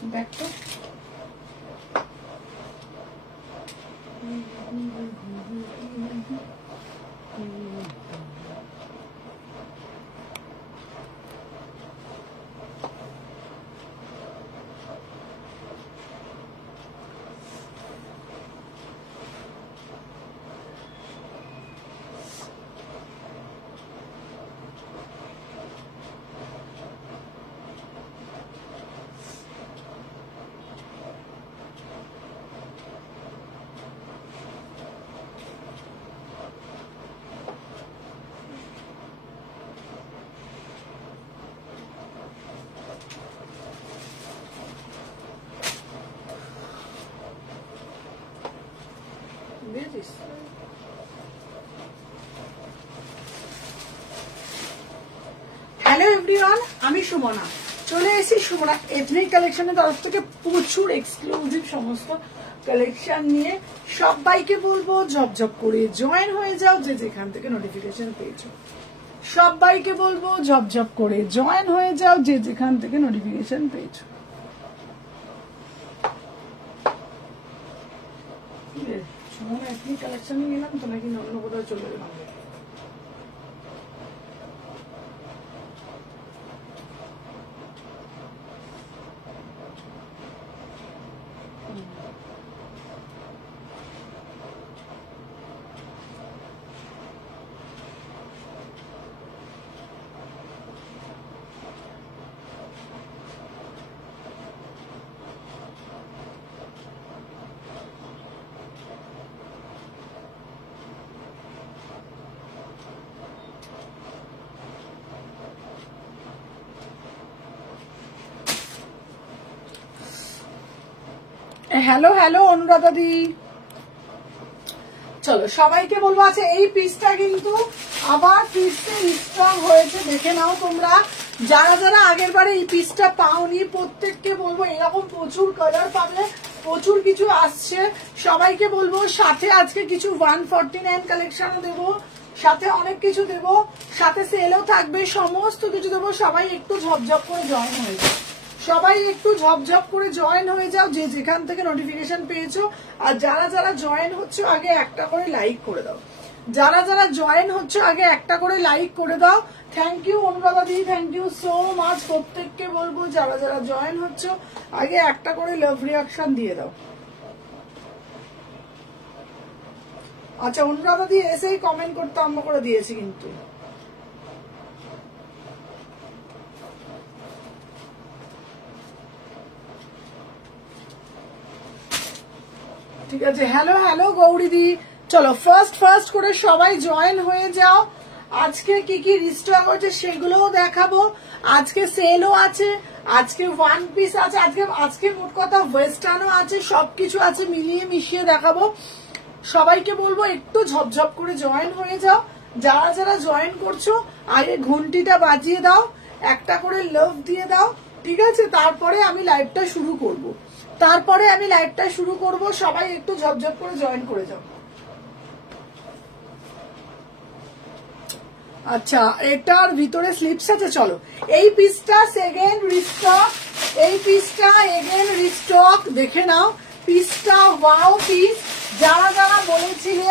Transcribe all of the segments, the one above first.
দেখো hello everyone, আমি সুমনা চলে এসেছি সুমনা এথনিক কালেকশনের তরফ থেকে প্রচুর এক্সক্লুসিভ সমস্ত কালেকশন নিয়ে। সবাইকে বলবো ঝপঝপ করে জয়েন হয়ে যাও যে যেখান থেকে নোটিফিকেশন পেয়েছো। সবাইকে বলবো ঝপঝপ করে জয়েন হয়ে যাও যে যেখান থেকে নোটিফিকেশন পেয়েছো। সুমনা এথনিক কালেকশন নিয়ে গেলাম তো নাকি অন্য কোথাও চলে গেলাম? হ্যালো হ্যালো অনুরাধা দি, চলো সবাইকে বলবো। আছে এই পিসটা কিন্তু আবার পিসে স্ট্রং হয়েছে, দেখে নাও তোমরা। যারা যারা আগের বারে এই পিসটা পাওনি প্রত্যেককে বলবো এরকম প্রচুর কালার পাবে, প্রচুর কিছু আসছে। সবাইকে বলবো সাথে আজকে কিছু 149 কালেকশনও দেবো, সাথে অনেক কিছু দেবো, সাথে সেলও থাকবে, সমস্ত কিছু দেবো। সবাই একটু ঝপঝপ করে জয়েন হয়ে যাও, সবাই একটু ঝপঝপ করে জয়েন হয়ে যাও যে যেখান থেকে নোটিফিকেশন পেয়েছো। আর যারা যারা জয়েন হচ্ছে আগে একটা করে লাইক করে দাও। যারা যারা জয়েন হচ্ছে আগে একটা করে লাইক করে দাও। Thank you Anuradha di, thank you so much. প্রত্যেককে বলবো যারা যারা জয়েন হচ্ছে আগে একটা করে লাভ রিয়াকশন দিয়ে দাও। আচ্ছা অনুরাধা দি এসেই কমেন্ট করতে আরম্ভ করে দিয়েছি কিন্তু। ঠিক আছে, হ্যালো হ্যালো গৌরীদি, চলো ফার্স্ট করে সবাই জয়েন হয়ে যাও। আজকে কি কি রিস্টক হচ্ছে সেগুলোও দেখাবো। আজকে সেলও আছে, আজকে ওয়ান পিস আছে, আজকে মোট কথা ওয়েস্টার্নও আছে, সবকিছু আছে, মিলিয়ে মিশিয়ে দেখাবো। সবাইকে বলবো একটু ঝপঝপ করে জয়েন হয়ে যাও। যারা যারা জয়েন করছো আগে ঘন্টিটা বাজিয়ে দাও, একটা করে লাভ দিয়ে দাও, ঠিক আছে? তারপরে আমি লাইভটা শুরু করব। সবাই একটু ঝপঝপ করে জয়েন করে যাও। আচ্ছা এটার ভিতরে স্লিপস আছে, চলো এই পিসটা সেকেন্ড রিস্টক, এই পিসটা এগেন রিস্টক, দেখে নাও পিসটা ওয়াও পিস। যারা যারা বলেছিলে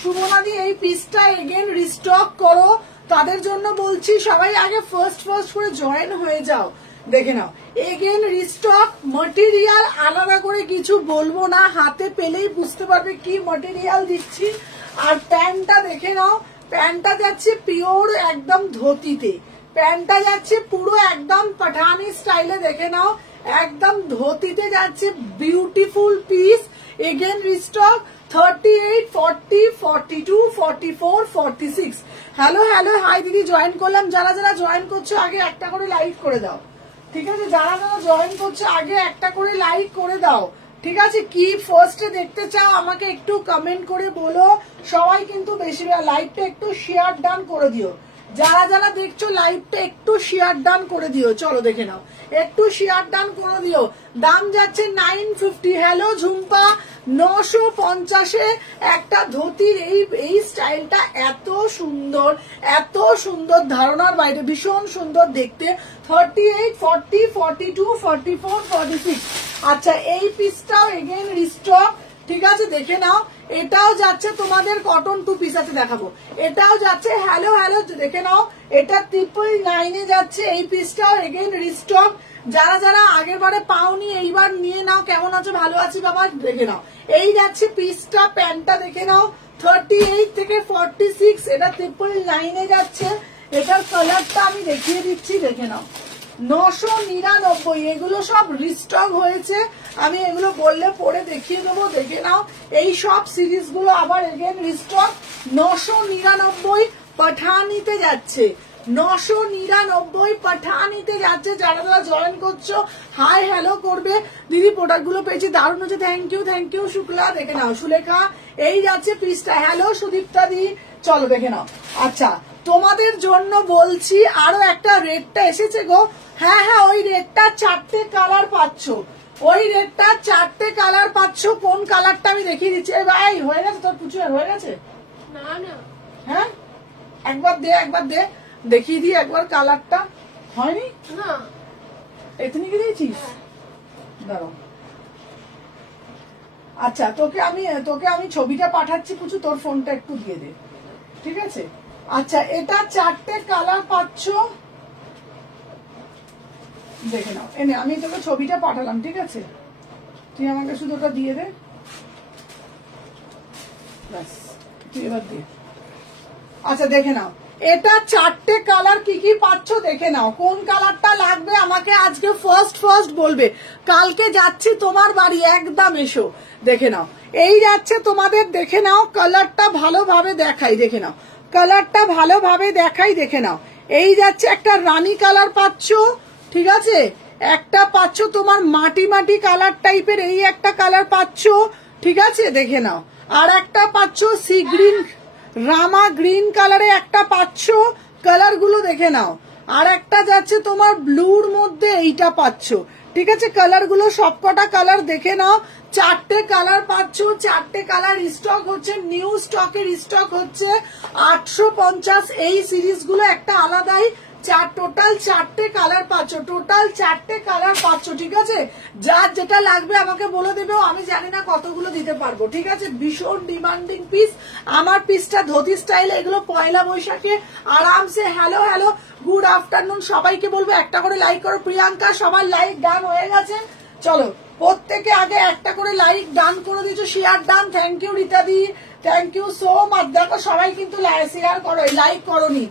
সুমনাদি এই পিসটা এগেন রিস্টক করো তাদের জন্য বলছি সবাই আগে ফার্স্ট করে জয়েন হয়ে যাও। দেখে নাও এগেন রিস্টক, ম্যাটেরিয়াল আলাদা করে কিছু বলবো না, হাতে পেলেই বুঝতে পারবে কি ম্যাটেরিয়াল দিচ্ছি। আর প্যান্টটা দেখে নাও, প্যান্টটা যাচ্ছে পিওর একদম ধুতিতে, প্যান্টটা যাচ্ছে পুরো একদম পাঠানি স্টাইলে, দেখে নাও একদম ধুতিতে যাচ্ছে, beautiful piece. Again restock 38, 40, 42, 44, 46। Hello hello hi দিদি, জয়েন করলাম। যারা যারা জয়েন করছো আগে একটা করে লাইক করে দাও, ঠিক আছে? যারা যারা জয়েন করছো আগে একটা করে লাইক করে দাও, ঠিক আছে? কি ফার্স্টে দেখতে চাও আমাকে একটু কমেন্ট করে বলো। সবাই কিন্তু বেশি লাইকটা একটু শেয়ার ডান করে দিও, যারা যারা দেখছো লাইভটা একটু শেয়ার ডান করে দিও, চলো দেখে নাও, একটু শেয়ার ডান করে দিও। দাম যাচ্ছে 950। হ্যালো ঝুম্পা, 950-এ একটা ধুতির এই স্টাইলটা এত সুন্দর, এত সুন্দর, ধারণার বাইরে, ভীষণ সুন্দর দেখতে। 38, 40, 42, 44, 46। আচ্ছা এই পিসটাও এগেইন রিস্টক, ঠিক আছে দেখে নাও। এটাও যাচ্ছে তোমাদের কটন 2 পিস আছে দেখাবো, এটাও যাচ্ছে। হ্যালো হ্যালো দেখে নাও, এটা 999-এ যাচ্ছে। এই পিসটাও এগেইন রিস্টক। যারা যারা আগের বারে পাওনি এইবার নিয়ে নাও। কেমন আছো? ভালো আছি বাবা, দেখে নাও। এই যাচ্ছে পিসটা, প্যান্টটা দেখে নাও। 38 থেকে 46, এটা 999-এ যাচ্ছে। এটার কালারটা আমি দেখিয়ে দিচ্ছি, দেখে নাও। 999, এগুলো সব রিস্টক হয়েছে। আমি এগুলো বললে পরে দেখিয়ে দেবো, দেখে নাও। এই সব সিরিজ গুলো আবার এগেন রিস্টক। 999 পাঠানিতে যাচ্ছে, 999 পাঠানিতে যাচ্ছে। যারা যারা জয়েন করছো হাই হ্যালো করবে। দিদি প্রোডাক্ট গুলো পেয়েছি, দারুণ হচ্ছে, থ্যাংক ইউ শুক্লা, দেখে নাও। সুলেখা, এই যাচ্ছে পিসটা। হ্যালো সুদীপ্তা দি, চলো দেখে নাও। আচ্ছা তোমাদের জন্য বলছি আরো একটা রেডটা এসেছে গো। হ্যাঁ হ্যাঁ, ওই রেডটা 4টে কালার পাচ্ছ, ওই রেডটা 4টে কালার পাচ্ছ। কোন কালারটা আমি দেখিয়ে দিচ্ছি। ভাই হয়ে গেছে তোর পুজো, হয়ে গেছে না? না হ্যাঁ, একবার দে দেখিয়ে দিই একবার। কালারটা হয়নি না, এখানে কি দিয়েছিস? দাঁড়াও। আচ্ছা তোকে আমি ছবিটা পাঠাচ্ছি, পুচু তোর ফোনটা একটু দিয়ে দে, ঠিক আছে? আচ্ছা এটা 4টে কালার পাচ্ছ, দেখে নাও। এনে আমি তোকে ছবিটা পাঠালাম, ঠিক আছে? তুই আমাকে শুধু ওটা দিয়ে দে, ব্যাস তুই এবার দে। আচ্ছা দেখে নাও, এটা 4টে কালার কি কি পাচ্ছ দেখে নাও। কোন কালারটা লাগবে আমাকে আজকে ফার্স্ট বলবে। কালকে যাচ্ছি তোমার বাড়ি, একদম এসো। দেখে নাও, এই যাচ্ছে তোমাদের, দেখে নাও। কালারটা ভালোভাবে দেখাই, দেখে নাও। কালারটা ভালোভাবে দেখাই, দেখে নাও। এই যাচ্ছে একটা রানী কালার পাচ্ছ, ঠিক আছে? একটা পাচ্ছ তোমার মাটি কালার টাইপের, এই একটা কালার পাচ্ছ, ঠিক আছে? দেখে নাও। আর একটা পাচ্ছ সি গ্রিন, রামা গ্রিন কালারে একটা পাচ্ছ। কালার গুলো দেখে নাও। আর একটা যাচ্ছে তোমার ব্লুর মধ্যে, এইটা পাচ্ছ, ঠিক আছে? কালার গুলো সবকটা কালার দেখে নাও। 4টে কালার পাচ্ছ, 4টে কালার স্টক হচ্ছে, নিউ স্টকের স্টক হচ্ছে 850। এই সিরিজ গুলো একটা আলাদাই। টোটাল 4টে কালার পাচ্ছ, টোটাল 4টে কালার পাচ্ছ, ঠিক আছে? যার যেটা লাগবে আমাকে বলে দেবে, আমি জানি না কতগুলো দিতে পারবো, ঠিক আছে? ভীষণ ডিমান্ডিং পিস। আমার পিসটা ধুতি স্টাইল, এগুলো পয়লা বৈশাখে আরামসে। হ্যালো হ্যালো, গুড আফটারনুন সবাইকে বলবো একটা করে লাইক করো। প্রিয়াঙ্কা, সবার লাইক ডান হয়ে গেছে, চলো প্রত্যেকে আগে একটা করে লাইক ডান করে দিয়েছো, শেয়ার ডান। থ্যাংক ইউ রীতাদি, থ্যাংক ইউ সো মাচ। দেখো সবাই কিন্তু শেয়ার করো, লাইক করোনি,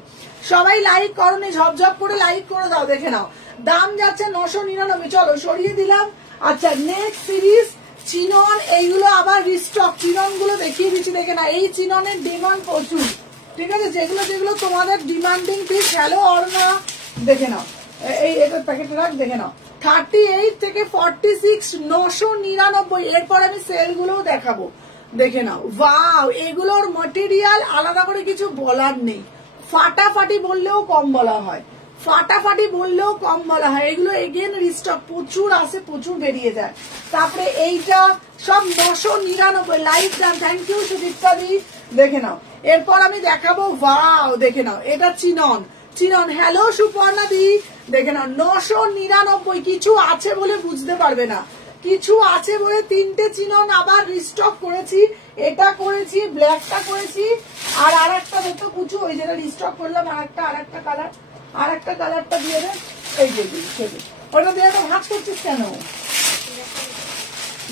সবাই লাইক করোনি, ঝপঝপ করে লাইক করে দাও। দেখে নাও, দাম যাচ্ছে 999, চলো সরিয়ে দিলাম। আচ্ছা নেক্সট সিরিজ চিনন, এইগুলো আবার রিস্টক। চিনন গুলো দেখিয়ে দিচ্ছি, দেখে না। এই চিননের ডিমান্ড প্রচুর, ঠিক আছে? যেগুলো তোমাদের ডিমান্ডিং পিস। হ্যালো অর্ণা, দেখে নাও। এই এটা প্যাকেটে রাখ, দেখে নাও। 38 থেকে 46, 999। এরপর আমি সেল গুলোও দেখাবো, দেখে নাও। ওয়াও, এগুলোর ম্যাটেরিয়াল আলাদা করে কিছু বলার নেই। ফাটাফাটি বললেও কম বলা হয়, ফাটাফাটি বললেও কম বলা হয়। এগুলো এগেন রিস্টক, প্রচুর আসে, প্রচুর বেরিয়ে যায়। তারপরে এইটা সব 999। Like done, thank you Sudipta দি, দেখে নাও। এরপর আমি দেখাবো, ওয়াও দেখে নাও, এটা চিনন। হ্যালো সুপর্ণা দি, দেখে নাও। 999, কিছু আছে বলে বুঝতে পারবে না, কিছু আছে বলে 3টে চিনন আবার রিস্টক করেছি। এটা করেছি, ব্ল্যাকটা করেছি, আর একটা দেখো কুচু, ওই যেটা রিস্টক করলাম, আর একটা কালার, আর একটা কালারটা দিয়ে দেন। এই যে ওটা দিয়ে তো ভাঁজ করছিস কেন?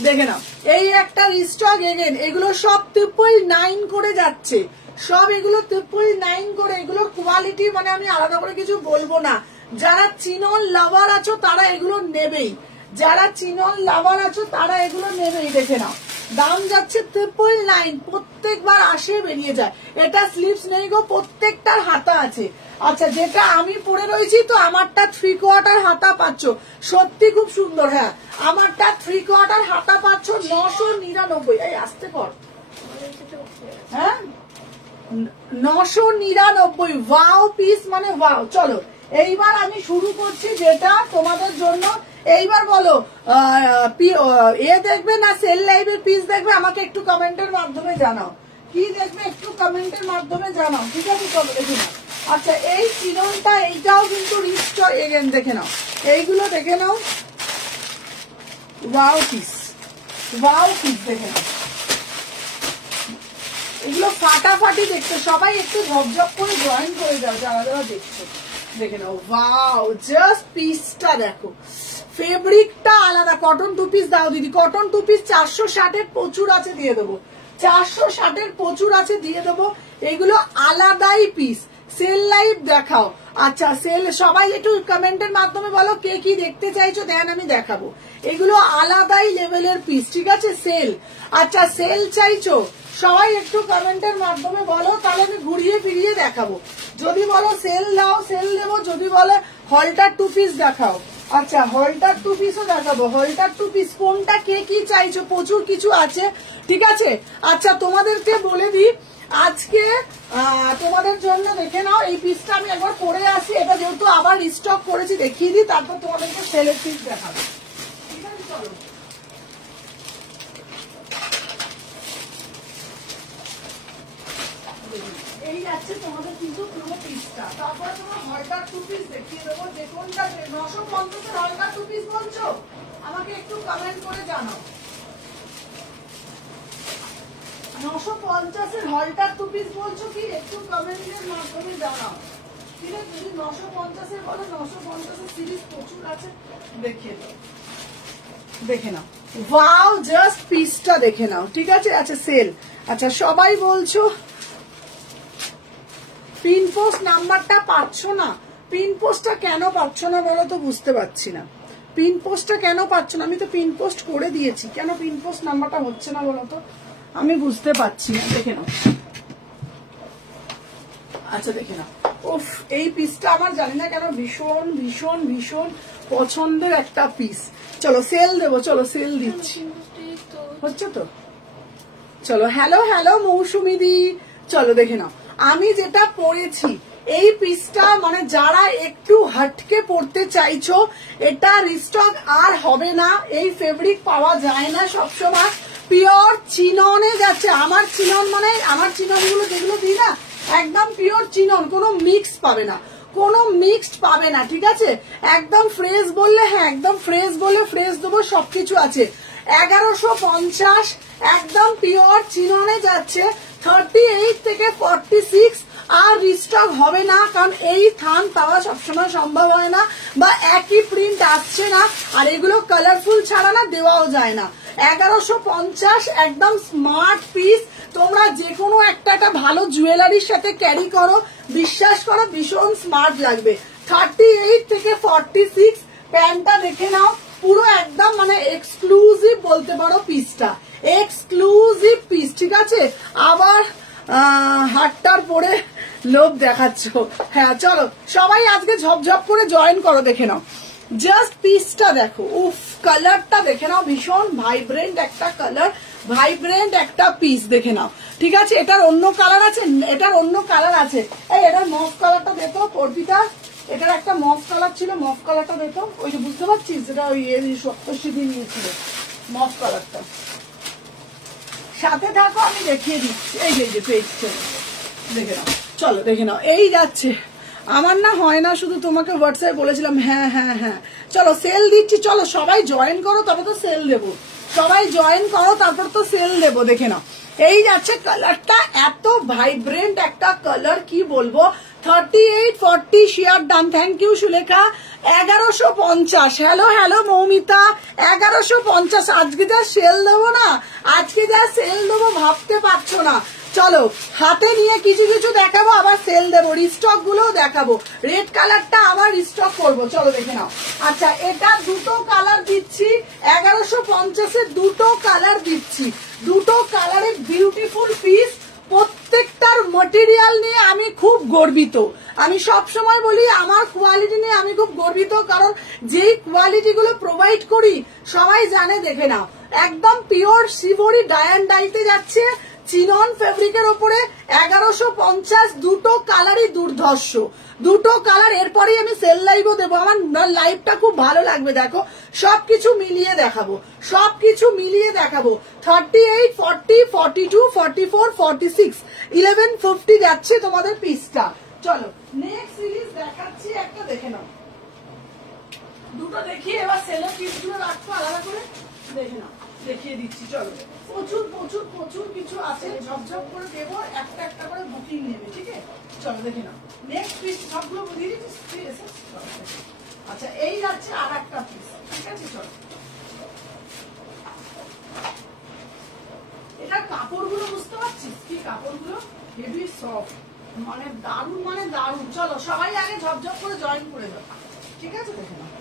দেখে নাও, এই একটা রিস্টক এগেন। এগুলো সব 999 করে যাচ্ছে, সব এগুলো 999 করে। এগুলো কোয়ালিটি মানে আমি আলাদা করে কিছু বলবো না। যারা চিনন লাভার আছো তারা এগুলো নেবেই, যারা চিনন লাভার আছো তারা এগুলো নেবেই। দেখে নাও, দাম যাচ্ছে 999। প্রত্যেকবার আসে বেরিয়ে যায়। এটা স্লিভস নেই গো, প্রত্যেকটার হাতা আছে। আচ্ছা যেটা আমি পরে রয়েছি তো আমারটা 3/4 হাতা পাচ্ছ, সত্যি খুব সুন্দর। হ্যাঁ আমারটা 3/4 হাতা পাচ্ছ 999। এই আসতে কর, হ্যাঁ 999 ওয়াও পিস মানে ওয়াও। চলো এইবার আমি শুরু করছি যেটা তোমাদের জন্য। এইবার বলো দেখবে না সেল লাইভের পিস দেখবে, আমাকে একটু কমেন্টের মাধ্যমে জানাও কি দেখবে, একটু কমেন্টের মাধ্যমে জানাও, ঠিক আছে? চলো দেখে নাও। আচ্ছা এই চিননটা এইটাও কিন্তু রিস্ট এগেন দেখে নাও, এইগুলো দেখে নাও, ওয়াও পিস দেখে নাও, এগুলো ফাটাফাটি দেখতে। সবাই একটু ঝপঝপ করে জয়েন করে যাও যারা যারা দেখছো, দেখে নাও। ওয়াও জাস্ট পিসটা দেখো, ফেব্রিকটা আলাদা। কটন 2 পিস দাও দিদি, কটন 2 পিস 460 প্রচুর আছে দিয়ে দেবো, 460 প্রচুর আছে দিয়ে দেবো। এগুলো আলাদাই পিস। সেল লাইভ দেখাও। আচ্ছা সেল সবাই একটু কমেন্টের মাধ্যমে বলো কে কি দেখতে চাইছো, দেন আমি দেখাবো। এগুলো আলাদাই লেভেলের পিস, ঠিক আছে? সেল, আচ্ছা সেল চাইছো সবাই একটু কমেন্টের মাধ্যমে বলো, তাহলে আমি ঘুরিয়ে ফিরিয়ে দেখাবো। যদি বলো সেল দাও সেল দেবো, যদি বলে হলটার 2 পিস দেখাও, আচ্ছা হলটার 2 পিসও দেখাবো। হলটার 2 পিস কোনটা কে কি চাইছো, প্রচুর কিছু আছে, ঠিক আছে? আচ্ছা তোমাদেরকে বলে দিই আজকে তোমাদের জন্য দেখে নাও এই পিসটা আমি একবার পরে আসি। এটা যেহেতু আবার রিস্টক করেছি দেখিয়ে দিই, তারপর তোমাদেরকে সেলের পিস দেখাবো, ঠিক আছে? চলো এই যাচ্ছে তোমাদের কিন্তু পুরো পিসটা। তারপরে তোমার হলটার 2 পিস দেখিয়ে দেবো, যে কোনটা 950 হলটার 2 পিস বলছো আমাকে একটু কমেন্ট করে জানাও। 950 হলটার 2 পিস বলছো কি, একটু কমেন্টের মাধ্যমে জানাও, ঠিক আছে? যদি 950 বলো, 950 সিরিজ প্রচুর আছে, দেখিয়ে দাও, দেখে নাও। ওয়াও জাস্ট পিসটা দেখে নাও, ঠিক আছে? আচ্ছা সেল, আচ্ছা সবাই বলছো পিন পোস্ট নাম্বারটা পাচ্ছ না। পিন পোস্টটা কেন পাচ্ছ না বলো তো, বুঝতে পারছি না পিন পোস্টটা কেন পাচ্ছ না। আমি তো পিন পোস্ট করে দিয়েছি, কেন পিন পোস্ট নাম্বারটা হচ্ছে না বলো তো, আমি বুঝতে পারছি না। দেখে নাও, আচ্ছা দেখে নাও। উফ এই পিসটা আমার জানি না কেন ভীষণ ভীষণ ভীষণ পছন্দের একটা পিস। চলো সেল দেবো, চলো সেল দিচ্ছি, হচ্ছে তো? চলো হ্যালো হ্যালো মৌসুমি দি, চলো দেখে নাও। আমি যেটা পরেছি এই পিসটা, মানে যারা একটু হটকে পড়তে চাইছো, এটা রিস্টক আর হবে না। এই ফেব্রিক পাওয়া যায় না সবসময়, পিওর চিননে যাচ্ছে। আমার চিনন মানে আমার চিননগুলো যেগুলো দিই না, একদম পিওর চিনন, কোনো মিক্স পাবে না, কোনো মিক্সড পাবে না, ঠিক আছে? একদম ফ্রেশ বললে হ্যাঁ, একদম ফ্রেশ বলে ফ্রেশ দেবো, সবকিছু আছে। 1150 একদম পিওর চিননে যাচ্ছে। 38 থেকে 46 আর রিস্টক হবে না, কারণ এই থান পাওয়া সবসময় সম্ভব হয় না, বা একই প্রিন্ট আসছে না, আর এগুলো কালারফুল ছাড়া না দেওয়াও যায় না। 1150 একদম স্মার্ট পিস। তোমরা যে কোনো একটা ভালো জুয়েলারির সাথে ক্যারি করো, বিশ্বাস করো ভীষণ স্মার্ট লাগবে। 38 থেকে 46 প্যান্টটা দেখে নাও, পুরো একদম মানে এক্সক্লুসিভ বলতে পারো পিসটা, এক্সক্লুসিভ পিস, ঠিক আছে? আবার হাটটার পরে লোভ দেখাচ্ছ, হ্যাঁ চলো সবাই আজকে ঝপঝপ করে জয়েন করো, দেখে নাও জাস্ট পিসটা দেখো। উফ কালারটা দেখে নাও, ভীষণ ভাইব্রেন্ট একটা কালার, ভাইব্রেন্ট একটা পিস, দেখে নাও, ঠিক আছে? এটার অন্য কালার আছে, এটার অন্য কালার আছে। এই এটার মফ কালারটা দেখো অর্পিতা, এটার একটা মফ কালার ছিল, মফ কালারটা দেখো, ওই যে বুঝতে পারছিস যেটা ওই সপ্তর্ষি দিয়ে নিয়েছিল মফ কালারটা। সাথে থাকো আমি দেখিয়ে দিচ্ছি, এই যে পেজ দেখে নাও, চলো দেখে নাও। এই যাচ্ছে আমার না হয় না, শুধু তোমাকে হোয়াটসঅ্যাপে বলেছিলাম, হ্যাঁ হ্যাঁ হ্যাঁ চলো সেল দিচ্ছি, চলো সবাই জয়েন করো তবে তো সেল দেবো, সবাই জয়েন করো তারপর তো সেল দেবো, দেখে নাও। এই যাচ্ছে কালারটা, এত ভাইব্রেন্ট একটা কালার, কি বলবো। 38 40 share done, thank you Sulekha. 1150, hello hello Moumita, 1150। আজকে যা সেল দেবো না, আজকে যা সেল দেবো ভাবতে পারছো না। চলো হাতে নিয়ে কিছু কিছু দেখাবো, আবার সেল দেবো, রিস্টক গুলোও দেখাবো। রেড কালারটা আবার রিস্টক করবো, চলো দেখে নাও। আচ্ছা এটা দুটো কালার দিচ্ছি, 1150 দুটো কালার দিচ্ছি, দুটো কালারের বিউটিফুল পিস। প্রত্যেকটার ম্যাটেরিয়াল নিয়ে আমি খুব গর্বিত, আমি সব সময় বলি আমার কোয়ালিটি নিয়ে আমি খুব গর্বিত, কারণ যেই কোয়ালিটি গুলো প্রোভাইড করি সবাই জানে, দেখে নাও একদম পিওর শিবরি ডায়ান ডাইতে যাচ্ছে। চিনন ফেব্রিকের ওপরে 1150, দুটো কালারই দুর্ধর্ষ, দুটো কালার। এরপরেই আমি সেল লাইভও দেবো, আমার লাইভটা খুব ভালো লাগবে। দেখো সবকিছু মিলিয়ে দেখাবো, সবকিছু মিলিয়ে দেখাবো। 38, 40, 42, 44, 46, 1150 যাচ্ছে তোমাদের পিসটা। চলো নেক্সট সিরিজ দেখাচ্ছি, একটা দেখে নাও, দুটো দেখিয়ে এবার সেলের পিসগুলো রাখবো আলাদা করে, দেখে নাও, দেখিয়ে দিচ্ছি। চলো প্রচুর প্রচুর প্রচুর কিছু আছে, ঝপঝপ করে দেবো, একটা একটা করে বুকিং নেবে, ঠিক আছে? চলো দেখে নাও নেক্সট পিস, সবগুলো বুঝিয়ে দিচ্ছি। আচ্ছা এই যাচ্ছে আর একটা পিস, ঠিক আছে? চলো এটার কাপড়গুলো বুঝতে পারছিস কি? কাপড়গুলো হেভি সফট, মানে দারুণ, মানে দারুণ। চলো সবাই আগে ঝপঝপ করে জয়েন করে দাও, ঠিক আছে? দেখে নাও।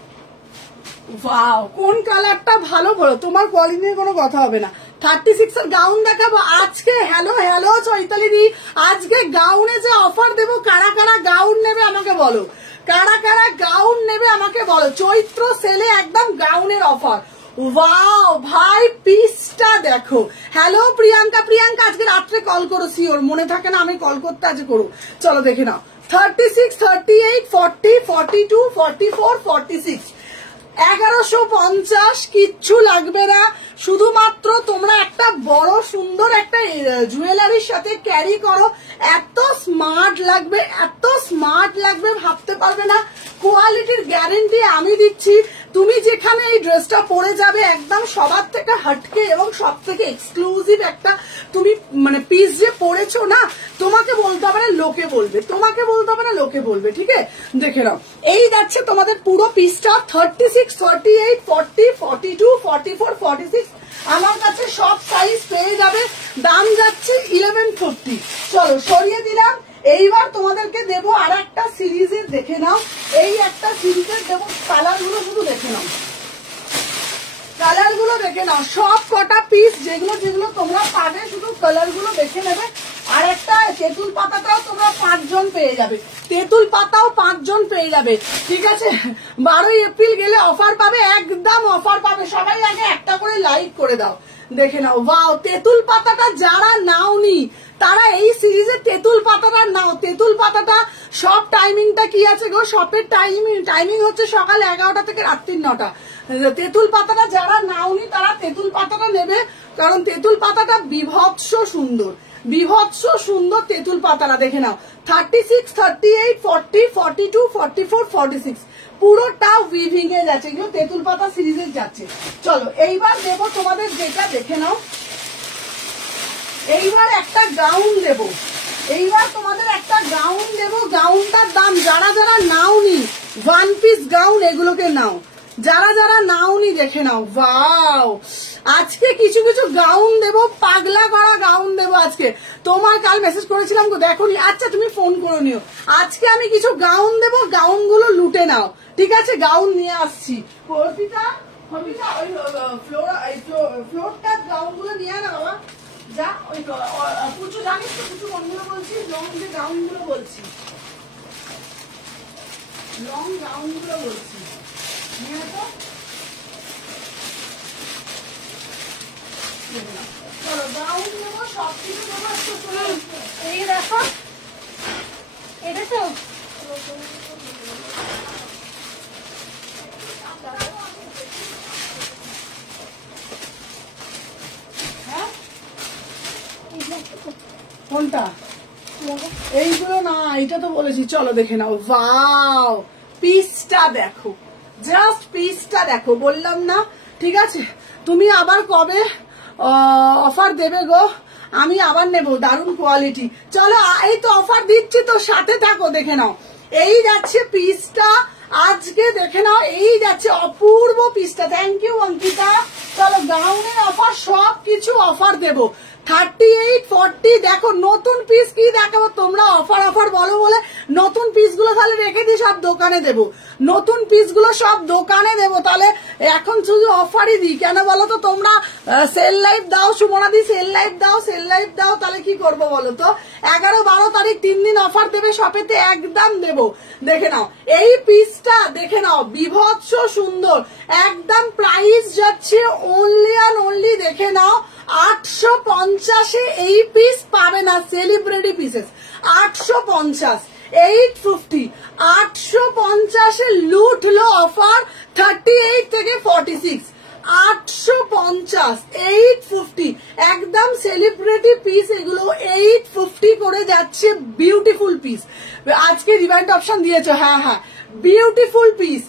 ওয়াও, কোন কালারটা ভালো বলো, তোমার কোয়ালিটি নিয়ে কোনো কথা হবে না। 36 এর গাউন দেখাবো আজকে। হ্যালো হ্যালো চৈতালি দি, আজকে গাউনে যে অফার দেবো, কারা কারা গাউন নেবে আমাকে বলো, কারা কারা গাউন নেবে আমাকে বলো। চৈত্র সেলে একদম গাউনের অফার। ওয়াও ভাই, পিসটা দেখো। হ্যালো প্রিয়াঙ্কা, প্রিয়াঙ্কা আজকে রাত্রে কল করো, সিওর, মনে থাকে না আমি কল করতে আজ করো। চলো দেখে নাও 36, 38, 40, 42, 44, 46, 1150, কিচ্ছু লাগবে না। শুধুমাত্র তোমরা একটা বড় সুন্দর একটা জুয়েলারির সাথে ক্যারি করো, এত স্মার্ট লাগবে, এত স্মার্ট লাগবে ভাবতে পারবে না। কোয়ালিটির গ্যারেন্টি আমি দিচ্ছি। তুমি যেখানে এই ড্রেসটা পরে যাবে একদম সবার থেকে হটকে এবং সব থেকে এক্সক্লুসিভ একটা তুমি মানে পিস যে পরেছো না, তোমাকে বলতে হবে না লোকে বলবে, তোমাকে বলতে হবে না লোকে বলবে, ঠিক আছে? দেখে নাও এই যাচ্ছে তোমাদের পুরো পিসটা। 36, 38, 40, 42, 44, 46, আমার কাছে সব সাইজ পেয়ে যাবে। দাম যাচ্ছে 1150। চলো সরিয়ে দিলাম। এইবার তোমাদেরকে দেবো আর একটা সিরিজের, দেখে নাও, এই একটা সিরিজের দেবো। কালার গুলো শুধু দেখে নাও, কালার গুলো দেখে নাও, সব কটা পিস যেগুলো যেগুলো তোমরা পাবে শুধু কালার গুলো দেখে নেবে। আর একটা তেঁতুল পাতাটাও তোমরা 5 জন পেয়ে যাবে, তেঁতুল পাতাও 5 জন পেয়ে যাবে, ঠিক আছে? 12 এপ্রিল গেলে অফার পাবে, একদম অফার পাবে। সবাই আগে একটা করে লাইক করে দাও, দেখে নাও। ওয়াও, তেঁতুল পাতাটা যারা নাওনি তারা এই সিরিজে তেঁতুল পাতাটা নাও। তেঁতুল পাতাটা সব টাইমিংটা কি আছে গো? শপের টাইমিং হচ্ছে সকাল 11টা থেকে রাত্রি 9টা। তেঁতুল পাতাটা যারা নাওনি তারা তেঁতুল পাতাটা নেবে, কারণ তেঁতুল পাতাটা বিভৎস সুন্দর, বিভৎস সুন্দর তেঁতুল পাতাটা। দেখে নাও 36, 38, 40, 42, 44, 46, পুরোটা উইভিং এ যাচ্ছে, এগুলো তেঁতুল পাতা সিরিজের যাচ্ছে। চলো এইবার দেবো তোমাদের যেটা, দেখে নাও, এইবার একটা গাউন দেব, এইবার তোমাদের একটা গাউন দেব। গাউনটার দাম যারা যারা নাওনি, 1 পিস গাউন এগুলোকে নাও, যারা যারা নাওনি দেখে নাও। ওয়াও, আজকে কিছু কিছু গাউন দেব, পাগলা করা গাউন দেব আজকে। তোমার কাল মেসেজ করেছিলাম গো, দেখোনি? আচ্ছা তুমি ফোন করে নিও। আজকে আমি কিছু গাউন দেব, গাউন গুলো লুটে নাও, ঠিক আছে? গাউন নিয়ে আসছি। অর্পিতা, অর্পিতা ওই ফ্লোরটার গাউন গুলো নিয়ে না বাবা, যা। ওই পুচু জানিস তো, পুচু কোনগুলো বলছি? লং যে গাউন গুলো বলছি, লং গাউন গুলো বলছি, নিয়ে তো। চলো গাউন নেবো, সব কিছু নেবো, একটু চলে আসবে। এই দেখো, এটা তো হ্যাঁ, কোনটা? এইগুলো না, এটা তো বলেছি। চলো দেখে নাও। ওয়াও, পিসটা দেখো, জাস্ট পিসটা দেখো, বললাম না? ঠিক আছে, তুমি আবার কবে অফার দেবে গো? আমি আবার নেবো, দারুণ কোয়ালিটি। চলো এই তো অফার দিচ্ছি তো, সাথে থাকো, দেখে নাও। এই যাচ্ছে পিসটা আজকে, দেখে নাও, এই যাচ্ছে অপূর্ব পিসটা। Thank you Ankita. চলো গাউনের অফার, সব কিছু অফার দেবো। 38, 40, দেখো নতুন পিস কি দেখাবো, তোমরা অফার অফার বলো বলে নতুন পিসগুলো তাহলে রেখে দিই, সব দোকানে দেবো, নতুন পিসগুলো সব দোকানে দেবো। তাহলে এখন শুধু অফারই দিই কেন বলো তো? তোমরা সেল লাইভ দাও, সুমনা দি সেল লাইভ দাও, সেল লাইভ দাও, তাহলে কি করবো বলো তো? 11, 12 তারিখ 3 দিন অফার দেবে শপেতে, একদম দেবো। দেখে নাও এই পিসটা, দেখে নাও, বিভৎস সুন্দর, একদম প্রাইস যাচ্ছে অনলি অ্যান্ড অনলি, দেখে নাও 850 850 এই পিস পাবে না, সেলিব্রিটি পিসেস 850, 850, 850 লুটলো অফার 38 থেকে 46, 850, 850 একদম সেলিব্রিটি পিস, এগুলো 850 করে যাচ্ছে। বিউটিফুল পিস, আজকে রিবাইন্ড অপশন দিয়েছো, হ্যাঁ হ্যাঁ বিউটিফুল পিস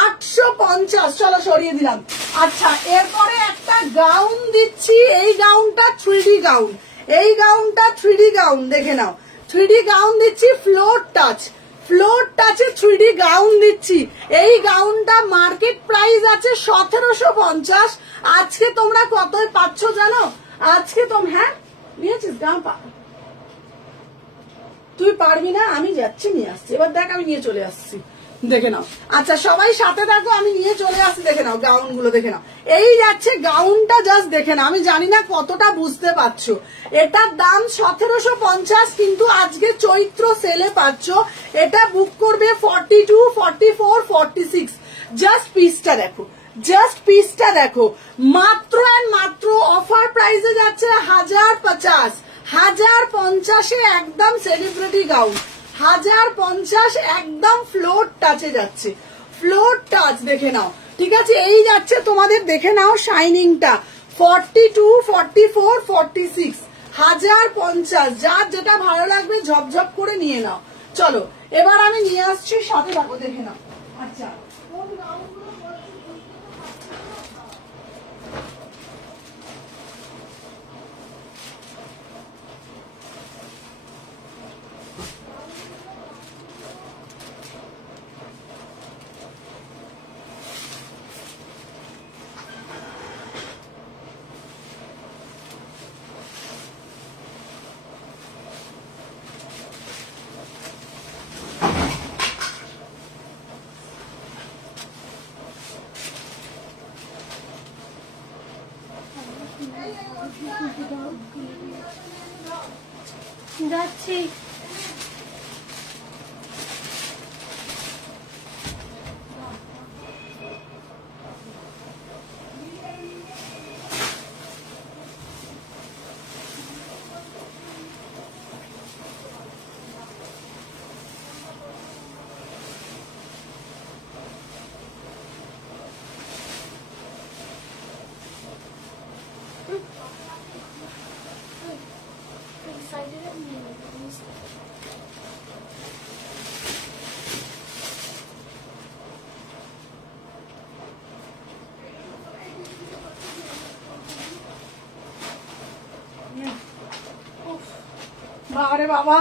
850। চলো সরিয়ে দিলাম। আচ্ছা এরপরে একটা গাউন দিচ্ছি, এই গাউনটা 3D গাউন, এই গাউনটা 3D গাউন দেখে নাও, 3D গাউন দিচ্ছি, ফ্লোর টাচ, ফ্লোর টাচে 3D গাউন দিচ্ছি। এই গাউনটা মার্কেট প্রাইস আছে 1750, আজকে তোমরা কতই পাচ্ছ জানো? আজকে হ্যাঁ নিয়েছিস গাউন, তুই পারবি না, আমি যাচ্ছি নিয়ে আসছি, এবার দেখ আমি নিয়ে চলে আসছি, দেখে নাও। আচ্ছা সবাই সাথে দেখো, আমি নিয়ে চলে আসছি, দেখে নাও গাউন গুলো দেখে নাও। এই যাচ্ছে গাউনটা, জাস্ট দেখে নাও, আমি জানি না কতটা বুঝতে পারছো। এটার দাম 1750, কিন্তু আজকে চৈত্র সেলে পাচ্ছ। এটা বুক করবে 42, 44, 46। জাস্ট পিসটা দেখো, জাস্ট পিসটা দেখো, মাত্র এন্ড মাত্র অফার প্রাইসে যাচ্ছে 1050, 1050 একদম সেলিব্রিটি গাউন, 1050 একদম ফ্লোর টাচে যাচ্ছে, ফ্লোর টাচ দেখে নাও, ঠিক আছে। এই যাচ্ছে তোমাদের দেখে নাও শাইনিংটা 42, 44, 46, 1050, যার যেটা ভালো লাগবে ঝপঝপ করে নিয়ে নাও। চলো এবার আমি নিয়ে আসছি, সাথে থাকো, দেখে নাও। আচ্ছা কোন গাউনগুলো যাচ্ছি। বাবারে বাবা,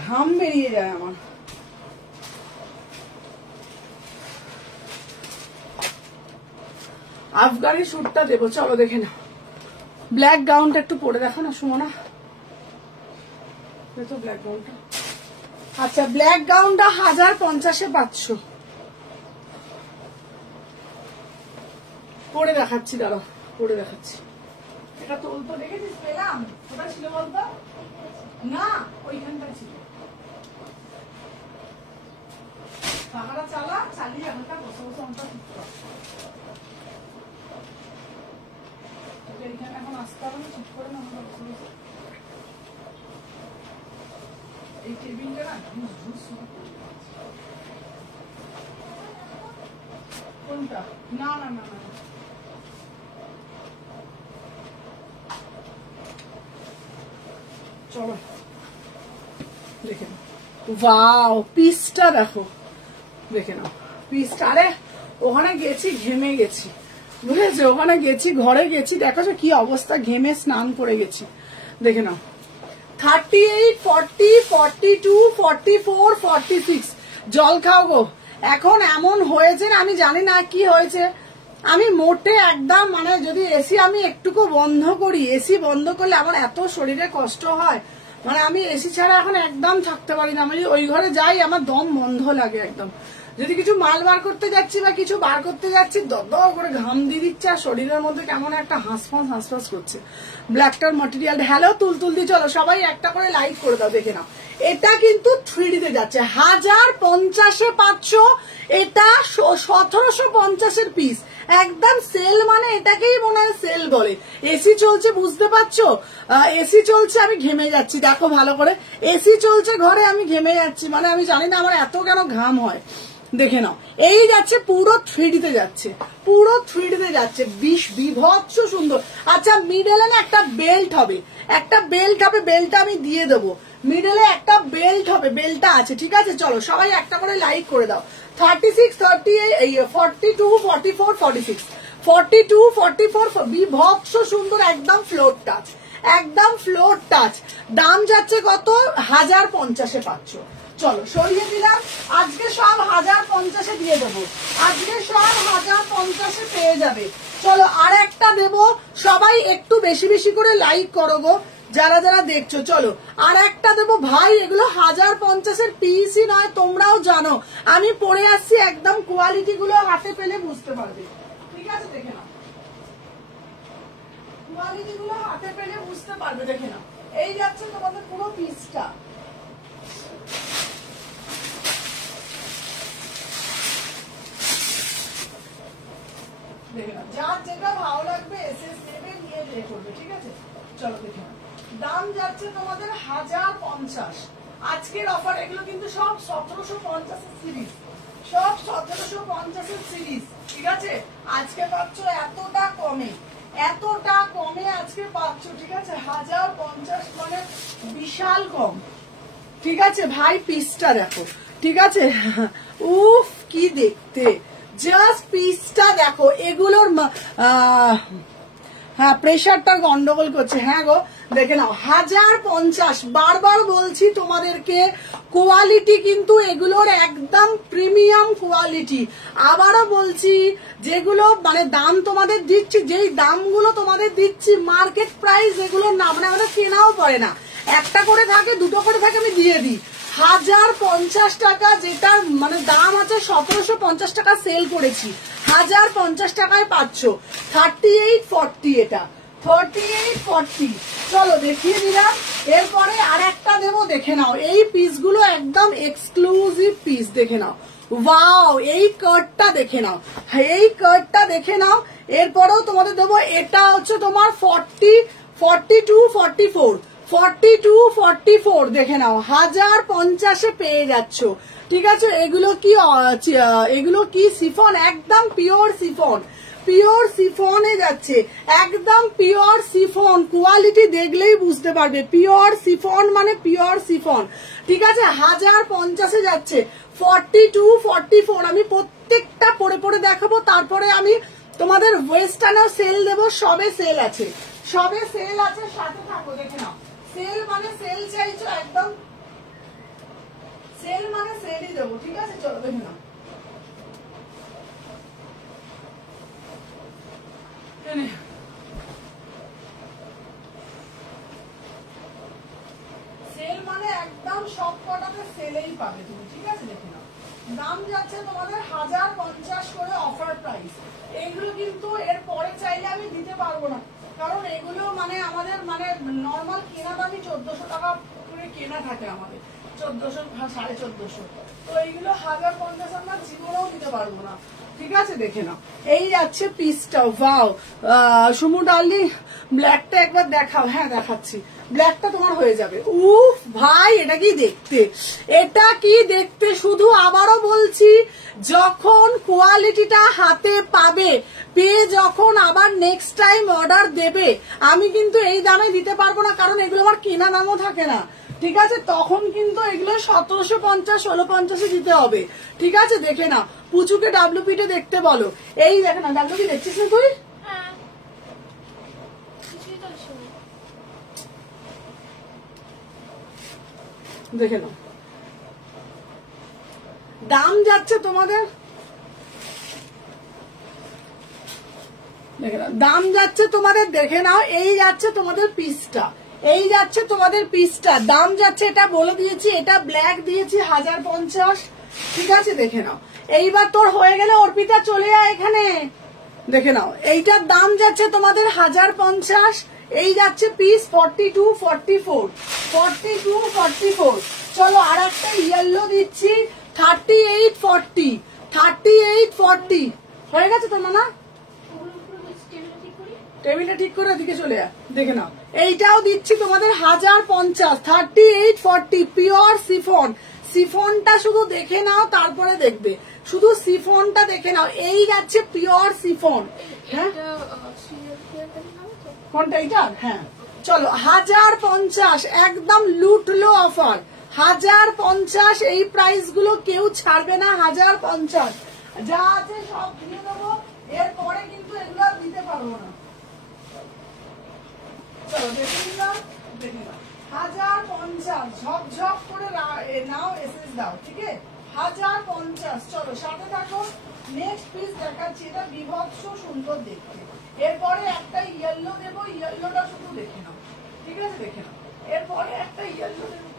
ঘাম বেরিয়ে যায় আমার। আফগানি স্যুটটা দেবো, চলো দেখে না। ব্ল্যাক গাউনটা একটু পরে দেখো না সুমনা, তো ব্ল্যাক গাউনটা। আচ্ছা ব্ল্যাক গাউনটা 1050 পাচ্ছ, পরে দেখাচ্ছি, দাঁড়াও পরে দেখাচ্ছি। এটা তো উল্টো দেখেছিস, পেলাম কোথায় ছিল বলতো, না ওইখানটা ছিল। টাকাটা চালা, চালিয়ে হালকা বসে বসে অনটা ঠিক কর। এইখানে এখন আসতে হবে না, ঠিক করে না আমরা বসে বসে। এই টেবিলটা না ঘুষ ঘুষ শুরু করে দিয়েছে। কোনটা? না না না না, চলো দেখে নাও। ওয়াও পিসটা দেখো, দেখে নাও পিসটা। আরে ওখানে গেছি ঘেমে গেছি, বুঝেছো, ওখানে গেছি ঘরে গেছি, দেখো কি অবস্থা, ঘেমে স্নান করে গেছি, দেখে নাও। 38, 40, 42, 44, 46 জল খাও গো। এখন এমন হয়েছে না, আমি জানি না কি হয়েছে, আমি মোটে একদম মানে যদি এসি আমি একটুকু বন্ধ করি, এসি বন্ধ করলে আমার এত শরীরে কষ্ট হয়, মানে আমি এসি ছাড়া এখন একদম থাকতে পারি না। আমি ওই ঘরে যাই আমার দম বন্ধ লাগে একদম, যদি কিছু মাল বার করতে যাচ্ছি বা কিছু বার করতে যাচ্ছি দদ করে ঘাম দিয়ে দিচ্ছে, আর শরীরের মধ্যে কেমন একটা হাঁসফাঁস করছে। ব্ল্যাকটার ম্যাটেরিয়াল, হ্যালো তুলতুল দি, চলো সবাই একটা করে লাইক করে দাও, দেখে নাও। এটা কিন্তু 3D তে যাচ্ছে 1050-এ পাচ্ছ। এটা 1750-এর পিস, একদম সেল, মানে এটাকেই মনে হয় সেল বলে। এসি চলছে, বুঝতে পারছো? এসি চলছে, আমি ঘেমে যাচ্ছি, দেখো ভালো করে, এসি চলছে ঘরে, আমি ঘেমে যাচ্ছি, মানে আমি জানি না আমার এত কেন ঘাম হয়। দেখে নাও, এই যাচ্ছে পুরো 3D তে যাচ্ছে, পুরো 3D তে যাচ্ছে, বিভৎস সুন্দর। আচ্ছা, মিডলে না একটা বেল্ট হবে, একটা বেল্ট হবে, বেল্টটা আমি দিয়ে দেবো। মিডলে একটা বেল্ট হবে, বেল্টটা আছে, ঠিক আছে? চলো সবাই একটা করে লাইক করে দাও। 36, 38, 42, 44, 46, 42, 44, বিভৎস সুন্দর, একদম ফ্লোর টাচ, একদম ফ্লোর টাচ। দাম যাচ্ছে কত? 1050-এ পাচ্ছ। চলো সরিয়ে দিলাম, আজকে সব 1050-এ দিয়ে দেবো, আজকে সব 1050-এ পেয়ে যাবে। চলো আর একটা দেবো, সবাই একটু বেশি বেশি করে লাইক করো গো যারা যারা দেখছো। চলো আর একটা দেবো ভাই, এগুলো 1050-এর পিসই নয়, তোমরাও জানো। আমি পরে আসছি, একদম কোয়ালিটি গুলো হাতে পেলে বুঝতে পারবে, ঠিক আছে? দেখে নাও, কোয়ালিটি গুলো হাতে পেলে বুঝতে পারবে, দেখে নাও। এই যাচ্ছে তোমাদের পুরো পিসটা, দেখে নাও, যার যেটা ভালো লাগবে এসএস নেবে, নিয়ে বিয়ে করবে, ঠিক আছে? চলো দেখে নাও, দাম যাচ্ছে তোমাদের 1050। আজকের অফার, এগুলো কিন্তু সব 1750-এর সিরিজ, সব 1750-এর সিরিজ, ঠিক আছে? আজকে পাচ্ছ এতটা কমে, এতটা কমে আজকে পাচ্ছ, ঠিক আছে? 1050 মানে বিশাল কম, ঠিক আছে ভাই? পিসটা দেখো, ঠিক আছে? উফ কি দেখতে, জাস্ট পিসটা দেখো। এগুলোর হ্যাঁ প্রেশারটা গন্ডগোল করছে, হ্যাঁ গো দেখে নাও, 1050। বারবার বলছি তোমাদেরকে, কোয়ালিটি কিন্তু এগুলোর একদম প্রিমিয়াম কোয়ালিটি। আবারও বলছি, যেগুলো মানে দাম তোমাদের দিচ্ছি, যেই দামগুলো তোমাদের দিচ্ছি মার্কেট প্রাইস এগুলোর না, মানে আমাদের কেনাও পড়ে না, একটা করে থাকে, দুটো করে থাকে, আমি দিয়ে দিই। 1050 টাকা, যেটার মানে দাম আছে 1750 টাকা সেল করেছি, 1050 টাকায় পাচ্ছ। 38, 40, এটা 38, 40। চলো দেখিয়ে দিলাম, এরপরে আর একটা দেবো, দেখে নাও। এই পিসগুলো একদম এক্সক্লুসিভ পিস, দেখে নাও। ওয়াও, এই কাটটা দেখে নাও, এই কাটটা দেখে নাও। এরপরেও তোমাদের দেবো, এটা হচ্ছে তোমার 40, 42, 44, 42, 44, দেখে নাও, 1050-এ পেয়ে যাচ্ছ, ঠিক আছে? এগুলো কি সিফন, একদম পিওর সিফন, পিওর সিফনে যাচ্ছে, একদম পিওর সিফন। কোয়ালিটি দেখলেই বুঝতে পারবে, পিওর সিফন মানে পিওর সিফন, ঠিক আছে? 1050-এ যাচ্ছে। 42, 44 আমি প্রত্যেকটা পরে পরে দেখাবো, তারপরে আমি তোমাদের ওয়েস্টার্নেও সেল দেবো, সবে সেল আছে, সবে সেল আছে, সাথে থাকো, দেখে নাও। সেল মানে সেল চাইছো, একদম সেল মানে সেলই দেবো, ঠিক আছে? চলো দেখে নাও, সেল মানে একদম সব কটাতে সেলেই পাবে তুমি, ঠিক আছে? দেখে নাও, দাম যাচ্ছে তোমাদের 1050 করে অফার প্রাইস। এগুলো কিন্তু এর পরে চাইলে আমি দিতে পারবো না, কারণ এগুলো মানে আমাদের মানে নর্মাল কেনা দামই 1400 টাকা করে কেনা থাকে আমাদের, 1400, 1450। তো এইগুলো 1050 আমরা জীবনেও দিতে পারবো না, ঠিক আছে? দেখে নাও, এই যাচ্ছে পিসটা। ওয়াও, সুমু ডার্লিং ব্ল্যাকটা একবার দেখাও। হ্যাঁ দেখাচ্ছি, ব্ল্যাকটা তোমার হয়ে যাবে। উফ ভাই, এটা কি দেখতে, এটা কি দেখতে। শুধু আবারও বলছি, যখন কোয়ালিটিটা হাতে পাবে, পেয়ে যখন আবার নেক্সট টাইম অর্ডার দেবে, আমি কিন্তু এই দামে দিতে পারবো না, কারণ এগুলো আমার কেনা দামও থাকে না, ঠিক আছে? তখন কিন্তু এগুলো 1750, 1650-এ দিতে হবে, ঠিক আছে? দেখে না, পুচুকে ডাব্লিউপিতে দেখতে বলো। এই দেখে না, ডাব্লিউপি দেখছিস না তুই? দেখে নাও, দাম যাচ্ছে তোমাদের, দেখে নাও, দাম যাচ্ছে তোমাদের, দেখে নাও। এই যাচ্ছে তোমাদের পিসটা, এই যাচ্ছে তোমাদের পিসটা, দাম যাচ্ছে, এটা বলে দিয়েছি, এটা ব্ল্যাক দিয়েছি 1050, ঠিক আছে? দেখে নাও, এইবার তোর হয়ে গেলে অর্পিতা চলে যায় এখানে, দেখে নাও, এইটার দাম যাচ্ছে তোমাদের 1050। এই যাচ্ছে পিস 42, 44, 42, 44, চলো আর একটা ইয়েলো দিচ্ছি 3840 3840 হয়ে গেছে তো না? টেবিলটা ঠিক করে ওদিকে চলে যা, দেখে নাও। এইটাও দিচ্ছি তোমাদের 1050 3840 পিওর সিফন। সিফনটা শুধু দেখে নাও, তারপরে দেখবে, শুধু সিফনটা দেখে নাও। এই যাচ্ছে পিওর সিফন। হ্যাঁ কোনটা এটা? হ্যাঁ চলো 1050 একদম লুটলো অফার 1050। এই প্রাইস গুলো কেউ ছাড়বে না। 1050 যা আছে সব দিয়ে দেবো, এরপরে কিন্তু এগুলো দিতে পারবো না। চলো দেখে নিলাম, দেখে নিলাম 1050 ঝকঝক করে নাও, এসএস দাও, ঠিক আছে 1050। চলো সাথে থাকো, নেক্সট পিস দেখাচ্ছি। এটা বিভৎস সুন্দর দেখতে। এরপরে একটা ইয়েলো দেবো, ইয়েলোটা শুধু দেখে নাও, ঠিক আছে দেখে নাও। এরপরে একটা ইয়েলো দেবো,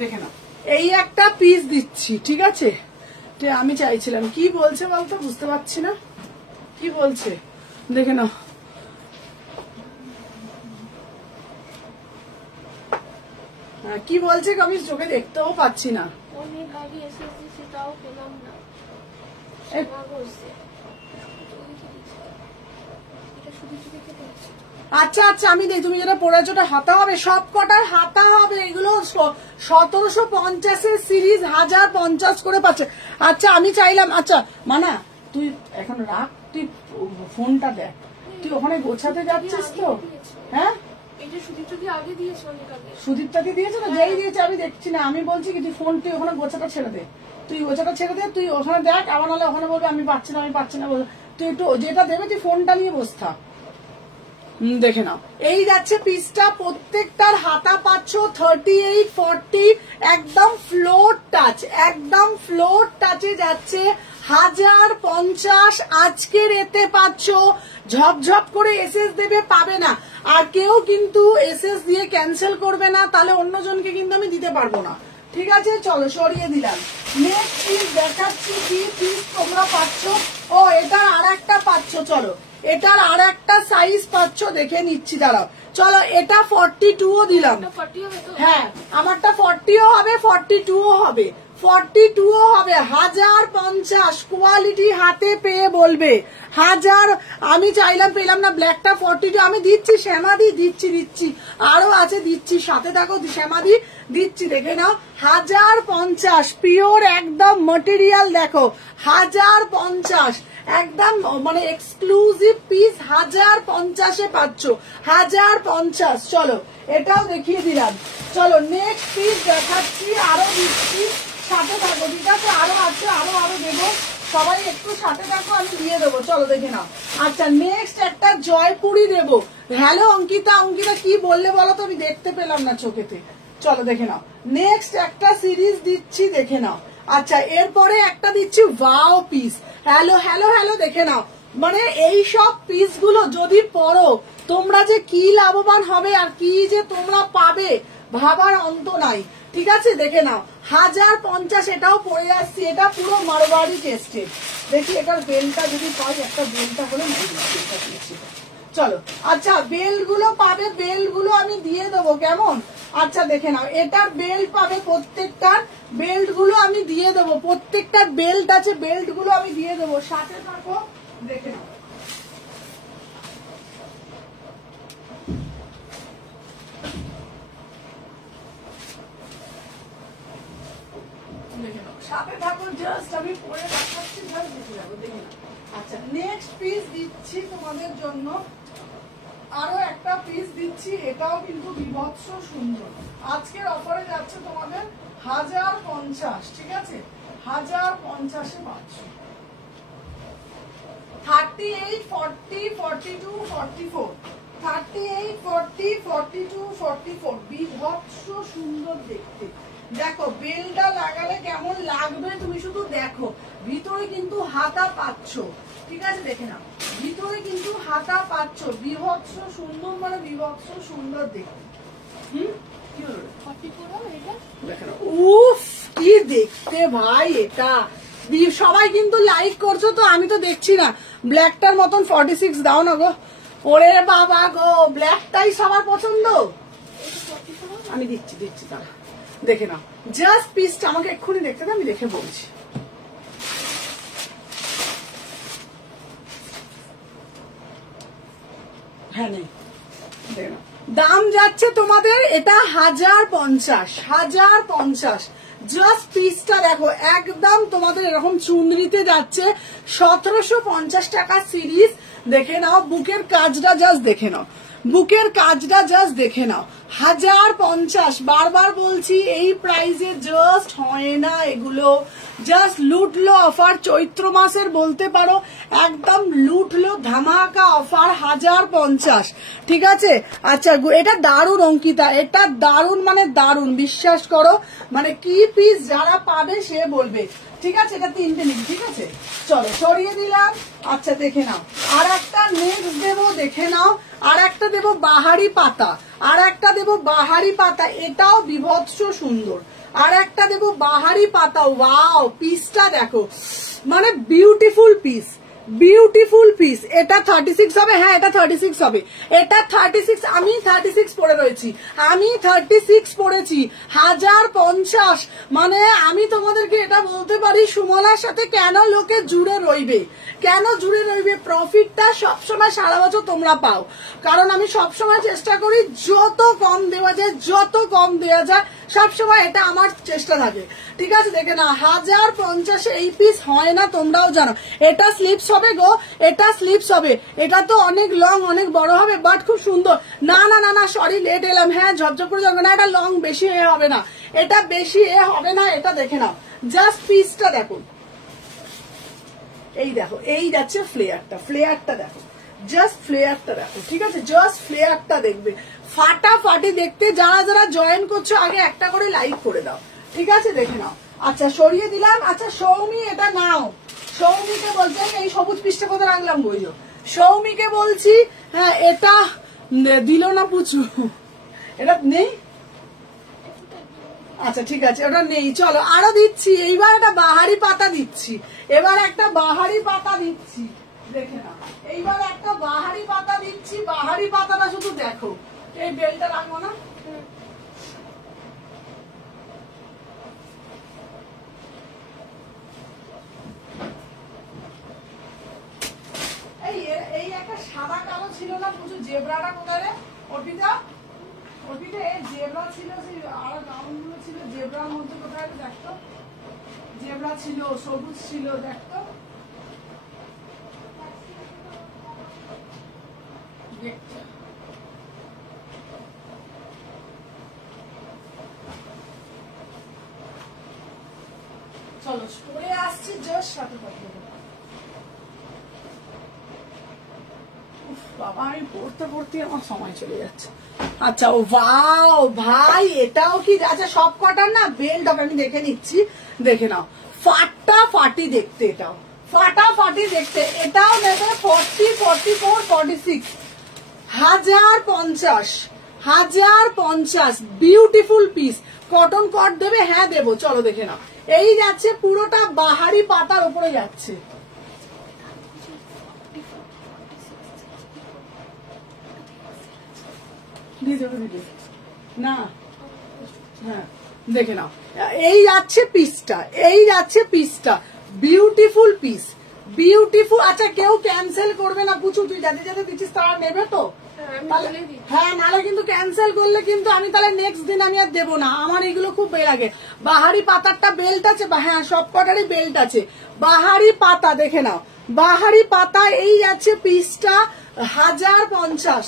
দেখে নাও। এই একটা পিস দিচ্ছি, ঠিক আছে। আমি চাইছিলাম, কি বলছে বলতো, বুঝতে পারছি না কি বলছে, দেখে নাও। কি বলছে আমি চোখে দেখতেও পাচ্ছি না। আচ্ছা আচ্ছা আমি দেখ, তুমি যেটা পড়েছো ওটা হাতা হবে, সব কটার হাতা হবে। এগুলো 1750 সিরিজ 1050 করে পাচ্ছে। আচ্ছা আমি চাইলাম, আচ্ছা মানা তুই এখন রাখ, তুই ফোনটা দেখ, তুই ওখানে গোছাতে যাচ্ছিস তো? হ্যাঁ সুদীপটাকে দিয়েছে তো, যেই দিয়েছে আমি দেখছি না। আমি বলছি কি তুই ফোন, তুই ওখানে গোছাটা ছেড়ে দে, তুই গোছাটা ছেড়ে দে, তুই ওখানে দেখ। আবার নাহলে ওখানে বলবে আমি পাচ্ছি না, আমি পাচ্ছি না। তুই একটু যেটা দেবে তুই ফোনটা নিয়ে বস থাক। দেখে নাও, এই যাচ্ছে পিসটা। প্রত্যেকটার হাতা পাচ্ছ 3840, একদম ফ্লোর টাচ, একদম ফ্লোর টাচে যাচ্ছে 1050। আজকের এতে পাচ্ছ, ঝপঝপ করে এসএস দেবে, পাবে না। আর কেউ কিন্তু এসএস দিয়ে ক্যান্সেল করবে না, তাহলে অন্যজনকে কিন্তু আমি দিতে পারবো না, ঠিক আছে। চলো সরিয়ে দিলাম। নেক্সট পিস দেখাচ্ছি, কি পিস তোমরা পাচ্ছ। ও এটার আর একটা পাচ্ছ, চলো এটার আর একটা সাইজ পাচ্ছ, দেখে নিচ্ছি দাঁড়াও। চলো এটা 42ও দিলাম। হ্যাঁ আমারটা 40ও হবে, 42ও হবে, 42ও হবে। 1050 কোয়ালিটি হাতে পেয়ে বলবে 1000। আমি চাইলাম পেলাম না, ব্ল্যাকটা 42 আমি দিচ্ছি। শ্যামাদি দিচ্ছি, আরো আছে দিচ্ছি, সাথে দেখো শ্যামাদি দিচ্ছি, দেখে নাও। 1050 পিওর একদম মেটেরিয়াল, দেখো 1050 একদম মানে এক্সক্লুসিভ পিস 1050 পাচ্ছ, 1050। চলো এটাও দেখিয়ে দিলাম। চলো নেক্সট পিস দেখাচ্ছি, আরো দিচ্ছি, সাথে থাকো, ঠিক আছে। আরো আছে, আরো দেবো, সবাই একটু সাথে থাকো, আমি দিয়ে দেবো। চলো দেখে নাও। আচ্ছা নেক্সট একটা জয়পুরি দেবো। হ্যালো অঙ্কিতা, অঙ্কিতা কি বললে বলো তো, আমি দেখতে পেলাম না চোখেতে। চলো দেখে নাও, নেক্সট একটা সিরিজ দিচ্ছি, দেখে নাও। আচ্ছা এরপরে একটা দিচ্ছি wow piece. Hello hello hello, দেখে নাও। মানে এই সব পিস গুলো যদি পরো তোমরা যে কি লাভবান হবে আর কি যে তোমরা পাবে ভাবার অন্ত নাই, ঠিক আছে। দেখে নাও 1050 এটাও পরে আসছি। এটা পুরো মারওয়াড়ি টেস্টেড। দেখি এটার বেলটা যদি পাই, একটা বেলটা হলে চলো। আচ্ছা বেল গুলো পাবে, বেল গুলো আমি দিয়ে দেবো, কেমন। আচ্ছা দেখে নাও, এটার বেল্ট পাবে, প্রত্যেকটার বেল্ট গুলো আমি দিয়ে দেবো, প্রত্যেকটার বেল্ট আছে, বেল্ট গুলো আমি দিয়ে দেবো, সাথে থাকো, দেখে নাও। সাথে থাকো, জাস্ট আমি পরে দেখাচ্ছি, জাস্ট দেখে যাবো, দেখে নাও। আচ্ছা নেক্সট পিস দিচ্ছি তোমাদের জন্য, আরো একটা পিস দিচ্ছি। এটাও কিন্তু বিভৎস সুন্দর। আজকের অফারে যাচ্ছে তোমাদের 1050, ঠিক আছে। 1050 পাচ্ছ। 38, 40, 42, 44, 38, 40, 42, 44 বিভৎস সুন্দর দেখতে। দেখো বেলটা লাগালে কেমন লাগবে তুমি শুধু দেখো। ভিতরে কিন্তু হাতা পাচ্ছ, ঠিক আছে, দেখে নাও। ভিতরে কিন্তু হাতা পাচ্ছ, বিভৎস সুন্দর, মানে বিভৎস সুন্দর দেখতে। কি হলো? 42 দেখতে ভাই এটা। সবাই কিন্তু লাইক করছো তো, আমি তো দেখছি না। ব্ল্যাকটার মতন 46 দাও না গো। ওরে বাবা গো, ব্ল্যাকটাই সবার পছন্দ। আমি দিচ্ছি তারা দেখে নাও। জাস্ট পিসটা আমাকে এক্ষুনি দেখতে দাও, আমি দেখে বলছি। হ্যাঁ নেই, দাম যাচ্ছে তোমাদের এটা 1050। জাস্ট পিসটা দেখো, একদম তোমাদের এরকম চুনরিতে যাচ্ছে 1750 টাকা সিরিজ। দেখে নাও বুকের কাজটা, জাস্ট দেখে নাও বুকের কাজটা, জাস্ট দেখে নাও। 1050, বারবার বলছি এই প্রাইসে জাস্ট হয় না এগুলো। জাস্ট লুটলো অফার, চৈত্র মাসের বলতে পারো একদম লুটলো ধামাকা অফার 1050, ঠিক আছে। আচ্ছা এটা দারুণ অঙ্কিতা, এটা দারুণ মানে দারুণ, বিশ্বাস করো। মানে কি পিস যারা পাবে সে বলবে, ঠিক আছে। এটা 3টে নিবি, ঠিক আছে। চলো সরিয়ে দিলাম। আচ্ছা দেখে নাও, আর একটা নেক্সট দেবো, দেখে নাও। আর একটা দেবো বাহারি পাতা, আর একটা দেবো বাহারি পাতা, এটাও বিভৎস সুন্দর। আর একটা দেবো বাহারি পাতা। ওয়াও, পিসটা দেখো, মানে বিউটিফুল পিস, বিউটিফুল পিস। এটা 36 হবে, হ্যাঁ এটা 36 হবে, এটা 36। আমি 36 পরে রয়েছি, আমি 36 পরেছি। 1050, মানে আমি তোমাদেরকে এটা বলতে পারি সুমনার সাথে কেন লোকে জুড়ে রইবে, কেন জুড়ে রইবে। প্রফিটটা সবসময় সারা বছর তোমরা পাও, কারণ আমি সবসময় চেষ্টা করি যত কম দেওয়া যায়, যত কম দেওয়া যায় সবসময়, এটা আমার চেষ্টা থাকে, ঠিক আছে। দেখে না 1050 এই পিস হয় না, তোমরাও জানো। এটা স্লিপস হবে গো, এটা স্লিপস হবে। এটা তো অনেক লং, অনেক বড় হবে, বাট খুব সুন্দর। না না না না, সরি লেট এলাম। হ্যাঁ ঝপঝপ করে যাবে না, এটা লং বেশি এ হবে না, এটা বেশি এ হবে না। এটা দেখে নাও, জাস্ট পিসটা দেখো, এই দেখো, এই যাচ্ছে ফ্লেয়ারটা, ফ্লেয়ারটা দেখো, জাস্ট ফ্লেয়ারটা দেখো, ঠিক আছে। জাস্ট ফ্লেয়ারটা দেখবে ফাটাফাটি দেখতে। যারা যারা জয়েন করছো আগে একটা করে লাইক করে দাও, ঠিক আছে। দেখে নাও। আচ্ছা সরিয়ে দিলাম। আচ্ছা সৌমি এটা নাও, সৌমিকে বলছি, এই সবুজ পিসটা কোথায় রাখলাম বইলো, সৌমিকে বলছি। হ্যাঁ এটা দিল না পুচু, এটা নেই। আচ্ছা ঠিক আছে, ওটা নেই। চলো আরো দিচ্ছি, এইবার একটা বাহারি পাতা দিচ্ছি, এবার একটা বাহারি পাতা দিচ্ছি, দেখে না। এইবার একটা বাহারি পাতা দিচ্ছি, বাহারি পাতাটা শুধু দেখো। এই বেলটা রাখবো না, এই একটা সাদা কালো ছিল না পুজো, জেব্রাটা কোথায়? অর্পিতা, অর্পিতা এই জেব্রা ছিল, সেই আর গাউনগুলো ছিল জেব্রার মধ্যে কোথায় দেখতো? জেব্রা ছিল, সবুজ ছিল, দেখতো। চলো পরে আসছি, জাস্ট সাথে কথা বলবো। বাবা আমি পড়তে পড়তে আমার সময় চলে যাচ্ছে। আচ্ছা ওয়াও ভাই, এটাও কি? আচ্ছা সব কটার না বেল্ট হবে, আমি দেখে নিচ্ছি, দেখে নাও। ফাটাফাটি দেখতে, এটাও ফাটাফাটি দেখতে। এটাও নেবে 40, 44, 46, 1050, 1050। Beautiful piece. কটন কট দেবে? হ্যাঁ দেবো, চলো দেখে নাও। এই যাচ্ছে পুরোটা বাহারি পাতার উপরে যাচ্ছে। না হ্যাঁ দেখে নাও, এই যাচ্ছে পিসটা, এই যাচ্ছে পিসটা। Beautiful piece, beautiful. আচ্ছা কেউ ক্যান্সেল করবে না পুচু, তুই যাতে যাতে দিচ্ছিস তারা নেবে তো? হ্যাঁ নাহলে কিন্তু ক্যান্সেল করলে কিন্তু আমি তাহলে নেক্সট দিন আমি আর দেবো না। আমার এগুলো খুব বেল লাগে। বাহারি পাতারটা বেল্ট আছে, হ্যাঁ সব কটারই বেল্ট আছে। বাহারি পাতা দেখে নাও, বাহারি পাতা। এই যাচ্ছে পিসটা 1050,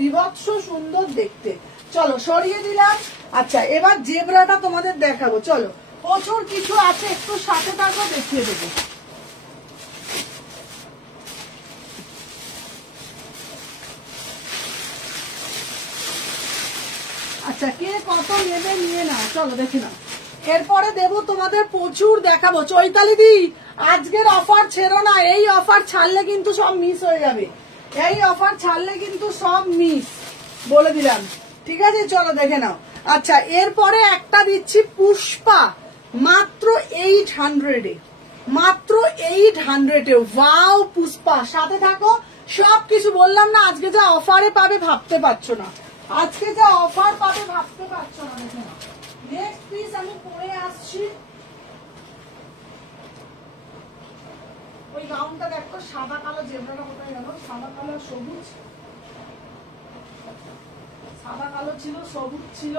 বিভৎস সুন্দর দেখতে। চলো সরিয়ে দিলাম। আচ্ছা এবার জেব্রাটা তোমাদের দেখাবো, চলো। প্রচুর কিছু আছে, একটু সাথে থাকো, দেখিয়ে দেবো। আচ্ছা কে কত নেবে নিয়ে না, চলো দেখে নাও। এরপরে দেবো তোমাদের, প্রচুর দেখাবো। চৈতালি দি আজকের অফার ছেড়ো না, এই অফার ছাড়লে কিন্তু সব মিস হয়ে যাবে, এই অফার ছাড়লে কিন্তু সব মিস, বলে দিলাম, ঠিক আছে। চলো দেখে নাও। আচ্ছা এরপরে একটা দিচ্ছি পুষ্পা, মাত্র 800-এ, মাত্র 800-এ। ওয়াও পুষ্পা, সাথে থাকো। সবকিছু বললাম না, আজকে যা অফারে পাবে ভাবতে পারছো না, আজকে যা অফার পাবে ভাবতে পারছো না। দেখে না, নেক্সট পিস আমি পরে আসছি। ওই গাউনটা দেখো, সাদা কালো জেব্রাটা কোথায় গেল? সাদা কালো সবুজ, সাদা কালো ছিল, সবুজ ছিল।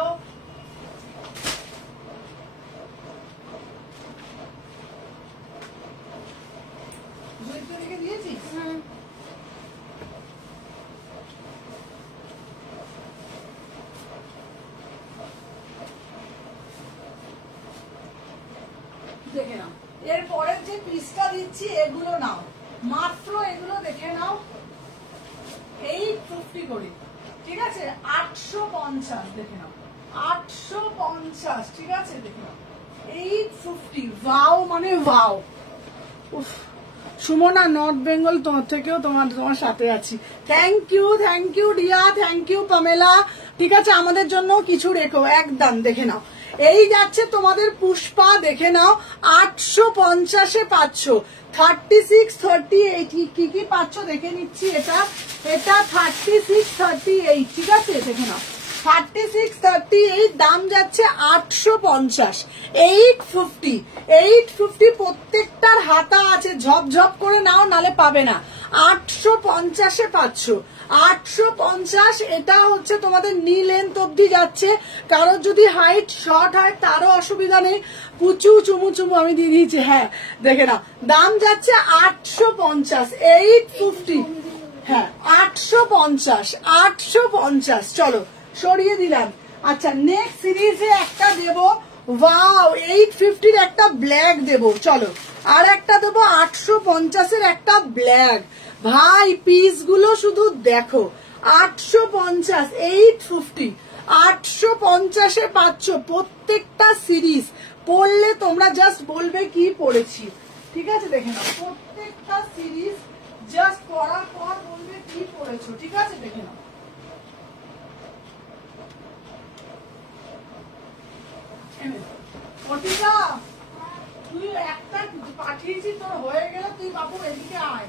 দিয়েছিস? দেখে নাও, এরপরের যে পিসটা দিচ্ছি এগুলো নাও, মাত্র এগুলো দেখে নাও 850 করে, ঠিক আছে? 850, দেখে নাও 850, ঠিক আছে? দেখে নাও 850। ওয়াও মানে ওয়াও। সুমনা, নর্থ বেঙ্গল তোমার থেকেও তোমার সাথে আছি। Thank you Riya, thank you Pamela. ঠিক আছে, আমাদের জন্য কিছু রেখো একদম। দেখে নাও, এই যাচ্ছে তোমাদের পুষ্পা, দেখে নাও 850-এ পাচ্ছ 36, 38। কি কি পাচ্ছ দেখে নিচ্ছি। এটা 36, 38, ঠিক আছে? দেখে নাও 36, 38, দাম যাচ্ছে 850, 850। প্রত্যেকটার হাতা আছে, ঝপঝপ করে নাও, নালে পাবে না। 850-এ পাচ্ছ, 850। এটা হচ্ছে তোমাদের নি লেন্থ অব্দি যাচ্ছে, কারোর যদি হাইট শর্ট হয় তারও অসুবিধা নেই। পুচু চুমু চুমু আমি দিয়ে দিয়েছি। হ্যাঁ, দেখে নাও, দাম যাচ্ছে 850, 850। হ্যাঁ, 850, 850। চলো সরিয়ে দিলাম। আচ্ছা, নেক্সট সিরিজে একটা দেবো, ওয়াও 850-র একটা ব্ল্যাক দেবো। চলো, আর একটা দেবো 850-এর একটা ব্ল্যাক। ভাই পিস গুলো শুধু দেখো, 850, 850, 850-এ পাচ্ছ। প্রত্যেকটা সিরিজ পড়লে তোমরা জাস্ট বলবে কি পড়েছি, ঠিক আছে? দেখে নাও, প্রত্যেকটা সিরিজ জাস্ট পড়ার পর বলবে কি পড়েছো, ঠিক আছে? দেখে নাও। তুই একটা পাঠিয়েছি, তোর হয়ে গেল, তুই বাবু এদিকে আয়।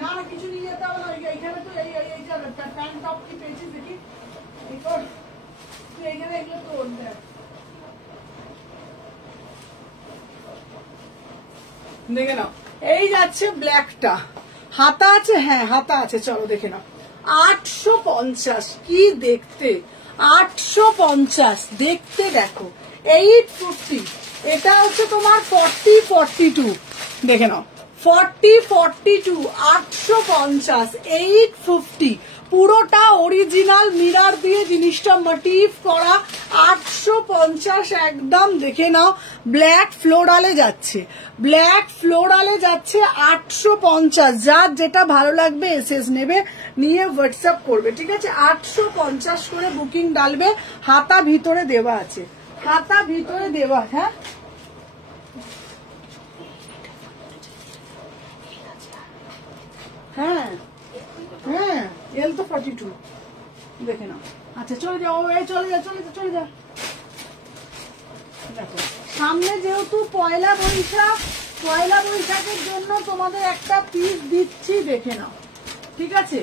না না, কিছু নিয়ে যেতে হবে না। এইখানে তো এইটা প্যান্ট টপ কি পেয়েছিস দেখি, তুই এইখানে এগুলো তোর দেখ। দেখে নাও, এই যাচ্ছে ব্ল্যাকটা, হাতা আছে। হ্যাঁ, হাতা আছে। চলো দেখে নাও, 850। কি দেখতে, 850 দেখতে। দেখো 850। এটা হচ্ছে তোমার 40, 42। দেখে নাও 40, 42, 850, 850। পুরোটা অরিজিনাল মিরার দিয়ে জিনিসটা মোটিভ করা, 850 একদম। দেখে নাও, ব্ল্যাক ফ্লোরালে যাচ্ছে, ব্ল্যাক ফ্লোরালে যাচ্ছে 850। যার যেটা ভালো লাগবে এসএস নেবে, নিয়ে হোয়াটসঅ্যাপ করবে, ঠিক আছে? 850 করে বুকিং ডালবে। হাতা ভিতরে দেওয়া আছে, হাতা ভিতরে দেওয়া। হ্যাঁ, হ্যাঁ হ্যাঁ, এল তো 42। দেখে নাও। আচ্ছা, চলে যাও, চলে যা, চলে যা, চলে যা। দেখো, সামনে যেহেতু পয়লা বৈশাখ, পয়লা বৈশাখের জন্য তোমাদের একটা পিস দিচ্ছি, দেখে নাও, ঠিক আছে?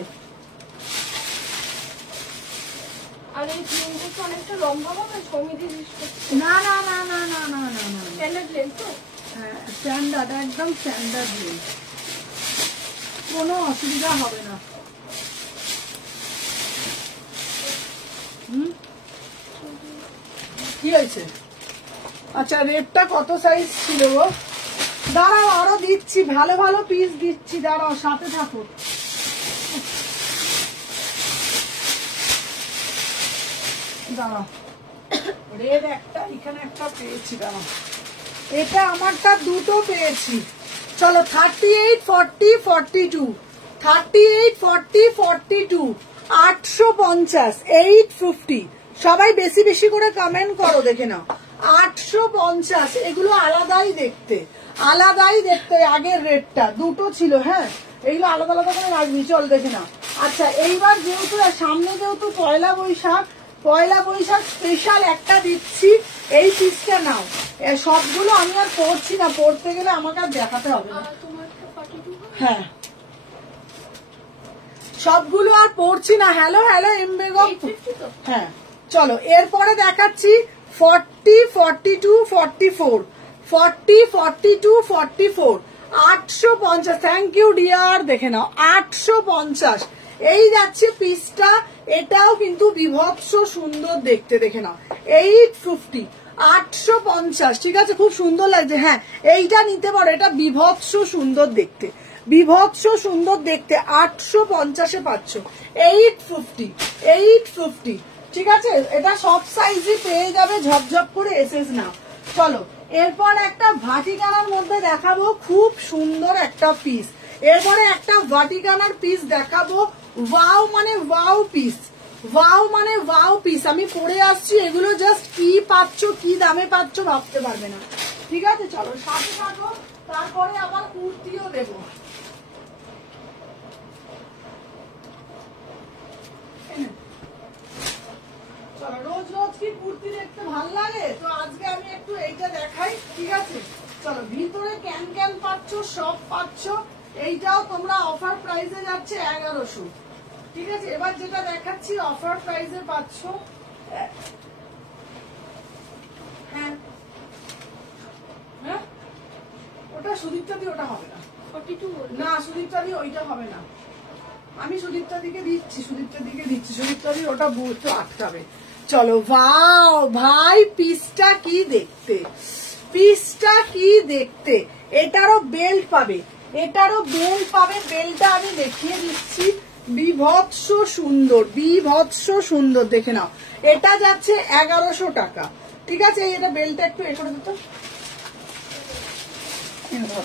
আর এই প্রিন্টটা অনেকটা লম্বা হবে, সমিতি না না না না না না না না, স্ট্যান্ডার্ড লেন্থ তো। হ্যাঁ, স্ট্যান্ডার্ড, একদম স্ট্যান্ডার্ড লেন্থ, কোনো অসুবিধা হবে না। কি হয়েছে? আচ্ছা, রেটটা কত সাইজ ছিল গো? দাঁড়াও, আরো দিচ্ছি, ভালো ভালো পিস দিচ্ছি, দাঁড়াও, সাথে থাকো। দাঁড়াও, রেড একটা, এখানে একটা পেয়েছি, দাঁড়াও, এটা আমারটা দুটো পেয়েছি। চলো, 38, 40, 42, 38, 40, 42, 850, 850। সবাই বেশি বেশি করে কমেন্ট করো। দেখে নাও, 850। এগুলো আলাদাই দেখতে, আলাদাই দেখতে। আগের রেটটা দুটো ছিল, হ্যাঁ, এগুলো আলাদা আলাদা করে রাখবি। চল দেখে নাও, আচ্ছা এইবার যেহেতু সামনে যেহেতু পয়লা বৈশাখ স্পেশাল একটা দিচ্ছি, এই পিসটা নাও। সবগুলো আমি আর পড়ছি না, পড়তে গেলে আমাকে আর দেখাতে হবে না। হ্যাঁ সবগুলো আর পড়ছি না। Hello M Begum. হ্যাঁ চলো এরপরে দেখাচ্ছি 40, 42, 44, 40, 42, 44, 850। Thank you dear. দেখে নাও 850 এই যাচ্ছে পিসটা। এটাও কিন্তু বিভৎস সুন্দর দেখতে, দেখে নাও 850, 850। ঠিক আছে, খুব সুন্দর লাগছে। হ্যাঁ এইটা নিতে পারো, এটা বিভৎস সুন্দর দেখতে, বিভৎস সুন্দর দেখতে। 850-এ পাচ্ছ 850, 850। ঠিক আছে, এটা সব সাইজে পেয়ে যাবে, ঝপঝপ করে এসএস নাও। চলো এরপর একটা ভাটিকানার মধ্যে দেখাবো, খুব সুন্দর একটা পিস। এরপরে একটা ভাটিকানার পিস দেখাবো। ওয়াও মানে ওয়াও পিস, ওয়াও মানে ওয়াও পিস। আমি পরে আসছি, এগুলো জাস্ট কি পাচ্ছ, কি দামে পাচ্ছ ভাবতে পারবে না। ঠিক আছে চলো সাথে থাকো, তারপরে আবার কুর্তিও দেবো। চলো রোজ রোজ কি কুর্তি দেখতে ভাল লাগে, তো আজকে আমি একটু এইটা দেখাই। ঠিক আছে চলো, ভিতরে ক্যান ক্যান পাচ্ছ, সব পাচ্ছ। এইটাও তোমরা অফার প্রাইসে যাচ্ছে 1100। ঠিক আছে, এবার যেটা দেখাচ্ছি অফার প্রাইসে পাচ্ছ। হ্যাঁ হ্যাঁ ওটা সুদীপ্তা দি, ওটা হবে না। 42 না সুদীপ্তা দি ওইটা হবে না, আমি সুদীপ্তা দিকে দিচ্ছি, সুদীপ্তা দি ওটা বুঝতে আটকাবে। চলো ভাও ভাই, পিসটা কি দেখতে, পিসটা কি দেখতে। এটারও বেল্ট পাবে, এটারও বেল্ট পাবে। বেল্টটা আমি দেখিয়ে দিচ্ছি, বিভৎস সুন্দর, বিভৎস সুন্দর। দেখে নাও এটা যাচ্ছে 1100 টাকা। ঠিক আছে, এটা বেল্টটা একটু এ করে দিত,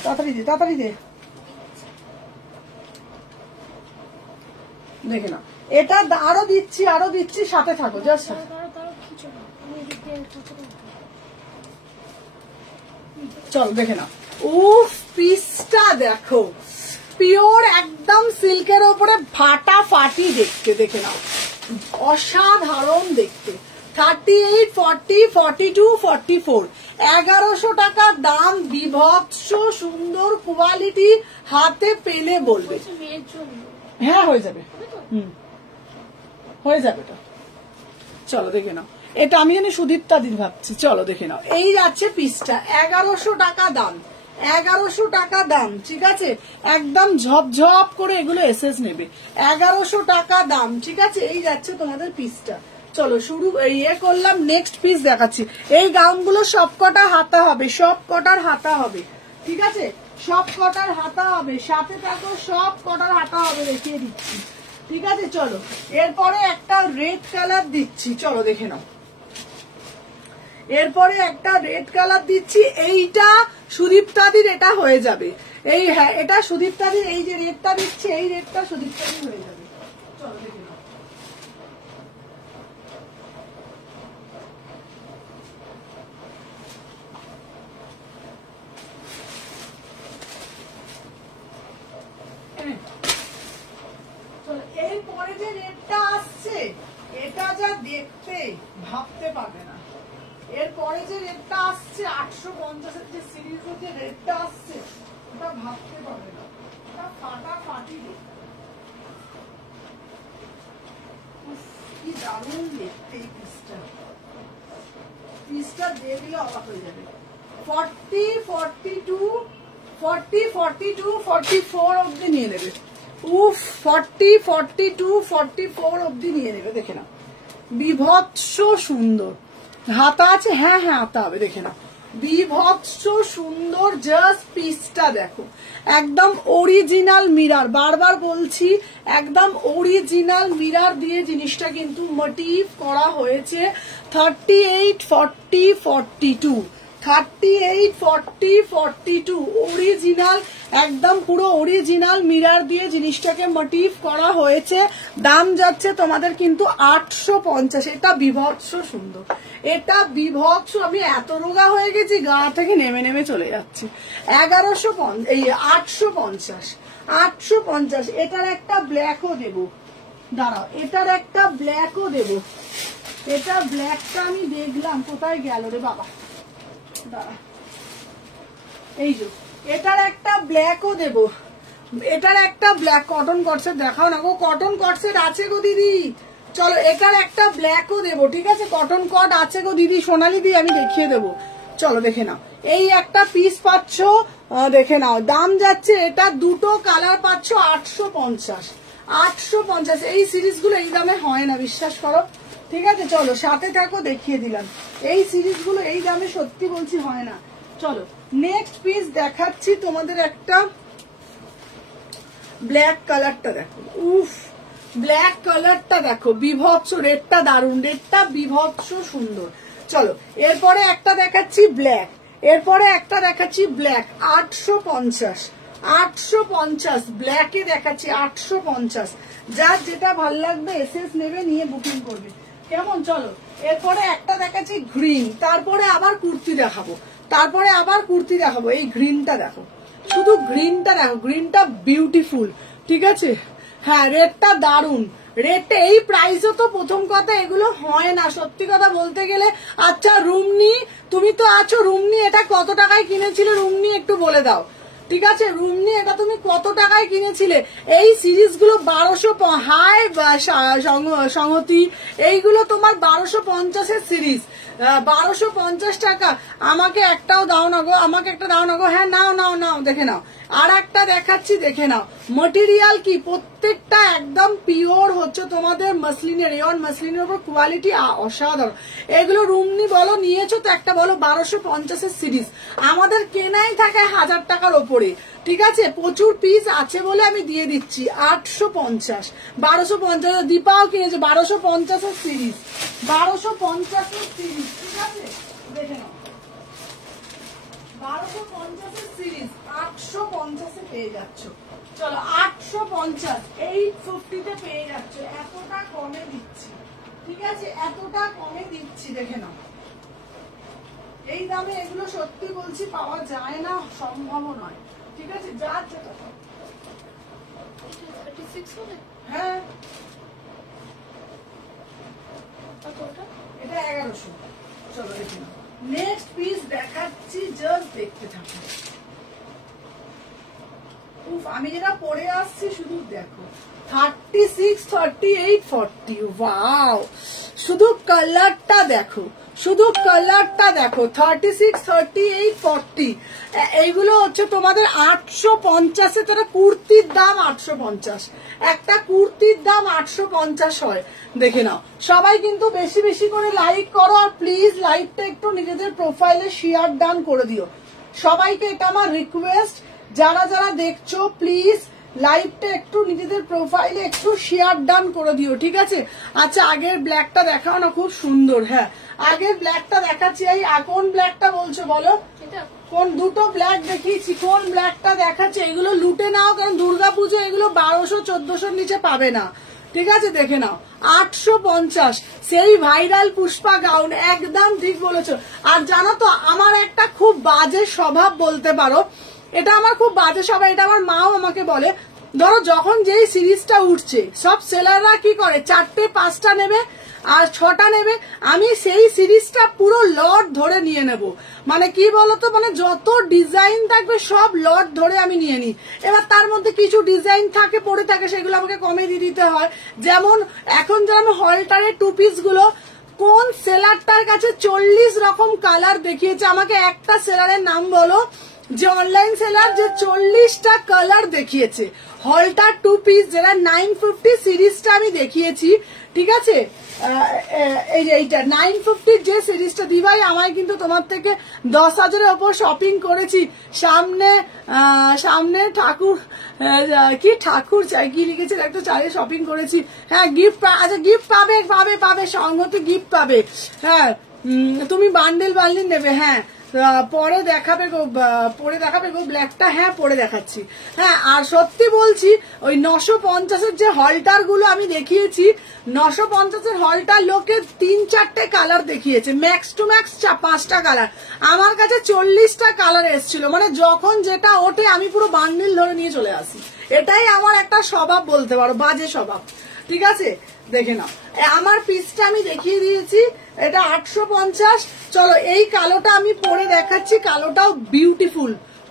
তাড়াতাড়ি দে, তাড়াতাড়ি দে। দেখে নাও এটা আরো দিচ্ছি, আরো দিচ্ছি, সাথে থাকো জাস্ট। চল দেখে নাও, উফ পিসটা দেখো, পিওর একদম সিল্কের ওপরে ফাটাফাটি দেখতে। দেখে নাও অসাধারণ দেখতে। 38, 40, 42, 44, 1100 টাকা দাম। বিভৎস সুন্দর কোয়ালিটি, হাতে পেলে বলবে। হ্যাঁ হয়ে যাবে, হয়ে যাবে এটা। চলো দেখে নাও, এটা আমি জানি সুদীপ্তা দিন ভাবছি। চলো দেখে নাও, এই যাচ্ছে পিসটা 1100 টাকা দাম, 1100 টাকা দাম। ঠিক আছে, একদম ঝপঝপ করে এগুলো এসএস নেবে, 1100 টাকা দাম। ঠিক আছে, এই যাচ্ছে তোমাদের পিসটা। চলো শুরু ইয়ে করলাম, নেক্সট পিস দেখাচ্ছি। এই গাউনগুলো সব কটা হাতা হবে, সব কটার হাতা হবে। ঠিক আছে, সব কটার হাতা হবে, সাথে থাকো, সব কটার হাতা হবে, দেখিয়ে দিচ্ছি। ঠিক আছে চলো, এরপরে একটা রেড কালার দিচ্ছি। চলো দেখে নাও, এরপরে একটা রেড কালার দিচ্ছি। এইটা সুদীপ্তাদির, এটা হয়ে যাবে। এই হ্যাঁ এটা সুদীপ্তাদির, এই যে রেডটা দিচ্ছি, এই রেডটা সুদীপ্তাদির হয়ে যাবে। চলো দেখে নাও, এরপরে যে রেডটা আসছে, এটা যা দেখতে ভাবতে পারবে না। এরপরে যে রেডটা আসছে 850-এর যে সিরিজের যে রেডটা আসছে, ওটা ভাবতে পারবে না, ওটা ফাটাফাটি দেখতে। কি দারুণ দেখতে এই পিসটা, পিসটা দেখলে অবাক হয়ে যাবে। 40, 42, 40, 42, 44 অব্দি নিয়ে নেবে। উফ 40, 42, 44 অব্দি নিয়ে নেবে। দেখে নাও বিভৎস সুন্দর, হাতা আছে, হ্যাঁ হ্যাঁ হাতা হবে। দেখে নাও বিভৎস সুন্দর, জাস্ট পিসটা দেখো, একদম অরিজিনাল মিরার। বারবার বলছি, একদম অরিজিনাল মিরার দিয়ে জিনিসটা কিন্তু মোটিভ করা হয়েছে। 38, 40, 42, 38, 40, 42 অরিজিনাল, একদম পুরো অরিজিনাল মিরার দিয়ে জিনিসটাকে মোটিভ করা হয়েছে। দাম যাচ্ছে তোমাদের কিন্তু 850। এটা বিভৎস সুন্দর, এটা বিভৎস। আমি এত রোগা হয়ে গেছি, গা থেকে নেমে নেমে চলে যাচ্ছি। 850, 850। এটার একটা ব্ল্যাকও দেবো। দাঁড়াও, এটার একটা ব্ল্যাকও দেবো। এটা ব্ল্যাকটা আমি দেখলাম কোথায় গেল রে বাবা, দাঁড়া, এই যে এটার একটা ব্ল্যাকও দেবো। এটার একটা ব্ল্যাক কটন কটসেট দেখাও না গো, কটন কটসেট আছে গো দিদি, চলো এটার একটা ব্ল্যাকও দেবো, ঠিক আছে? কটন কট আছে গো দিদি, সোনালি দি আমি দেখিয়ে দেবো, চলো দেখে নাও। এই একটা পিস পাচ্ছ, দেখে নাও, দাম যাচ্ছে এটা দুটো কালার পাচ্ছ 850। 850 এই সিরিজগুলো এই দামে হয় না, বিশ্বাস করো, ঠিক আছে? চলো সাথে থাকো, দেখিয়ে দিলাম। এই সিরিজগুলো এই দামে সত্যি বলছি হয় না। চলো নেক্সট পিস দেখাচ্ছি তোমাদের, একটা ব্ল্যাক কালারটা দেখো, উফ ব্ল্যাক কালারটা দেখো, বিভৎস, রেডটা দারুন, রেডটা বিভৎস সুন্দর। চলো এরপরে একটা দেখাচ্ছি ব্ল্যাক, এরপরে একটা দেখাচ্ছি ব্ল্যাক 850। 850 ব্ল্যাকে দেখাচ্ছি 850। যার যেটা ভাল লাগবে এসএস নেবে, নিয়ে বুকিং করবে, কেমন? চলো এরপরে একটা দেখাচ্ছি গ্রিন, তারপরে আবার কুর্তি দেখাবো, তারপরে আবার কুর্তি দেখাবো। এই গ্রিনটা দেখো, শুধু গ্রিনটা দেখো, গ্রিনটা বিউটিফুল, ঠিক আছে? হ্যাঁ রেডটা দারুন, রেডটা এই প্রাইসও তো প্রথম কথা এগুলো হয় না সত্যি কথা বলতে গেলে। আচ্ছা রুমনি, তুমি তো আছো, রুমনি এটা কত টাকায় কিনেছিলে? রুমনি একটু বলে দাও, ঠিক আছে? রুমনি এটা তুমি কত টাকায় কিনেছিলে? এই সিরিজগুলো 1200, হাই সংহতি, এইগুলো তোমার 1250-এর সিরিজ, 1250 টাকা। আমাকে একটাও দাও না গো, আমাকে একটা দাও না গো। হ্যাঁ নাও নাও নাও, দেখে নাও। আর একটা দেখাচ্ছি, দেখে নাও। মেটেরিয়াল কি প্রত্যেকটা একদম পিওর হচ্ছে তোমাদের মাসলিনের, রেয়ন মাসলিনের উপর কোয়ালিটি অসাধারণ। এগুলো রুমনি বলো নিয়েছো তো একটা, বলো 1250-এর সিরিজ, আমাদের কেনাই থাকে 1000 টাকার ওপরে, ঠিক আছে? প্রচুর পিস আছে বলে আমি দিয়ে দিচ্ছি 850। 1250 দীপাও কিনেছে, 1250-এর সিরিজ, 1250-এর সিরিজ, ঠিক আছে? দেখে নাও 1250-এর সিরিজ 850-এ পেয়ে যাচ্ছ। চলো 850 850-তে পেয়ে যাচ্ছ, এতটা কমে দিচ্ছি, ঠিক আছে? এতটা কমে দিচ্ছি, দেখে নাও। এই দামে এগুলো সত্যি বলছি পাওয়া যায় না, সম্ভব নয়, ঠিক আছে? যার যেটা, হ্যাঁ এটা 1100। চলো দেখে নাও। নেক্সট পিস দেখাচ্ছি, জাস্ট দেখতে থাকো। উফ আমি যেটা পরে আসছি শুধু দেখো, 36, 38, 40, ওয়াও, শুধু কালারটা দেখো, শুধু কালারটা দেখো, 36, 38, 40, এইগুলো হচ্ছে তোমাদের 850-এ। তারা কুর্তির দাম 850, একটা কুর্তির দাম 850 হয়, দেখে নাও। সবাই কিন্তু বেশি বেশি করে লাইক করো, আর প্লিজ লাইকটা একটু নিজেদের প্রোফাইলে শেয়ার ডান করে দিও সবাইকে, এটা আমার রিকোয়েস্ট। যারা যারা দেখছো প্লিজ লাইভটা একটু নিজেদের প্রোফাইলে একটু শেয়ার ডান করে দিও, ঠিক আছে? আচ্ছা আগের ব্ল্যাকটা দেখাও না, খুব সুন্দর। হ্যাঁ আগের ব্ল্যাকটা দেখাচ্ছি। এই কোন ব্ল্যাকটা বলছো বলো? কোন দুটো ব্ল্যাক দেখিয়েছি, কোন ব্ল্যাকটা দেখাচ্ছে? এগুলো লুটে নাও, কারণ দুর্গাপুজো এগুলো 1200-1400-র নিচে পাবে না, ঠিক আছে? দেখে নাও 850, সেই ভাইরাল পুষ্পা গাউন, একদম ঠিক বলেছো। আর জানো তো আমার একটা খুব বাজে স্বভাব বলতে পারো, এটা আমার খুব বাজে স্বভাব, এটা আমার মাও আমাকে বলে। ধরো যখন যেই সিরিজটা উঠছে সব সেলাররা কি করে, 4টে 5টা নেবে আর 6টা নেবে, আমি সেই সিরিজটা পুরো লট ধরে নিয়ে নেব। মানে কি বলতো, মানে যত ডিজাইন থাকবে সব লট ধরে আমি নিয়ে নিই। এবার তার মধ্যে কিছু ডিজাইন থাকে পড়ে থাকে, সেগুলো আমাকে কমে দিয়ে দিতে হয়। যেমন এখন যেমন হলটারের 2 পিস গুলো, কোন সেলারটার কাছে 40 রকম কালার দেখিয়েছে, আমাকে একটা সেলারের নাম বলো যে অনলাইন সেলার যে 40টা কালার দেখিয়েছে। হলটার 2 পিস যেটা 950 সিরিজটা আমি দেখিয়েছি, ঠিক আছে? এই যে এইটা 950 যে সিরিজটা, দিভাই আমায় কিন্তু তোমার থেকে 10,000-এর ওপর শপিং করেছি। সামনে ঠাকুর, কি ঠাকুর চাই কি লিখেছে একটা চালে শপিং করেছি। হ্যাঁ গিফট, আচ্ছা গিফট পাবে পাবে পাবে, সংহতি গিফট পাবে। হ্যাঁ তুমি বান্ডেল নেবে, হ্যাঁ পরে দেখাবে গো, পরে দেখাবে গো ব্ল্যাকটা। হ্যাঁ পরে দেখাচ্ছি। হ্যাঁ আর সত্যি বলছি, ওই 950-এর যে হলটার গুলো আমি দেখিয়েছি, 950-এর হলটার লোকে 3-4টে কালার দেখিয়েছে, ম্যাক্স টু ম্যাক্স 5টা কালার। আমার কাছে 40টা কালার এসেছিল, মানে যখন যেটা ওঠে আমি পুরো বান্ডিল ধরে নিয়ে চলে আসি। এটাই আমার একটা স্বভাব বলতে পারো, বাজে স্বভাব, ঠিক আছে, দেখে নাও। আমার পিসটা আমি দেখিয়ে দিয়েছি, এটা 850। চলো এই কালোটা আমি পরে দেখাচ্ছি, কালোটাও বিউটিফুল,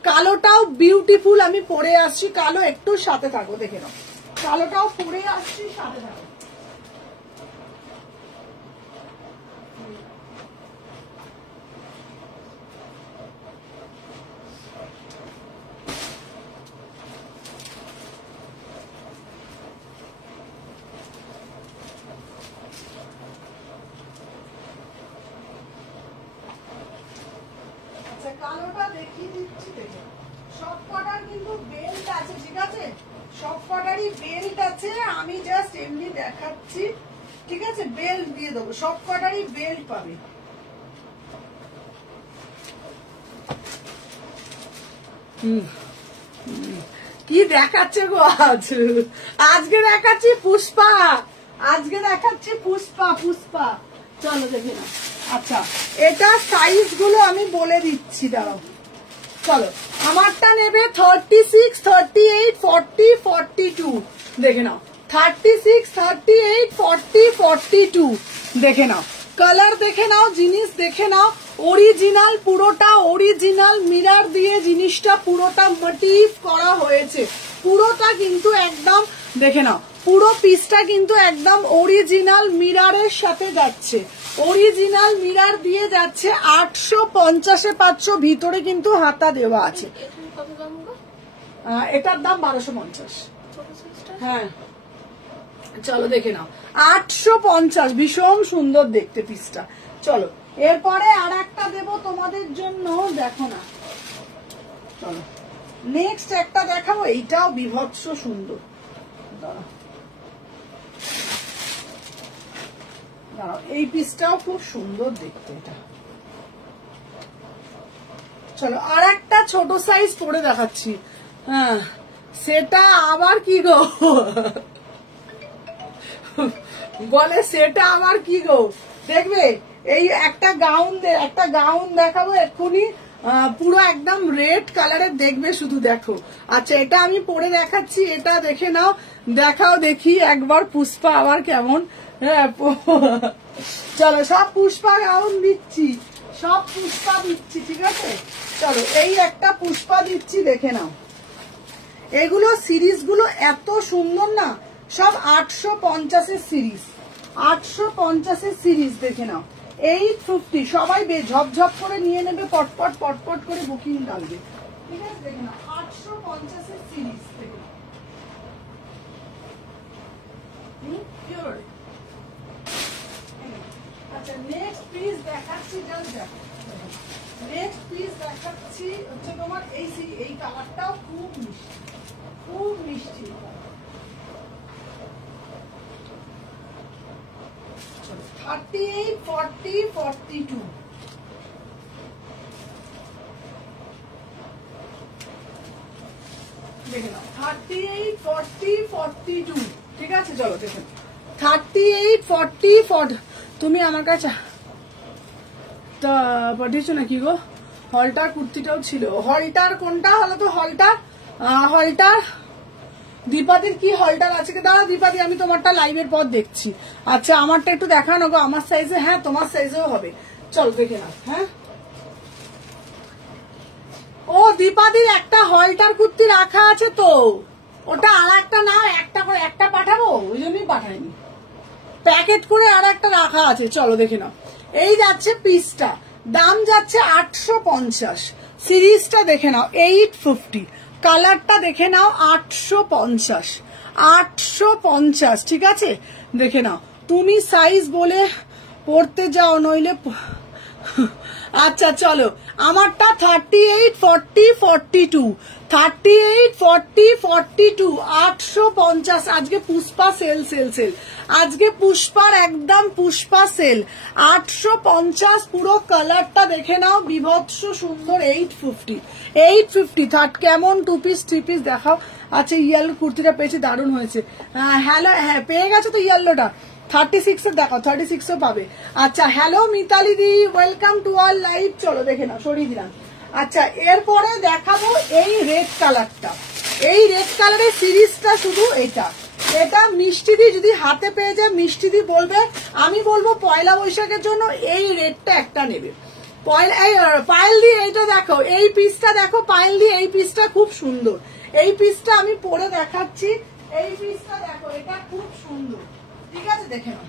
কালোটাও বিউটিফুল। আমি পরে আসছি কালো, একটু সাথে থাকো, দেখে নাও কালোটাও পরে আসছি, সাথে থাকো। কালোটা দেখিয়ে দিচ্ছি, দেখো সব কটার কিন্তু বেল্ট আছে, ঠিক আছে, সব কটারই বেল্ট আছে। আমি জাস্ট এমনি দেখাচ্ছি, ঠিক আছে, বেল্ট দিয়ে দেবো, সব কটারই বেল্ট পাবে। কি দেখাচ্ছে গো আজকে দেখাচ্ছি পুষ্পা, আজকে দেখাচ্ছি পুষ্পা, পুষ্পা। চলো দেখে না। আচ্ছা এটা সাইজ গুলো আমি বলে দিচ্ছি, দাঁড়াও। চলো আমারটা নেবে 36, 38, 40, 42, দেখে নাও 36, 38, 40, 42, দেখে নাও। কালার দেখে নাও, জিনিস দেখে নাও, অরিজিনাল, পুরোটা অরিজিনাল মিরর দিয়ে জিনিসটা পুরোটা মোটিভ করা হয়েছে, পুরোটা কিন্তু একদম দেখে নাও, পুরো পিসটা কিন্তু একদম অরিজিনাল মিররের সাথে যাচ্ছে, অরিজিনাল মিরর দিয়ে যাচ্ছে। 850-এ পাচ্ছ, ভিতরে কিন্তু হাতা দেওয়া আছে। এটার দাম 1250। হ্যাঁ চলো দেখে নাও, 850, ভীষণ সুন্দর দেখতে পিসটা। চলো এরপরে আর একটা দেবো তোমাদের জন্য, দেখো না। চলো নেক্সট একটা দেখাবো, এইটাও বিভৎস সুন্দর। এই পিসটাও খুব সুন্দর দেখতে এটা। চলো আর একটা ছোট সাইজ পরে দেখাচ্ছি। হ্যাঁ সেটা আবার কি গো বলে, সেটা আবার কি গো, দেখবে এই একটা গাউন দেখাবো এক্ষুনি, পুরো একদম রেড কালারের, দেখবে শুধু দেখো। আচ্ছা এটা আমি পরে দেখাচ্ছি, এটা দেখে নাও, দেখাও দেখি একবার পুষ্পা আবার কেমন। হ্যাঁ চলো সব পুষ্পা গাউন দিচ্ছি, সব পুষ্পা দিচ্ছি, ঠিক আছে। চলো এই একটা পুষ্পা দিচ্ছি, দেখে নাও। এগুলো সিরিজ গুলো এত সুন্দর না, সব 850-এর সিরিজ, 850-এর সিরিজ, দেখে নাও। 850, সবাই ঝপঝপ করে নিয়ে নেবে, পটপট পটপট করে বুকিং ডালবে, ঠিক আছে, দেখে নাও 850-এর সিরিজ, দেখে নাও। আচ্ছা নেক্সট পিস দেখাচ্ছি, নেক্সট পিস দেখাচ্ছি হচ্ছে তোমার এই কালারটাও খুব মিষ্টি, খুব মিষ্টি। 38, 40, 42, দেখে নাও 38, 40, 42, ঠিক আছে। চলো দেখুন 38, 40, 40, তুমি আমার কাছে পাঠিয়েছো নাকি গো? হলটার কুর্তিটাও ছিল, হলটার কোনটা হলো তো, হলটার দীপাদির কি হলটার আছে কি? দাঁড়া দীপাদি, আমি তোমারটা লাইভের পর দেখছি। আচ্ছা আমারটা একটু দেখানো গো, আমার সাইজে, হ্যাঁ তোমার সাইজেও হবে, চল দেখে নাও। হ্যাঁ ও দীপাদির একটা হলটার কুর্তি রাখা আছে তো, ওটা আর একটা না, একটা করে একটা পাঠাবো, ওই জন্যই পাঠাইনি, প্যাকেট করে আর একটা রাখা আছে। চলো দেখে নাও, এই যাচ্ছে পিসটা, দাম যাচ্ছে 850, সিরিজটা দেখে নাও 850, কালারটা দেখে নাও 850, 850, ঠিক আছে, দেখে নাও। তুমি সাইজ বলে পড়তে যাও নইলে। আচ্ছা চলো আমারটা 38, 40, 42, 38, 40, 42, 850। আজকে পুষ্পা সেল সেল সেল, আজকে পুষ্পার একদম পুষ্পা সেল, 850। পুরো কালারটা দেখে নাও, বিভৎস সুন্দর, 850, 850। কেমন 2 পিস 3 পিস দেখাও। আচ্ছা ইয়েলো কুর্তিটা পেয়েছি, দারুণ হয়েছে। হ্যালো, হ্যাঁ পেয়ে গেছো তো ইয়েলোটা, 36 এর দেখাও, 36 পাবে। আচ্ছা hello Mitali di, welcome to our live. চলো দেখে নাও, সরিয়ে দিলাম। আচ্ছা এরপরে দেখাবো এই রেড কালারটা, এই রেড কালারের সিরিজটা শুধু এটা, এটা মিষ্টি দি যদি হাতে পেয়ে যায় মিষ্টি দি বলবে, আমি বলবো পয়লা বৈশাখের জন্য এই রেটটা একটা নেবে। পায়েল দি এইটা দেখো, এই পিসটা দেখো পায়েল দি, এই পিসটা খুব সুন্দর। এই পিসটা আমি পরে দেখাচ্ছি, এই পিসটা দেখো, এটা খুব সুন্দর। ঠিক আছে, দেখে নাও।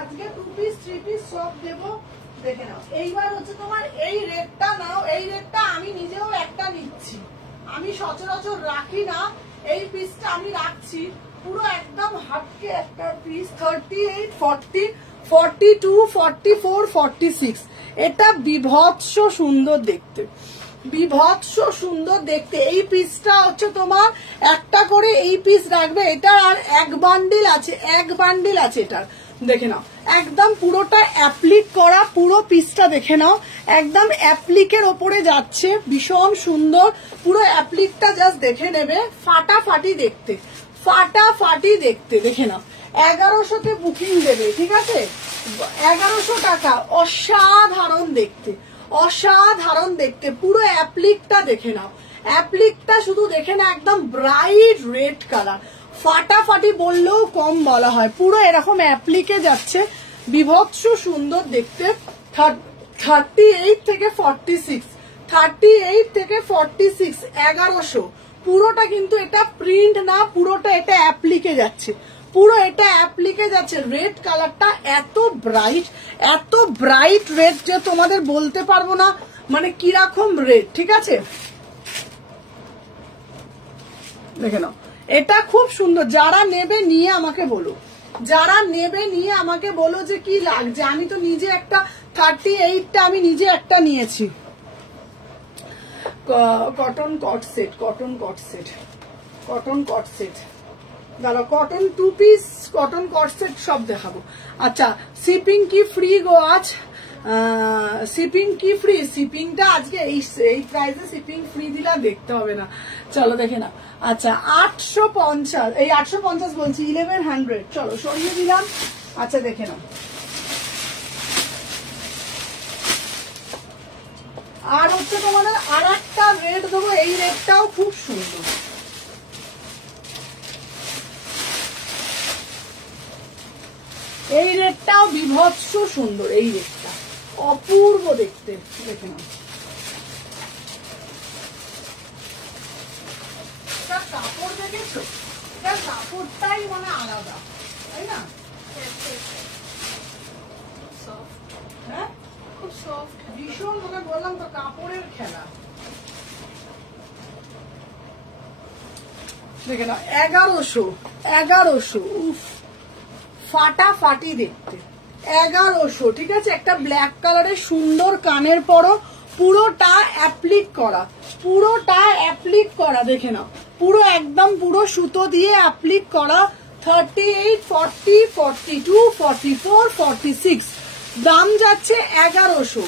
আজকে 2 পিস 3 পিস সব দেবো, দেখে নাও। এইবার হচ্ছে তোমার এই রেটটা নাও, এই রেটটা আমি নিজেও একটা নিচ্ছি, আমি সচরাচর রাখি না, এই পিসটা আমি রাখছি। পুরো একদম হাটকে একটা পিস 38, 40, 42, 44, 46। এটা বিভৎস সুন্দর দেখতে, বিভৎস সুন্দর দেখতে। এই পিসটা হচ্ছে তোমার একটা করে এই পিস রাখবে, এটা আর এক বান্ডিল আছে, এক বান্ডিল আছে এটার। দেখে নাও একদম পুরোটা অ্যাপ্লিক করা, পুরো পিসটা দেখে নাও একদম অ্যাপ্লিকের ওপরে যাচ্ছে, ভীষণ সুন্দর। পুরো অ্যাপ্লিকটা জাস্ট দেখে নেবে, ফাটাফাটি দেখতে, ফাটাফাটি দেখতে। দেখে নাও 1100-তে বুকিং দেবে, ঠিক আছে, 1100 টাকা। অসাধারণ দেখতে, অসাধারণ দেখতে। পুরো অ্যাপ্লিকটা দেখে নাও, অ্যাপ্লিকটা শুধু দেখে না, একদম ব্রাইট রেড কালার, ফাটাফাটি বললেও কম বলা হয়। পুরো এরকম অ্যাপ্লিকে যাচ্ছে, বিভৎস সুন্দর দেখতে। 38 থেকে 46, 38 থেকে 46, 1100। পুরোটা কিন্তু এটা প্রিন্ট না, পুরোটা এটা অ্যাপ্লিকে যাচ্ছে, পুরো এটা অ্যাপ্লিকে যাচ্ছে। রেড কালারটা এত ব্রাইট রেড যে তোমাদের বলতে পারবো না মানে কিরকম রেড। ঠিক আছে, দেখে নাও এটা খুব সুন্দর। যারা নেবে নিয়ে আমাকে বলো, যারা নেবে নিয়ে আমাকে বলো যে কি লাগছে। আমি তো নিজে একটা 38টা আমি নিজে একটা নিয়েছি। কটন কট সেট, কটন কট সেট, কটন কট সেট, দাঁড়াও কটন 2 পিস কটন কট সেট সব দেখাবো। আচ্ছা, শিপিং কি ফ্রি গো আজ? শিপিং কি ফ্রি? শিপিংটা আজকে এই প্রাইসে শিপিং ফ্রি দিলা দেখতে হবে না, চলো দেখে না। আচ্ছা 850, এই 850 বলছি 1100, চলো সরিয়ে দিলাম। আচ্ছা দেখে নাও। আর হচ্ছে তোমাদের আর একটা রেট দেবো, এই রেটটাও খুব সুন্দর। এই রেটটাও বিভৎস সুন্দর, এই রেটটা অপূর্ব দেখতে। দেখে নাও কাপড় দেখেছো, এটার কাপড়টাই মানে আলাদা, তাই না? হ্যাঁ খুব সফট, ভীষণ, মানে বললাম তো কাপড়ের খেলা। দেখে নাও 1100, উফ ফাটাফাটি দেখতে, 1100। ঠিক আছে, একটা ব্ল্যাক কালারের সুন্দর কানের পরো, পুরোটা অ্যাপ্লিক করা, পুরোটা অ্যাপ্লিক করা। দেখে নাও পুরো একদম পুরো সুতো দিয়ে অ্যাপ্লিক করা। 38, 40, 42, 44, 46, দাম যাচ্ছে 1100,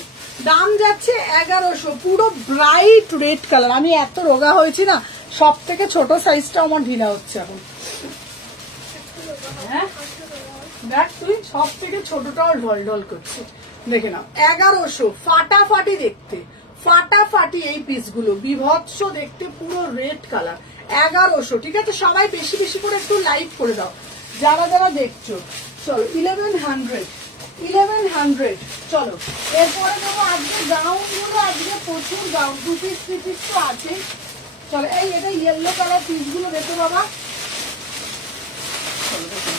দাম যাচ্ছে 1100। পুরো ব্রাইট রেড কালার। আমি এত রোগা হয়েছি না, সব থেকে ছোট সাইজটা আমার ঢিলা হচ্ছে এখন। হ্যাঁ দেখ তুই সব থেকে ছোটটাও ঢল করছে। দেখে নাও 1100, ফাটাফাটি দেখতে, ফাটাফাটি এই পিসগুলো, বিভৎস দেখতে, পুরো রেড কালার, 1100। ঠিক আছে, সবাই বেশি বেশি করে একটু লাইক করে দাও যারা যারা দেখছো। চলো 1100, চলো এরপরে দেবো আজকে গাউন গুলো। আজকে প্রচুর গাউন, 2 পিস 3 পিস তো আছে। চলো এই এটা ইয়েলো কালার পিসগুলো দেখো বাবা। চলো দেখো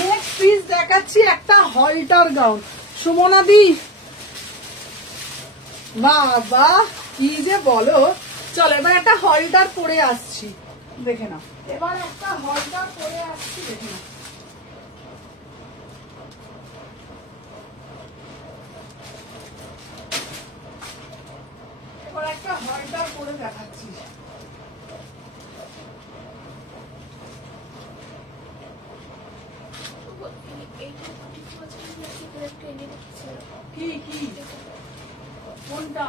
নেক্সট পিস দেখাচ্ছি, একটা হলটার গাউন। সুমনাদি বাবা কি যে বলো। চলো এবার একটা হলটার পরে আসছি, দেখে নাও। এবার একটা হলটার পরে আসছি, দেখে নাও। এবার একটা হলটার পরে দেখাচ্ছি। কি কি কোনটা?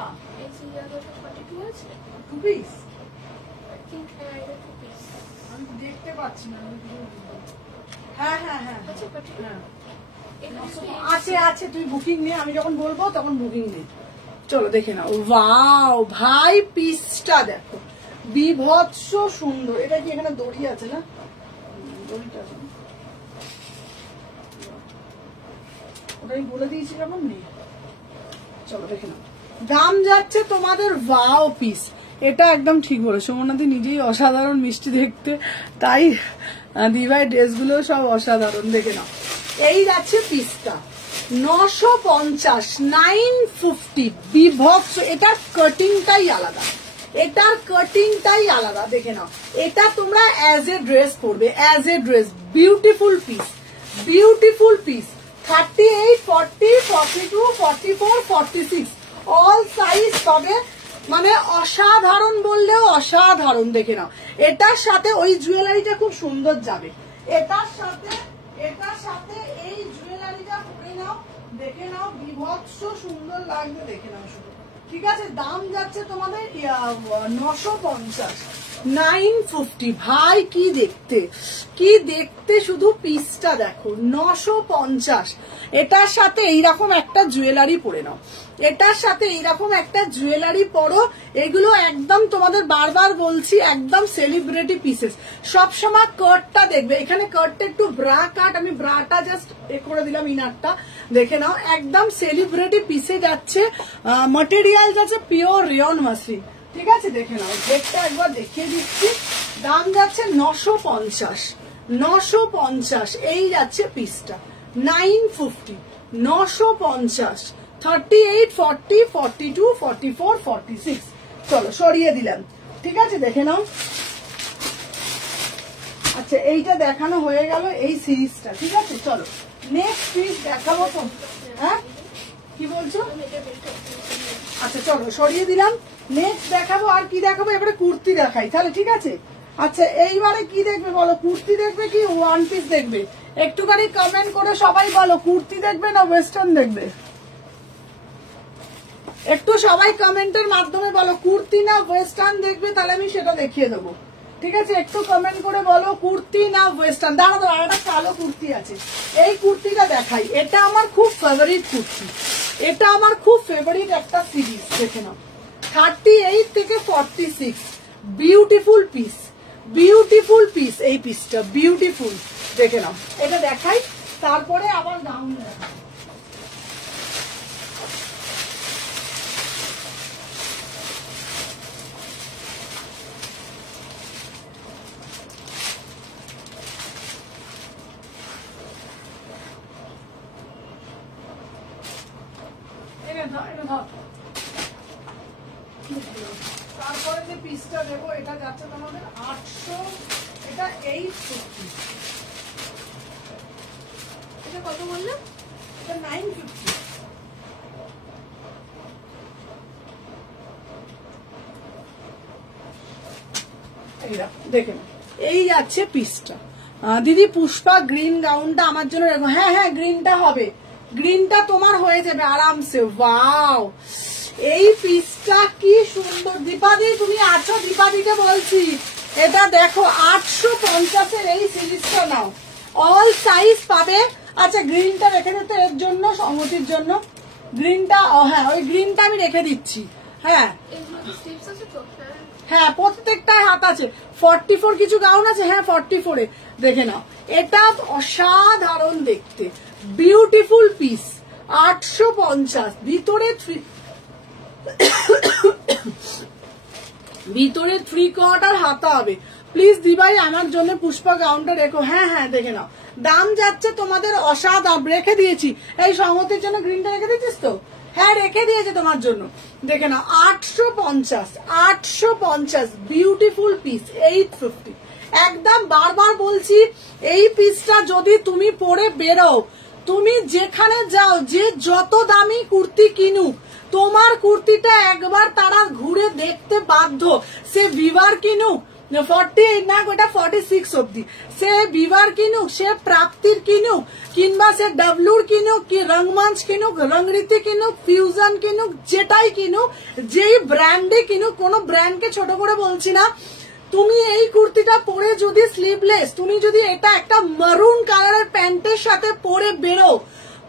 আমি দেখতে পাচ্ছি না। হ্যাঁ হ্যাঁ হ্যাঁ আছে আছে, তুই বুকিং নে, আমি যখন বলবো তখন বুকিং নে। চলো দেখে নাও। ওয়াও ভাই পিসটা দেখো বিভৎস সুন্দর। এটা কি এখানে দড়ি আছে না? দড়িটা ওটাই বলে দিয়েছি যখন নেই। চলো দেখে নাও। দাম যাচ্ছে তোমাদের ওয়াও পিস। এটা একদম ঠিক বলো, সুমনাদি নিজেই অসাধারণ মিষ্টি দেখতে, তাই দিভাই ড্রেসগুলো সব অসাধারণ। দেখে নাও এই যাচ্ছে পিসটা 950, 950 বিভৎস। এটার কাটিংটাই আলাদা, এটার কাটিংটাই আলাদা। দেখে নাও এটা তোমরা অ্যাজ এ ড্রেস পরবে, as a dress. Beautiful piece, beautiful piece. 38, 40, 42, 44, 46 all size পাবে, মানে অসাধারণ বললেও অসাধারণ। দেখে নাও এটার সাথে ওই জুয়েলারিটা খুব সুন্দর যাবে, এটার সাথে এই জুয়েলারিটা পরে নাও, দেখে নাও বিভৎস সুন্দর লাগবে। দেখে নাও শুধু, ঠিক আছে? দাম যাচ্ছে তোমাদের 950, 950। ভাই কি দেখতে, কি দেখতে, শুধু পিসটা দেখো 950। এটার সাথে এইরকম একটা জুয়েলারি পরে নাও, এটার সাথে এইরকম একটা জুয়েলারি পরো। এগুলো একদম তোমাদের বারবার বলছি একদম সেলিব্রিটি পিসেস। সবসময় কাটটা দেখবে, এখানে কাটটা একটু ব্রা কাট, আমি ব্রাটা জাস্ট এ করে দিলাম, ইনারটা দেখে নাও একদম সেলিব্রিটি পিসে যাচ্ছে। ম্যাটেরিয়াল যাচ্ছে পিওর রিয়ন মাসলিন, ঠিক আছে? দেখে নাও ডেটটা একবার দেখিয়ে দিচ্ছি। দাম যাচ্ছে 950, 950 এই যাচ্ছে পিসটা 950, 950। 38, 40, 42, 44, 46 চলো সরিয়ে দিলাম, ঠিক আছে? দেখে নাও। আচ্ছা এইটা দেখানো হয়ে গেল এই সিরিজটা, ঠিক আছে? চলো নেক্সট পিস দেখাবো তো। হ্যাঁ কি বলছো? আচ্ছা চলো সরিয়ে দিলাম, নেক্সট দেখাবো। আর কি দেখাবো? এবারে কুর্তি দেখাই তাহলে, ঠিক আছে? আচ্ছা এইবারে কি দেখবে বলো? কুর্তি দেখবে কি ওয়ান পিস দেখবে? একটুখানি কমেন্ট করে সবাই বলো, কুর্তি দেখবে না ওয়েস্টার্ন দেখবে? একটু সবাই কমেন্টের মাধ্যমে বলো কুর্তি না ওয়েস্টার্ন দেখবে, তাহলে আমি সেটা দেখিয়ে দেবো, ঠিক আছে? একটু কমেন্ট করে বলো কুর্তি না ওয়েস্টার্ন। দাঁড়াও আর একটা কালো কুর্তি আছে, এই কুর্তিটা দেখাই। এটা আমার খুব ফেভারিট কুর্তি, এটা আমার খুব ফেভারিট একটা সিরিজ। দেখে নাও 38 থেকে 46 বিউটিফুল পিস, বিউটিফুল পিস। এই পিসটা বিউটিফুল, দেখে নাও। এটা দেখাই তারপরে আবার গাউন দেখাই। তারপরে যে পিসটা দেবো এটা যাচ্ছে তোমাদের 800, এটা 850। এটা কত বললাম? এটা 950। দেখেন এই যাচ্ছে পিসটা। দিদি পুষ্পা গ্রিন গাউনটা আমার জন্য রেখো। হ্যাঁ হ্যাঁ গ্রিনটা হবে, গ্রিনটা তোমার হয়ে যাবে আরামসে। ওয়াও এই পিসটা কি সুন্দর। দীপাদি তুমি আছো? দীপাদিকে বলছি এটা দেখো 850 এই সিরিজটা নাও, অল সাইজ পাবে। আচ্ছা গ্রিনটা রেখে দিতে এর জন্য, সংহতির জন্য গ্রিনটা। হ্যাঁ ওই গ্রিনটা আমি রেখে দিচ্ছি। হ্যাঁ হ্যাঁ প্রত্যেকটায় হাত আছে। 44 কিছু গাউন আছে, হ্যাঁ 44 এ দেখে নাও। এটা অসাধারণ দেখতে, বিউটিফুল পিস 850। ভিতরে 3/4 হাতা হবে। প্লিজ দিভাই আমার জন্য পুষ্পা গাউনটা রেখো। হ্যাঁ হ্যাঁ দেখে নাও। দাম যাচ্ছে তোমাদের অসাধারণ, রেখে দিয়েছি। এই সংহতির জন্য গ্রিনটা রেখে দিয়েছিস তো? হ্যাঁ রেখে দিয়েছে তোমার জন্য, দেখে নাও 850, 850 বিউটিফুল পিস 850। একদম বারবার বলছি এই পিসটা যদি তুমি পরে বেরো, তুমি যেখানে যাও, যে যত দামি কুর্তি কিনুক, তোমার কুর্তিটা একবার তারা ঘুরে দেখতে বাধ্য। সে বিভার কিনুক 48 না, ওটা 46 অব্দি, সে বিভার কিনুক, সে প্রাপ্তির কিনুক, কিংবা সে ডাব্লুর কিনুক, কি রংমঞ্চ কিনুক, রংরীতি কিনুক, ফিউজন কিনুক, যেটাই কিনুক, যেই ব্র্যান্ডে কিনুক, কোনো ব্র্যান্ডকে ছোট করে বলছি না। তুমি এই কুর্তিটা পরে যদি স্লিভলেস, তুমি যদি এটা একটা মারুন কালারের প্যান্টের সাথে পরে বেরো,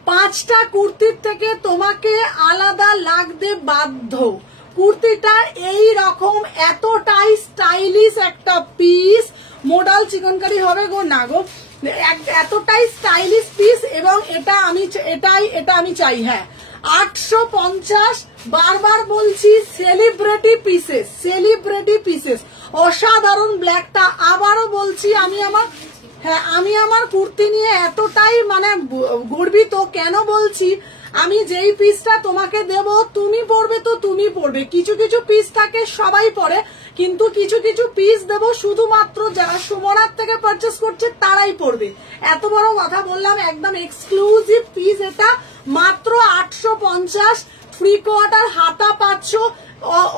5টা কুর্তির থেকে তোমাকে আলাদা লাগতে বাধ্য। কুর্তিটা এই রকম এতটাই স্টাইলিশ একটা পিস, মোডাল চিকনকারি হবে গো না গো, এতটাই স্টাইলিশ পিস। এবং এটা আমি চাই। হ্যাঁ 850, বারবার বলছি সেলিব্রিটি পিসেস, অসাধারণ ব্ল্যাকটা। আবারও বলছি আমি আমার কুর্তি নিয়ে এতটাই মানে গর্বিত। কেন বলছি, আমি যেই পিসটা তোমাকে দেব তুমি পরবে তো তুমি পরবে, কিছু কিছু পিস থাকে সবাই পরে, কিন্তু কিছু কিছু পিস দেব শুধুমাত্র যারা সুমনার থেকে পারচেস করছে তারাই পরবে। এত বড় কথা বললাম, একদম এক্সক্লুসিভ পিস এটা, মাত্র 850, 3/4 হাতা পাচ্ছ।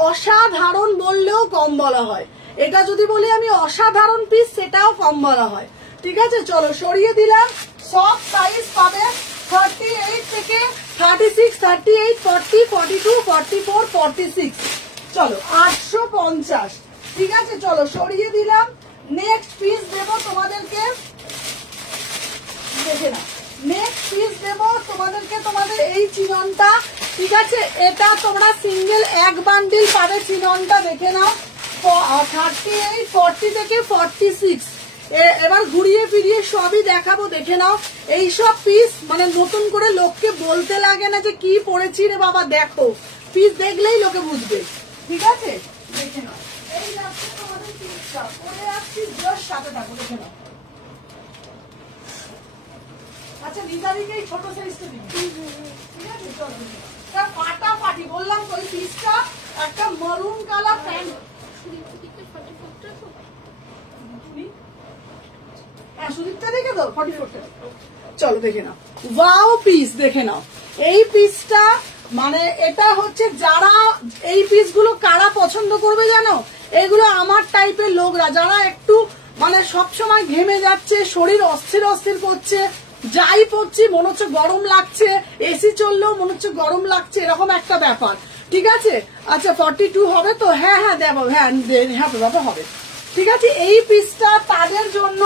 অসাধারণ বললেও কম বলা হয়, এটা যদি বলি আমি অসাধারণ পিস সেটাও কম বলা হয়। ঠিক আছে, চলো সরিয়ে দিলাম। সব সাইজ পাবে 38 থেকে 36, 38, 40, 42, 44, 46। চলো 850। ঠিক আছে, চলো সরিয়ে দিলাম। নেক্সট পিস দেবো তোমাদেরকে, দেখে না, নেক্সট পিস দেবো তোমাদেরকে তোমাদের এই চিননটা। ঠিক আছে, এটা তোমরা সিঙ্গেল এক বান্ডিল পাবে চিননটা, দেখে নাও। 38, 40 থেকে 46। এবার ঘুরিয়ে ফিরিয়ে সবই দেখাবো, দেখে নাও। এইসব পিস মানে নতুন করে লোককে বলতে লাগে না যে কি পড়েছি রে বাবা, দেখো পিস দেখলেই লোকে বুঝবে। ঠিক আছে, দেখে নাও। এই যাচ্ছে তোমাদের পিসটা, পরে আসছি জাস্ট সাথে থাকো, দেখে নাও। আচ্ছা নিতারিকে এই ছোট সাইজটা দিবি, ঠিক আছে? চলো ফাটাফাটি বললাম তো, ওই পিসটা একটা মারুন কালার প্যান্ট। সুদীপটা দেখে দাও 44টা। চলো দেখে নাও, ওয়াও পিস দেখে নাও। এই পিসটা মানে এটা হচ্ছে, যারা এই পিসগুলো কারা পছন্দ করবে জানো, এগুলো আমার টাইপের লোকরা, যারা একটু মানে সবসময় ঘেমে যাচ্ছে, শরীর অস্থির অস্থির করছে, যাই পড়ছি মনে হচ্ছে গরম লাগছে, এসি চললেও মনে হচ্ছে গরম লাগছে, এরকম একটা ব্যাপার। ঠিক আছে, আচ্ছা 42 হবে তো? হ্যাঁ দেবো, হ্যাঁ বাবা হবে। ঠিক আছে, এই পিসটা তাদের জন্য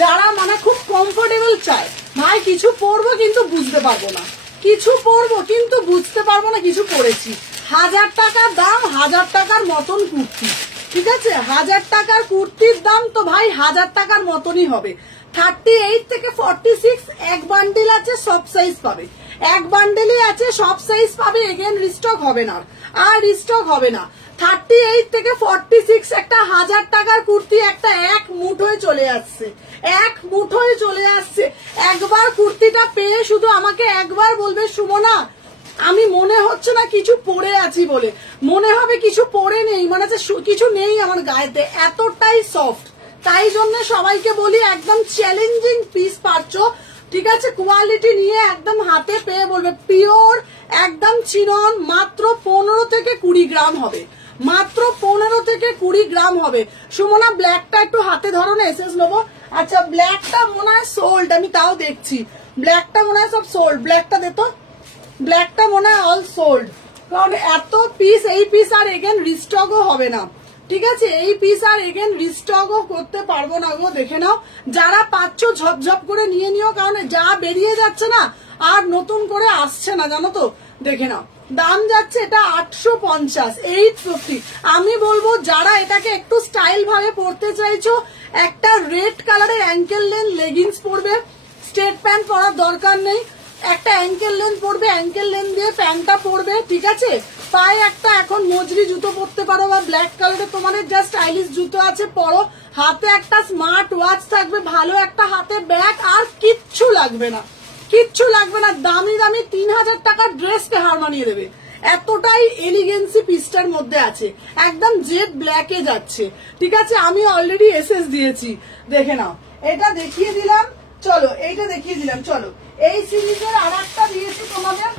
যারা মানে খুব কমফোর্টেবল চায়, ভাই কিছু পরবো কিন্তু বুঝতে পারবো না, কিছু পরবো কিন্তু বুঝতে পারবো না কিছু পরেছি। 1000 টাকার দাম, 1000 টাকার মতন কুর্তি। ঠিক আছে, 1000 টাকার কুর্তির দাম তো ভাই 1000 টাকার মতনই হবে। 38 থেকে 46 এক বান্ডিল আছে, সব সাইজ পাবে, এক বান্ডিলই আছে, সব সাইজ পাবে। এগেন রিস্টক হবে না, আর রিস্টক হবে না। 38 থেকে 46 একটা 1000 টাকার কুর্তি, একটা এক মুঠোয় চলে আসছে, এক মুঠোয় চলে আসছে। একবার কুর্তিটা পেয়ে শুধু আমাকে একবার বলবে, সুমনা আমি মনে হচ্ছে না কিছু পরে আছি বলে, মনে হবে কিছু পরে নেই, মানে কিছু নেই আমার গায়েতে, এতটাই সফট। তাই জন্য সবাইকে বলি একদম চ্যালেঞ্জিং পিস পাচ্ছ। ঠিক আছে, কোয়ালিটি নিয়ে একদম হাতে পেয়ে বলবে পিওর একদম চিনন, মাত্র 15 থেকে 20 গ্রাম হবে, মাত্র 15 থেকে 20 গ্রাম হবে। সুমনা ব্ল্যাকটা একটু হাতে ধরো না, এসএস নেবো। আচ্ছা ব্ল্যাকটা মনে হয় সোল্ড, আমি তাও দেখছি ব্ল্যাকটা মনে হয় সব সোল্ড। ব্ল্যাকটা দে তো, ব্ল্যাকটা মনে হয় অল সোল্ড, কারণ এত পিস, এই পিস আর এগেন রিস্টকও হবে না। ঠিক আছে, এই পিস আর এগেন রিস্টকও করতে পারবো না গো, দেখে নাও। যারা পাচ্ছ ঝপঝপ করে নিয়ে নিও, কারণ যা বেরিয়ে যাচ্ছে না আর নতুন করে আসছে না, জানো তো। দেখে নাও, দাম যাচ্ছে এটা 850, 850। আমি বলবো যারা এটাকে একটু স্টাইল ভাবে পরতে চাইছো, একটা রেড কালারের অ্যাঙ্কেল লেন্থ লেগিংস পরবে, স্ট্রেট প্যান্ট পরার দরকার নেই, একটা অ্যাঙ্কেল লেন্থ পরবে, অ্যাঙ্কেল লেন্থ দিয়ে প্যান্টটা পরবে। ঠিক আছে, পায়ে একটা এখন মজরি জুতো পরতে পারো, বা ব্ল্যাক কালারের তোমাদের যা স্টাইলিশ জুতো আছে পরো, হাতে একটা স্মার্ট ওয়াচ থাকবে, ভালো একটা হাতে ব্যাগ, আর কিচ্ছু লাগবে না, কিচ্ছু লাগবে না। দামি দামি 3000 টাকার ড্রেসকে হার মানিয়ে দেবে, এতটাই এলিগেন্সি পিসটার মধ্যে আছে, একদম জেড ব্ল্যাকে যাচ্ছে। ঠিক আছে, আমি অলরেডি এসএস দিয়েছি, দেখে নাও। এটা দেখিয়ে দিলাম, চলো এইটা দেখিয়ে দিলাম। চলো এই সিরিজের আর একটা দিয়েছি তোমাদের,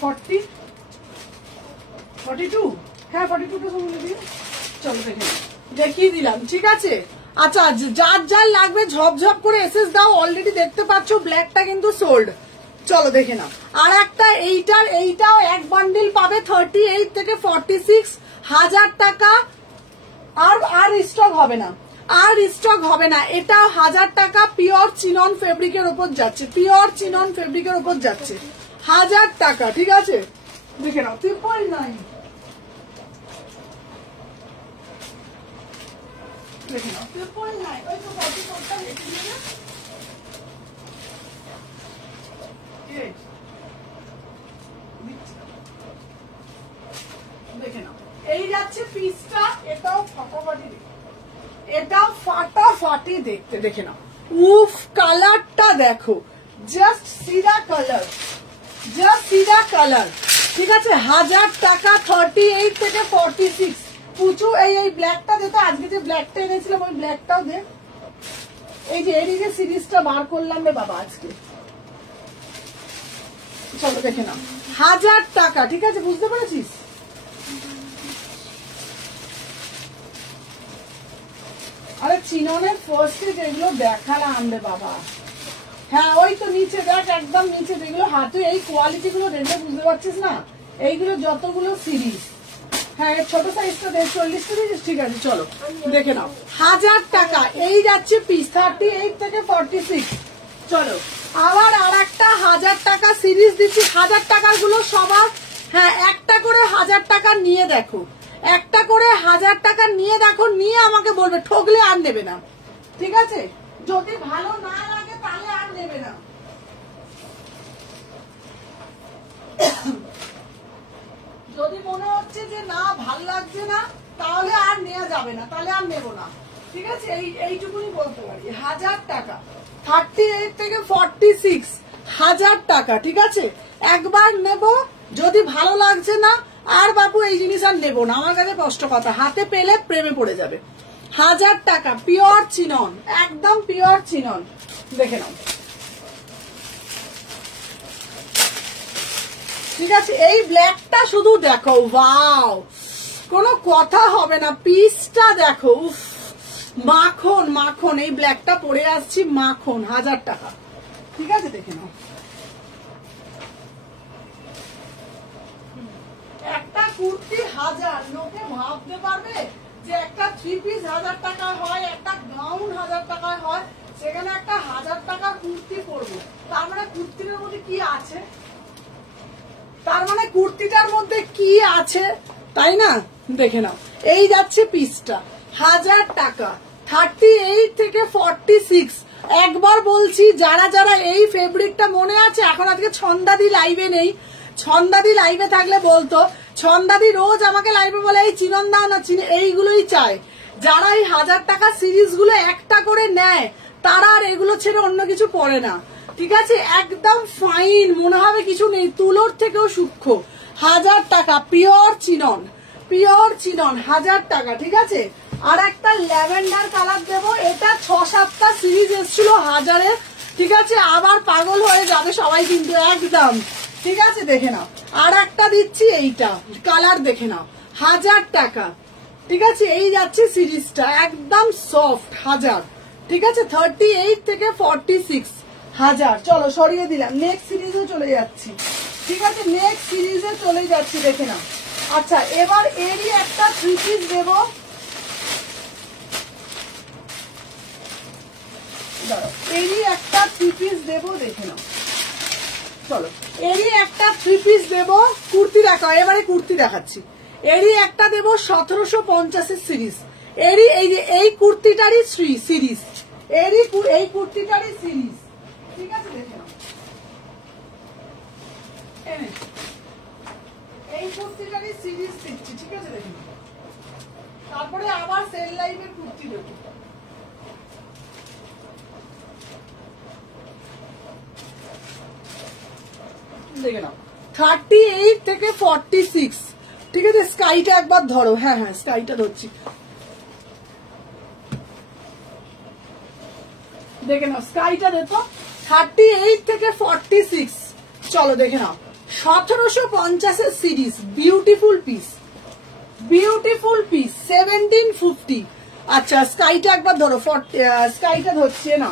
42, হ্যাঁ 42টা সময় দিয়ে চলো দেখিয়ে দিলাম। ঠিক আছে, আচ্ছা যার যার লাগবে ঝপঝপ করে এসএস দাও, অলরেডি দেখতে পাচ্ছ ব্ল্যাকটা কিন্তু সোল্ড। চলো দেখে নাও। আর একটা এইটাও এক বান্ডিল পাবে, 38 থেকে 46, 1000 টাকা, আর স্টক হবে না। আর স্টক হবে না। এটা 1000 টাকা পিওর চিনন ফেব্রিকের উপর যাচ্ছে, পিওর চিনন ফেব্রিকের উপর যাচ্ছে 1000 টাকা। ঠিক আছে, দেখে নাও 999, দেখে নাও 999। ওই তো 44টা রেখে দিয়ে দেখে নাও, এই যাচ্ছে পিসটা। এটাও ফাটাফাটি দেখতে, এটাও ফাটাফাটি দেখতে, দেখে নাও। উফ, কালারটা দেখো, জাস্ট সিরা কালার, জাস্ট সিরা কালার। ঠিক আছে, 1000 টাকা 38 থেকে 46। পুচু এই ব্ল্যাকটা দে তো, আজকে যে ব্ল্যাকটা এনেছিলাম ওই ব্ল্যাকটাও দে। এই যে এদিকে সিরিজটা বার করলাম রে বাবা আজকে। চলো দেখে নাও, 1000 টাকা। ঠিক আছে, বুঝতে পেরেছিস? আরে চিননের ফার্স্টে যেগুলো দেখালাম রে বাবা, হ্যাঁ ওই তো নিচে দেখ, একদম নিচে যেগুলো হাতে, এই কোয়ালিটি গুলো দেখলে বুঝতে পারছিস না? এইগুলো যতগুলো সিরিজ, হ্যাঁ ছোট সাইজটা 40টা দিয়েছিস। ঠিক আছে, চলো দেখে নাও, 1000 টাকা। এই যাচ্ছে পিস 38 থেকে 46। চলো আবার আর একটা 1000 টাকা সিরিজ দিচ্ছি। 1000 টাকার গুলো সবার, হ্যাঁ একটা করে 1000 টাকা নিয়ে দেখো, একটা করে 1000 টাকা নিয়ে দেখো, নিয়ে আমাকে বলবে, ঠকলে আর নেবে না। ঠিক আছে, যদি ভালো না লাগে তাহলে আর নেবে না। যদি মনে হচ্ছে যে না ভাল লাগছে না তাহলে আর নেওয়া যাবে না, তাহলে আর নেবো না। ঠিক আছে, এইটুকুনি বলতে পারি। 1000 টাকা 38 থেকে 46, 1000 টাকা। ঠিক আছে, একবার নেব, যদি ভালো লাগছে না আর বাপু এই জিনিস আর নেবো না, আমার কাছে কষ্ট কথা, হাতে পেলে প্রেমে পড়ে যাবে। 1000 টাকা পিওর চিনন, একদম পিওর চিনন। দেখে নাও, ঠিক আছে, এই ব্ল্যাকটা শুধু দেখো, ওয়াও, কোনো কথা হবে না। পিসটা দেখো, উফ, মাখন মাখন, এই ব্ল্যাকটা পরে আসছি মাখন। 1000 টাকা। ঠিক আছে, দেখে নাও, একটা কুর্তি 1000, লোকে ভাবতে পারবে যে একটা 3 পিস 1000 টাকা হয়, একটা গাউন 1000 টাকা হয়, সেখানে একটা 1000 টাকার কুর্তি পরবো। তার মানে কুর্তিটার মধ্যে কি আছে, তার মানে কুর্তিটার মধ্যে কি আছে, তাই না? দেখে নাও, এই যাচ্ছে পিসটা 1000 টাকা 38 থেকে 46। একবার বলছি, যারা যারা এই ফেব্রিকটা মনে আছে, এখন আজকে ছন্দাদি লাইভে নেই, ছন্দাদি লাইভে থাকলে বলতো। ছন্দাদি রোজ আমাকে লাইভে বলে এই চিনন দাও না, এইগুলোই চায়। যারা এই 1000 টাকা সিরিজ গুলো একটা করে নেয়, তারা আর এগুলো ছেড়ে অন্য কিছু পরে না। ঠিক আছে, একদম ফাইন, মনে হবে কিছু নেই, তুলোর থেকেও সূক্ষ্ম। 1000 টাকা পিওর চিনন, পিওর চিনন, 1000 টাকা। ঠিক আছে, আর একটা ল্যাভেন্ডার কালার দেবো, এটা 6-7টা সিরিজ এসেছিল 1000-এর। ঠিক আছে, আবার পাগল হয়ে যাবে সবাই কিন্তু, একদম। ঠিক আছে, দেখে নাও, আর একটা দিচ্ছি, এইটা কালার দেখে নাও, 1000 টাকা। ঠিক আছে, এই যাচ্ছে সিরিজটা, একদম সফট, 1000। ঠিক আছে, 38 থেকে 46, 1000। চলো সরিয়ে দিলাম, নেক্সট সিরিজে চলে যাচ্ছি। ঠিক আছে, নেক্সট সিরিজে চলে যাচ্ছি, দেখে নাও। আচ্ছা, এবার এরই একটা 3 পিস দেবো, এরই একটা 3 পিস দেবো, দেখে নাও। চলো, এরই একটা 3 পিস দেবো, কুর্তি দেখা, এবারে কুর্তি দেখাচ্ছি। এরই একটা দেবো 1750-এর সিরিজ, এরই এই যে এই কুর্তিটারই সিরিজ, এরই এই কুর্তিটারই সিরিজ। ঠিক আছে, দেখে নাও, এই কুর্তিটারই সিরিজ দিচ্ছি। ঠিক আছে, দেখে নাও, তারপরে আবার সেল লাইভের কুর্তি দেবো। দেখে নাও, 38 থেকে 46। ঠিক আছে, স্কাইটা একবার ধরো, হ্যাঁ হ্যাঁ স্কাইটা ধরছি। দেখে নাও, স্কাইটা দেখো, 38 থেকে 46। চলো দেখে নাও, 1750-এর series, beautiful piece, beautiful piece, 1750। আচ্ছা, স্কাইটা একবার ধরো, স্কাইটা ধরছে না,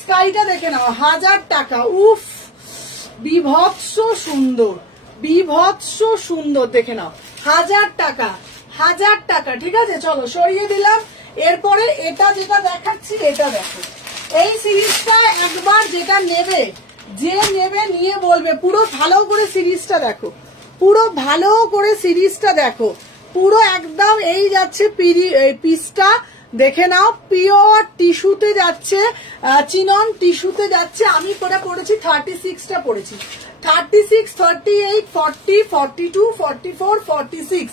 স্কাইটা দেখে নাও, 1000 টাকা। উফ, বিভৎস সুন্দর, বিভৎস সুন্দর, দেখে নাও, 1000 টাকা, 1000 টাকা। ঠিক আছে, চলো সরিয়ে দিলাম। এরপরে এটা যেটা দেখাচ্ছি এটা দেখো, এই সিরিজটা একবার যেটা নেবে, যে নেবে নিয়ে বলবে পুরো ভালো করে সিরিজটা দেখো, পুরো ভালো করে সিরিজটা দেখো, পুরো একদম এই যাচ্ছে পিসটা দেখে নাও, পিওর টিস্যুতে যাচ্ছে, চিনন টিস্যুতে যাচ্ছে। আমি করে পড়েছি 36টা পড়েছি, 36, 38, 40, 42, 44, 46,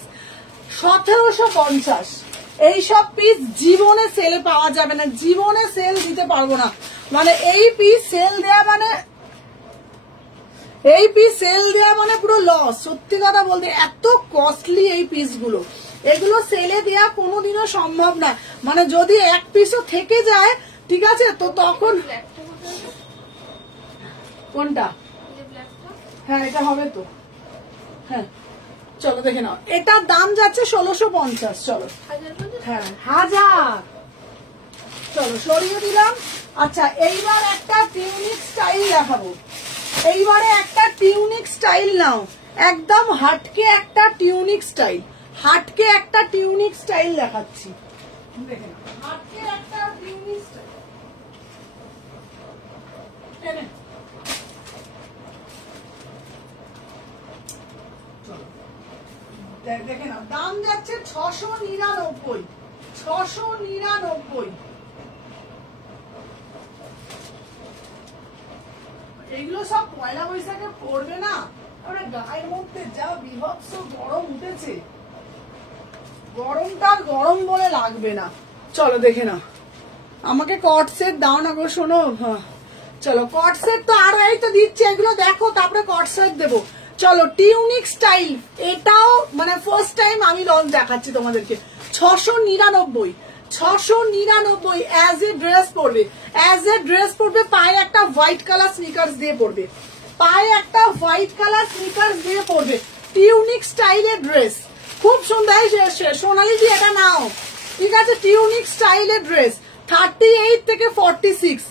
1750। এইসব পিস জীবনে সেলে পাওয়া যাবে না, জীবনে সেল দিতে পারবো না। মানে এই পিস সেল দেয়া মানে, এই পিস সেল দেওয়া মানে পুরো লস। সত্যি কথা বলতে এত কস্টলি এই পিসগুলো, এগুলো সেলে দেওয়া কোনোদিনও সম্ভব না। মানে যদি এক পিসও থেকে যায়, ঠিক আছে, তো তখন কোনটা, হ্যাঁ এটা হবে তো, হ্যাঁ চলো দেখে নাও। এটার দাম যাচ্ছে 1650। চলো হ্যাঁ 1000, চলো সরিয়ে দিলাম। আচ্ছা এইবার একটা টিউনিক স্টাইল দেখাবো, এইবারে একটা টিউনিক স্টাইল নাও, একদম হাটকে একটা টিউনিক স্টাইল, হাটকে একটা টিউনিক স্টাইল দেখাচ্ছি, দেখে নাও, হাটকে একটা টিউনিক স্টাইল। দেখে নাও, দাম যাচ্ছে 699, 699। এগুলো সব পয়লা বৈশাখে পড়বে না, আমরা গায়ের মধ্যে যা বিভৎস গরম উঠেছে, গরমটা গরম বলে লাগবে না। চলো দেখে নাও, আমাকে কট সেট দাও না গো, শোনো, চলো কট সেট তো আর এই তো দিচ্ছে, এগুলো দেখো তারপরে কট সেট দেবো। চলো টিউনিক স্টাইল, এটাও মানে ফার্স্ট টাইম আমি লঞ্চ দেখাচ্ছি তোমাদেরকে। 699, 699 অ্যাজ এ ড্রেস পরবে, অ্যাজ এ ড্রেস পরবে, পায়ে একটা হোয়াইট কালার স্নিকার্স দিয়ে পরবে, পায়ে একটা হোয়াইট কালার স্নিকার্স দিয়ে পরবে, টিউনিক স্টাইলের ড্রেস, খুব সুন্দর। সোনালি দি এটা নাও, ঠিক আছে, টিউনিক স্টাইলের ড্রেস 38 থেকে 46,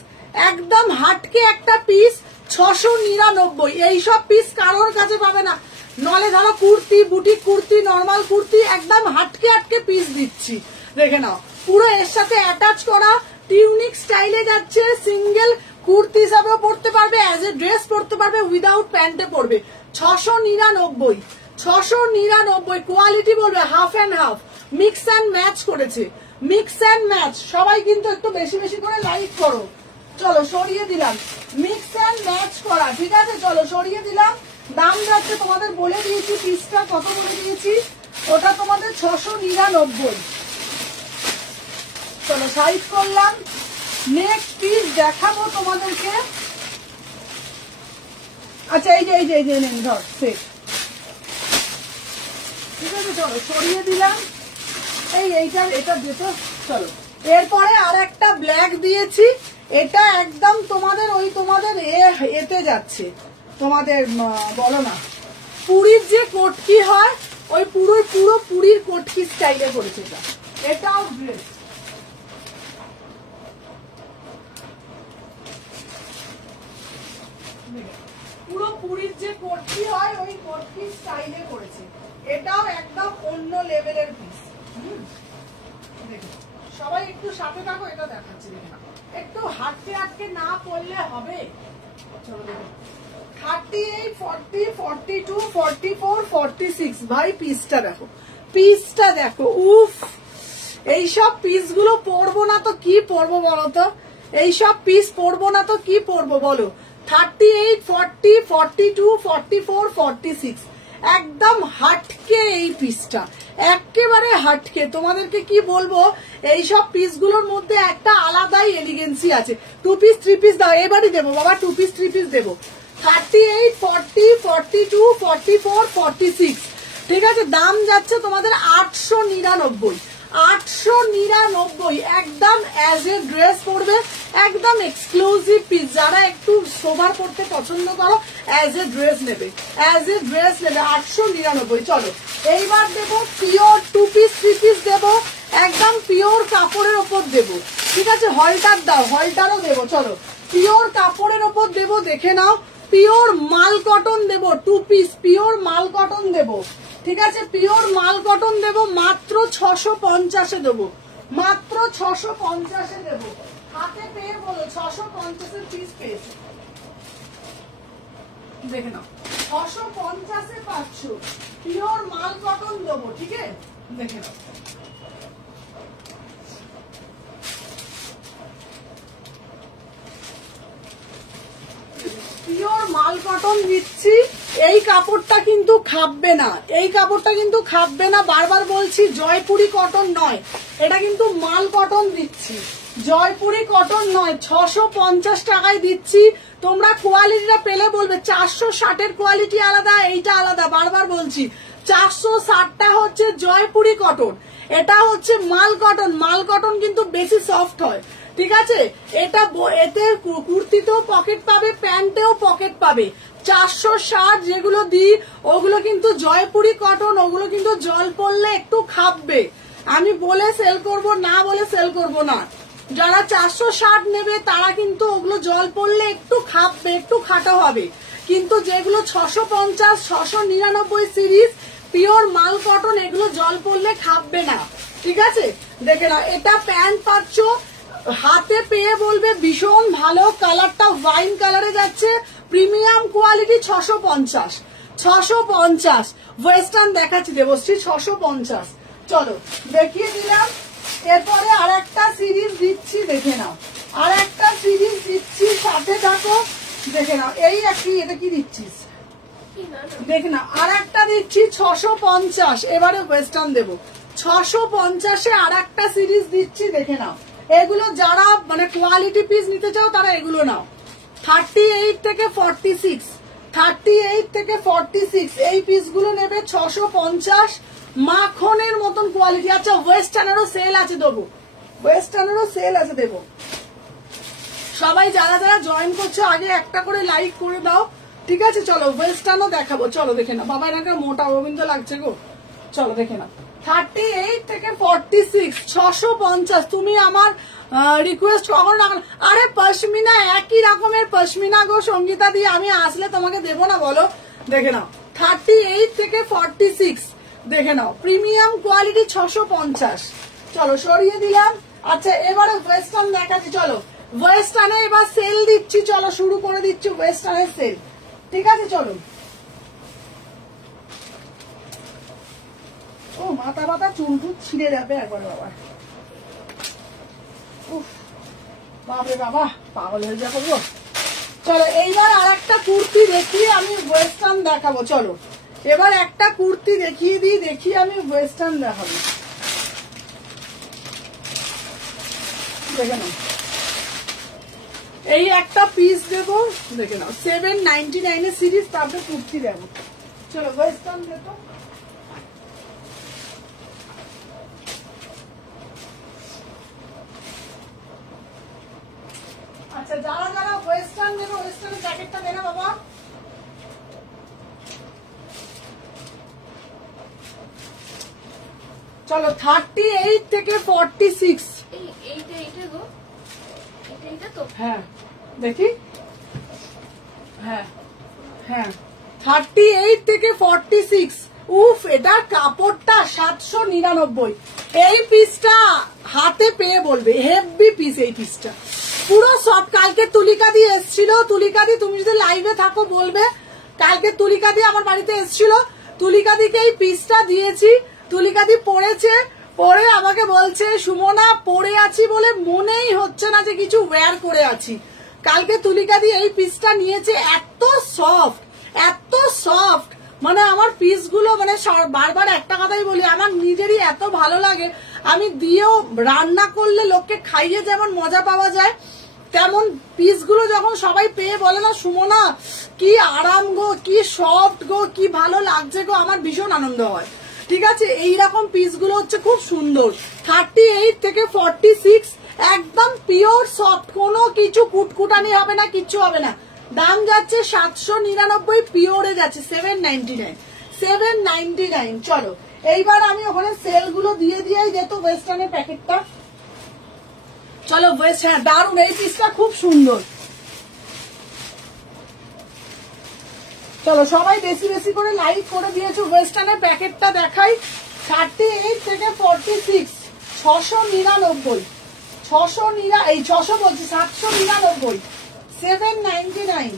একদম হাটকে একটা পিস 699। এইসব পিস কারোর কাছে পাবে না, নলে ধরো কুর্তি, বুটিক কুর্তি, নর্মাল কুর্তি, একদম হাটকে হাটকে পিস দিচ্ছি, দেখে নাও। পুরো এর সাথে অ্যাটাচ করা টিউনিক স্টাইলে যাচ্ছে, সিঙ্গেল কুর্তি হিসাবেও পরতে পারবে, অ্যাজ এ ড্রেস পরতে পারবে, উইদাউট প্যান্টে পরবে। 699, 699, কোয়ালিটি বলবে half and half, mix and match করেছে, মিক্স অ্যান্ড ম্যাচ। সবাই কিন্তু একটু বেশি বেশি করে লাইক করো। চলো সরিয়ে দিলাম, মিক্স অ্যান্ড ম্যাচ করা, ঠিক আছে, চলো সরিয়ে দিলাম। দাম যাচ্ছে তোমাদের বলে দিয়েছি, পিসটা কত বলে দিয়েছি, ওটা তোমাদের 699। চলো সাইজ করলাম, নেক্সট পিস দেখাবো তোমাদেরকে। আচ্ছা এই যে এই যে এই যে নেন ধর সেট, ঠিক আছে, চলো সরিয়ে দিলাম। এইটা এটা যেত। চলো এরপরে আর একটা ব্ল্যাক দিয়েছি, এটা একদম তোমাদের ওই তোমাদের এতে যাচ্ছে, তোমাদের বলো না পুরীর যে কটকি হয়, ওই পুরো পুরীর কটকি স্টাইলে করেছে এটা, এটাও ড্রেস। পুরো পুরীর যে কটকি হয় ওই কটকি স্টাইলে করেছে, এটাও একদম অন্য লেভেলের পিস। সবাই একটু সাথে থাকো, এটা দেখাচ্ছি, দেখে একটু হাঁটতে হাঁটতে না পড়লে হবে। চলো দেখো 38, 40, 42, 44, 46, ভাই পিসটা দেখো, পিসটা দেখো, উফ। এইসব পিস গুলো পরবো না তো কি পরবো বলো তো, এইসব পিস পরবো না তো কি পরবো বলো। 38, 40, 42, 44, 46, একদম হাটকে এই পিসটা, একেবারে হাটকে। তোমাদেরকে কি বলবো, এইসব পিসগুলোর মধ্যে একটা আলাদাই এলিগেন্সি আছে। 2 পিস 3 পিস দাও, এবারই দেবো বাবা, 2 পিস 3 পিস দেবো। 38, 40, 42, 44, 46, ঠিক আছে, দাম যাচ্ছে তোমাদের 899, 899, একদম অ্যাজ এ ড্রেস পরবে, একদম এক্সক্লুসিভ পিস। যারা একটু সোভার করতে পছন্দ করো, অ্যাজ এ ড্রেস নেবে, অ্যাজ এ ড্রেস নেবে 899। চলো এইবার দেবো পিওর 2 পিস 3 পিস দেবো, একদম পিওর কাপড়ের ওপর দেবো, ঠিক আছে, হলটার দাও, হলটারও দেবো। চলো পিওর কাপড়ের ওপর দেবো, দেখে নাও, পিওর মাল কটন দেবো, 2 পিস পিওর মাল কটন দেবো, ঠিক আছে, পিওর মাল কটন দেবো, মাত্র 650-এ দেবো, মাত্র 650-এ দেবো। হাতে পেয়ে বলো 650-এর পিস পেয়েছে, দেখে নাও 650-এ পাচ্ছ, পিওর মাল কটন দেবো, ঠিক আছে, দেখে নাও। পিওর মাল কটন দিচ্ছি, এই কাপড়টা কিন্তু খাববে না, এই কাপড়টা কিন্তু খাববে না, বারবার বলছি জয়পুরি কটন নয়, এটা কিন্তু মাল কটন দিচ্ছি, জয়পুরি কটন নয়। 650 টাকায় দিচ্ছি, তোমরা কোয়ালিটিটা পেলে বলবে। 460-এর কোয়ালিটি আলাদা, এইটা আলাদা, বারবার বলছি 460টা হচ্ছে জয়পুরি কটন, এটা হচ্ছে মাল কটন। মাল কটন কিন্তু বেশি সফট হয়, ঠিক আছে। এটা এতে কুর্তিতেও পকেট পাবে, প্যান্টেও পকেট পাবে। 460 যেগুলো দিই ওগুলো কিন্তু জয়পুরি কটন, ওগুলো কিন্তু জল পড়লে একটু খাববে। আমি বলে সেল করব না, বলে সেল করব না। যারা 460 নেবে তারা কিন্তু ওগুলো জল পড়লে একটু খাববে, একটু খাটো হবে। কিন্তু যেগুলো 650, 699 সিরিজ পিওর মাল কটন, এগুলো জল পড়লে খাববে না, ঠিক আছে। দেখে না, এটা প্যান্ট পাচ্ছ, হাতে পেয়ে বলবে ভীষণ ভালো, কালারটা ওয়াইন কালারে যাচ্ছে, প্রিমিয়াম কোয়ালিটি। 650 ওয়েস্টার্ন দেখাচ্ছি দেবশ্রী, 650। চলো দেখিয়ে দিলাম। এরপরে আর একটা সিরিজ দিচ্ছি, দেখে নাও, আর একটা সিরিজ দিচ্ছি, সাথে থাকো, দেখে নাও। এই একটি, এটা কি দিচ্ছিস দেখে নাও, আর একটা দিচ্ছি 650। এবারে ওয়েস্টার্ন দেবো 650-এ, আর একটা সিরিজ দিচ্ছি, দেখে নাও। এগুলো যারা মানে কোয়ালিটি পিস নিতে চাও তারা এগুলো নাও। 38 থেকে 46, 38 থেকে 46 এই পিসগুলো নেবে 650, মাখনের মতন কোয়ালিটি। আচ্ছা ওয়েস্টার্নেরও সেল আছে দেবো, ওয়েস্টার্নেরও সেল আছে দেবো। সবাই যারা যারা জয়েন করছো আগে একটা করে লাইক করে দাও, ঠিক আছে। চলো ওয়েস্টার্নও দেখাবো, চলো দেখে না। বাবা এনাকে মোটা গোবিন্দ লাগছে গো, চলো দেখে না। 38 থেকে 46, 650। তুমি আমার রিকোয়েস্ট কখনো না, আরে পশমিনা একই রকমের পশমিনা গো সঙ্গীতা দিয়ে, আমি আসলে তোমাকে দেবো না বলো, দেখে নাও। 38 থেকে 46 দেখে নাও, প্রিমিয়াম কোয়ালিটি 650। চলো সরিয়ে দিলাম। আচ্ছা এবারে ওয়েস্টার্ন দেখাচ্ছি, চলো ওয়েস্টার্নে এবার সেল দিচ্ছি, চলো শুরু করে দিচ্ছি ওয়েস্টার্নের সেল, ঠিক আছে। চলো, ও মাথা মাথা চুল টুল ছিঁড়ে যাবে একবার বাবা, বাপরে বাবা পাগল হয়ে যাবো গো। চলো এইবার আর একটা কুর্তি দেখিয়ে আমি ওয়েস্টার্ন দেখাবো। চলো এবার একটা কুর্তি দেখিয়ে দিই, দেখিয়ে আমি ওয়েস্টার্ন দেখাবো, দেখে নাও। এই একটা পিস দেবো, দেখে নাও, 799 সিরিজ, তারপরে কুর্তি দেবো। চলো ওয়েস্টার্ন দেখো। আচ্ছা যারা যারা ওয়েস্টার্ন নেবে ওয়েস্টার্নের জ্যাকেটটা দে না বাবা। চলো 38 থেকে 46, হ্যাঁ দেখি, হ্যাঁ হ্যাঁ 38 থেকে 46। উফ, এটা কাপড়টা 799। এই পিসটা হাতে পেয়ে বলবে হেভি পিস, এই পিসটা পুরো সব। কালকে তুলিকা দিয়ে এসছিল, তুলিকা দি তুমি যদি লাইভে থাকো বলবে, কালকে তুলিকা দি আমার বাড়িতে এসছিল, তুলিকা দিকে এই পিসটা দিয়েছি, তুলিকা দি পরেছে, পরে আমাকে বলছে সুমনা পরে আছি বলে মনেই হচ্ছে না যে কিছু ওয়্যার করে আছি। কালকে তুলিকা দি এই পিসটা নিয়েছে, এত সফট, এত সফট, মানে আমার পিসগুলো মানে বারবার একটা কথাই বলি, আমার নিজেরই এত ভালো লাগে। আমি দিয়েও রান্না করলে লোককে খাইয়ে যেমন মজা পাওয়া যায়, তেমন পিসগুলো যখন সবাই পেয়ে বলে না সুমনা কি আরাম গো, কি সফট গো, কি ভালো লাগছে গো, আমার ভীষণ আনন্দ হয়, ঠিক আছে। এইরকম পিসগুলো হচ্ছে খুব সুন্দর। 38 থেকে 46 একদম পিওর সফট, কোনো কিছু কুটকুটানি হবে না, কিচ্ছু হবে না। দাম যাচ্ছে 799, পিওরে যাচ্ছে 799, 799। চলো এইবার আমি ওখানে সেল গুলো দিয়ে দিয়েই যেত ওয়েস্টার্নের প্যাকেটটা। চলো ওয়েস্ট, হ্যাঁ দারুন, এই পিসটা খুব সুন্দর। চলো সবাই বেশি বেশি করে লাইক করে দিয়েছো। ওয়েস্টার্নের প্যাকেটটা দেখাই, 38 থেকে 46, 699, 600 বলছি 799, 799,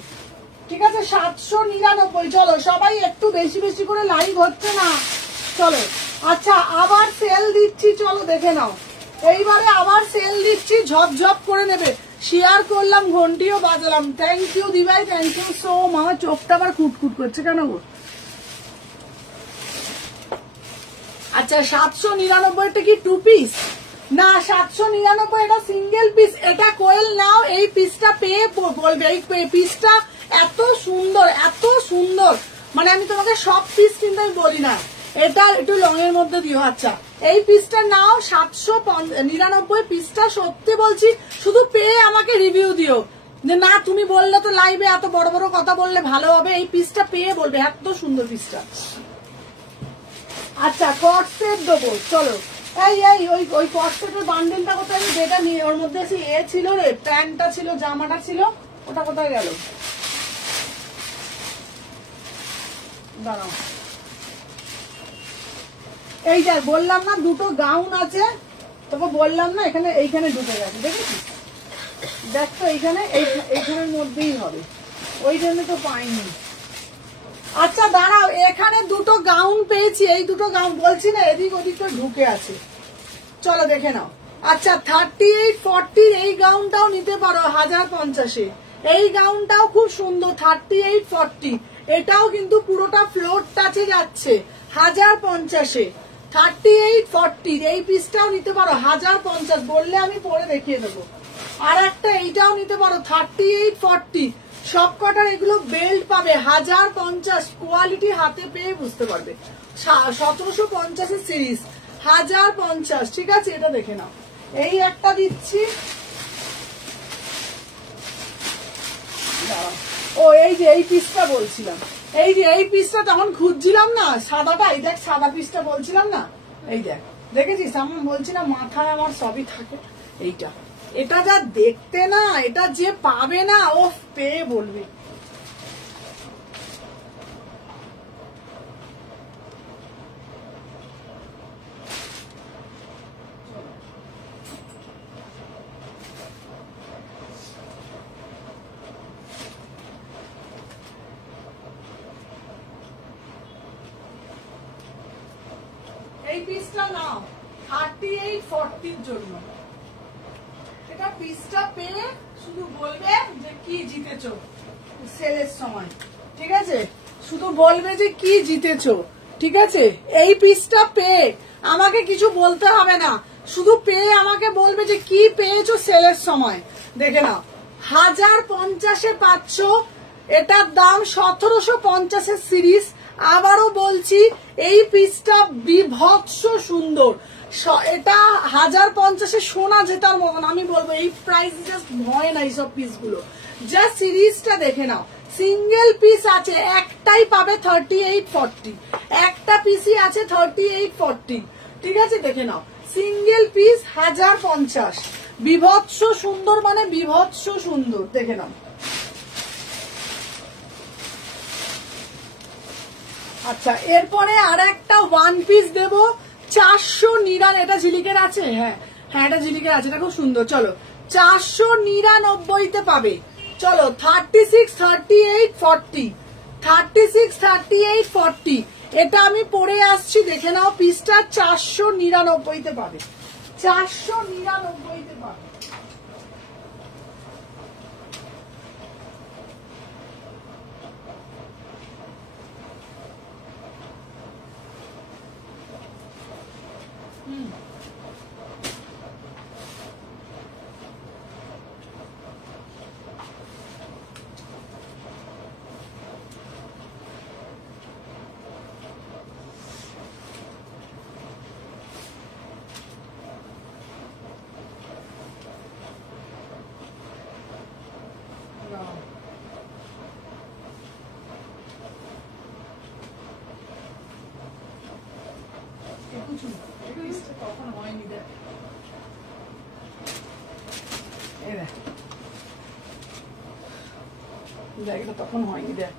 ঠিক আছে 799। চলো সবাই একটু বেশি বেশি করে লাইভ হচ্ছে না, চলো। আচ্ছা আবার সেল দিচ্ছি, চলো দেখে নাও। এইবারে আবার সেল দিচ্ছি, ঝপঝপ করে নেবে। শেয়ার করলাম, ঘন্টিও বাজালাম। থ্যাংক ইউ দিভাই, থ্যাংক ইউ সো মাচ। চোখটা আবার কুটকুট করছে কেন গো? আচ্ছা 799টা কি 2 পিস? না 799 এটা সিঙ্গেল পিস। এটা কোয়েল নাও, এই পিসটা পেয়ে বলবে এই পিসটা এত সুন্দর, এত সুন্দর, মানে আমি তোমাকে সব পিস কিন্তু আমি বলি না, এটা একটু লং এর মধ্যে দিও। আচ্ছা এই পিসটা নাও 799 পিসটা, সত্যি বলছি, শুধু পেয়ে আমাকে রিভিউ দিও যে না তুমি বললে তো লাইভে এত বড় বড় কথা বললে ভালো হবে, এই পিসটা পেয়ে বলবে এত সুন্দর পিসটা। আচ্ছা কট সেট দেবো, চলো। ওই কট সেটের বান্ডেলটা কোথায়? যেটা নিয়ে ওর মধ্যে ছিল রে, প্যান্টটা ছিল, জামাটা ছিল, ওটা কোথায় গেল? দাঁড়াও, এই যা বললাম না দুটো গাউন আছে, তোকে বললাম না এখানে, এইখানে ঢুকে গেছে, দেখেছিস? দেখ তো এইখানের মধ্যেই হবে, ওই জন্য তো পাইনি। আচ্ছা দাঁড়াও, এখানে দুটো গাউন পেয়েছি, এই দুটো গাউন বলছি না এদিক ওদিক তো ঢুকে আছে, চলো দেখে নাও। আচ্ছা 3840 এই গাউনটাও নিতে পারো 1050-এ, এই গাউনটাও খুব সুন্দর 3840, এটাও কিন্তু পুরোটা ফ্লোর টাচে যাচ্ছে 1050-এ, 3840 এই পিসটাও নিতে পারো 1050, বললে আমি পরে দেখিয়ে দেবো। আর একটা এইটাও নিতে পারো 3840, সব কটার এগুলো বেল্ট পাবে 1050, কোয়ালিটি হাতে পেয়ে বুঝতে পারবে। 1750 সিরিজ 1050, ঠিক আছে? এটা দেখে নাও। এই একটা দিচ্ছি, ও এই যে এই পিসটা বলছিলাম, এই যে এই পিসটা তখন খুঁজছিলাম না, সাদাটা, এই দেখ সাদা পিসটা বলছিলাম না, এই দেখ, দেখেছিস? আমি বলছি না মাথায় আমার সবই থাকে। এইটা, এটা যা দেখতে না, এটা যে পাবে না ও পেয়ে বলবে। এই পিসটা নাও 3840 জন্য, এটা পিসটা পেয়ে শুধু বলবে যে কি জিতেছো সেলের সময়, ঠিক আছে? শুধু বলবে যে কি জিতেছো, ঠিক আছে? এই পিসটা পেয়ে আমাকে কিছু বলতে হবে না, শুধু পেয়ে আমাকে বলবে যে কি পেয়েছো সেলের সময়। দেখে নাও 1050-এ পাচ্ছ, এটার দাম 1750-এর সিরিজ। আবারও বলছি এই পিসটা বিভৎস সুন্দর, এটা 1050-এ সোনা জেতার মতন। আমি বলবো এই প্রাইস জাস্ট ভয় না এইসব পিস গুলো, জাস্ট সিরিজটা দেখে নাও। সিঙ্গেল পিস আছে, একটাই পাবে 3840, একটা পিসই আছে 3840, ঠিক আছে? দেখে নাও সিঙ্গেল পিস 1050, বিভৎস সুন্দর, মানে বিভৎস সুন্দর, দেখে নাও। আচ্ছা এরপরে আর একটা ওয়ান পিস দেবো 499, এটা ঝিলিকের আছে, হ্যাঁ হ্যাঁ এটা ঝিলিকের আছে, এটা খুব সুন্দর। চলো 499-তে পাবে, চলো 363840, এটা আমি পরে আসছি, দেখে নাও পিসটা 499-তে পাবে, 499-তে পাবে। তখন হয়নি, দেখ এটা তখন হয়নি, দেখ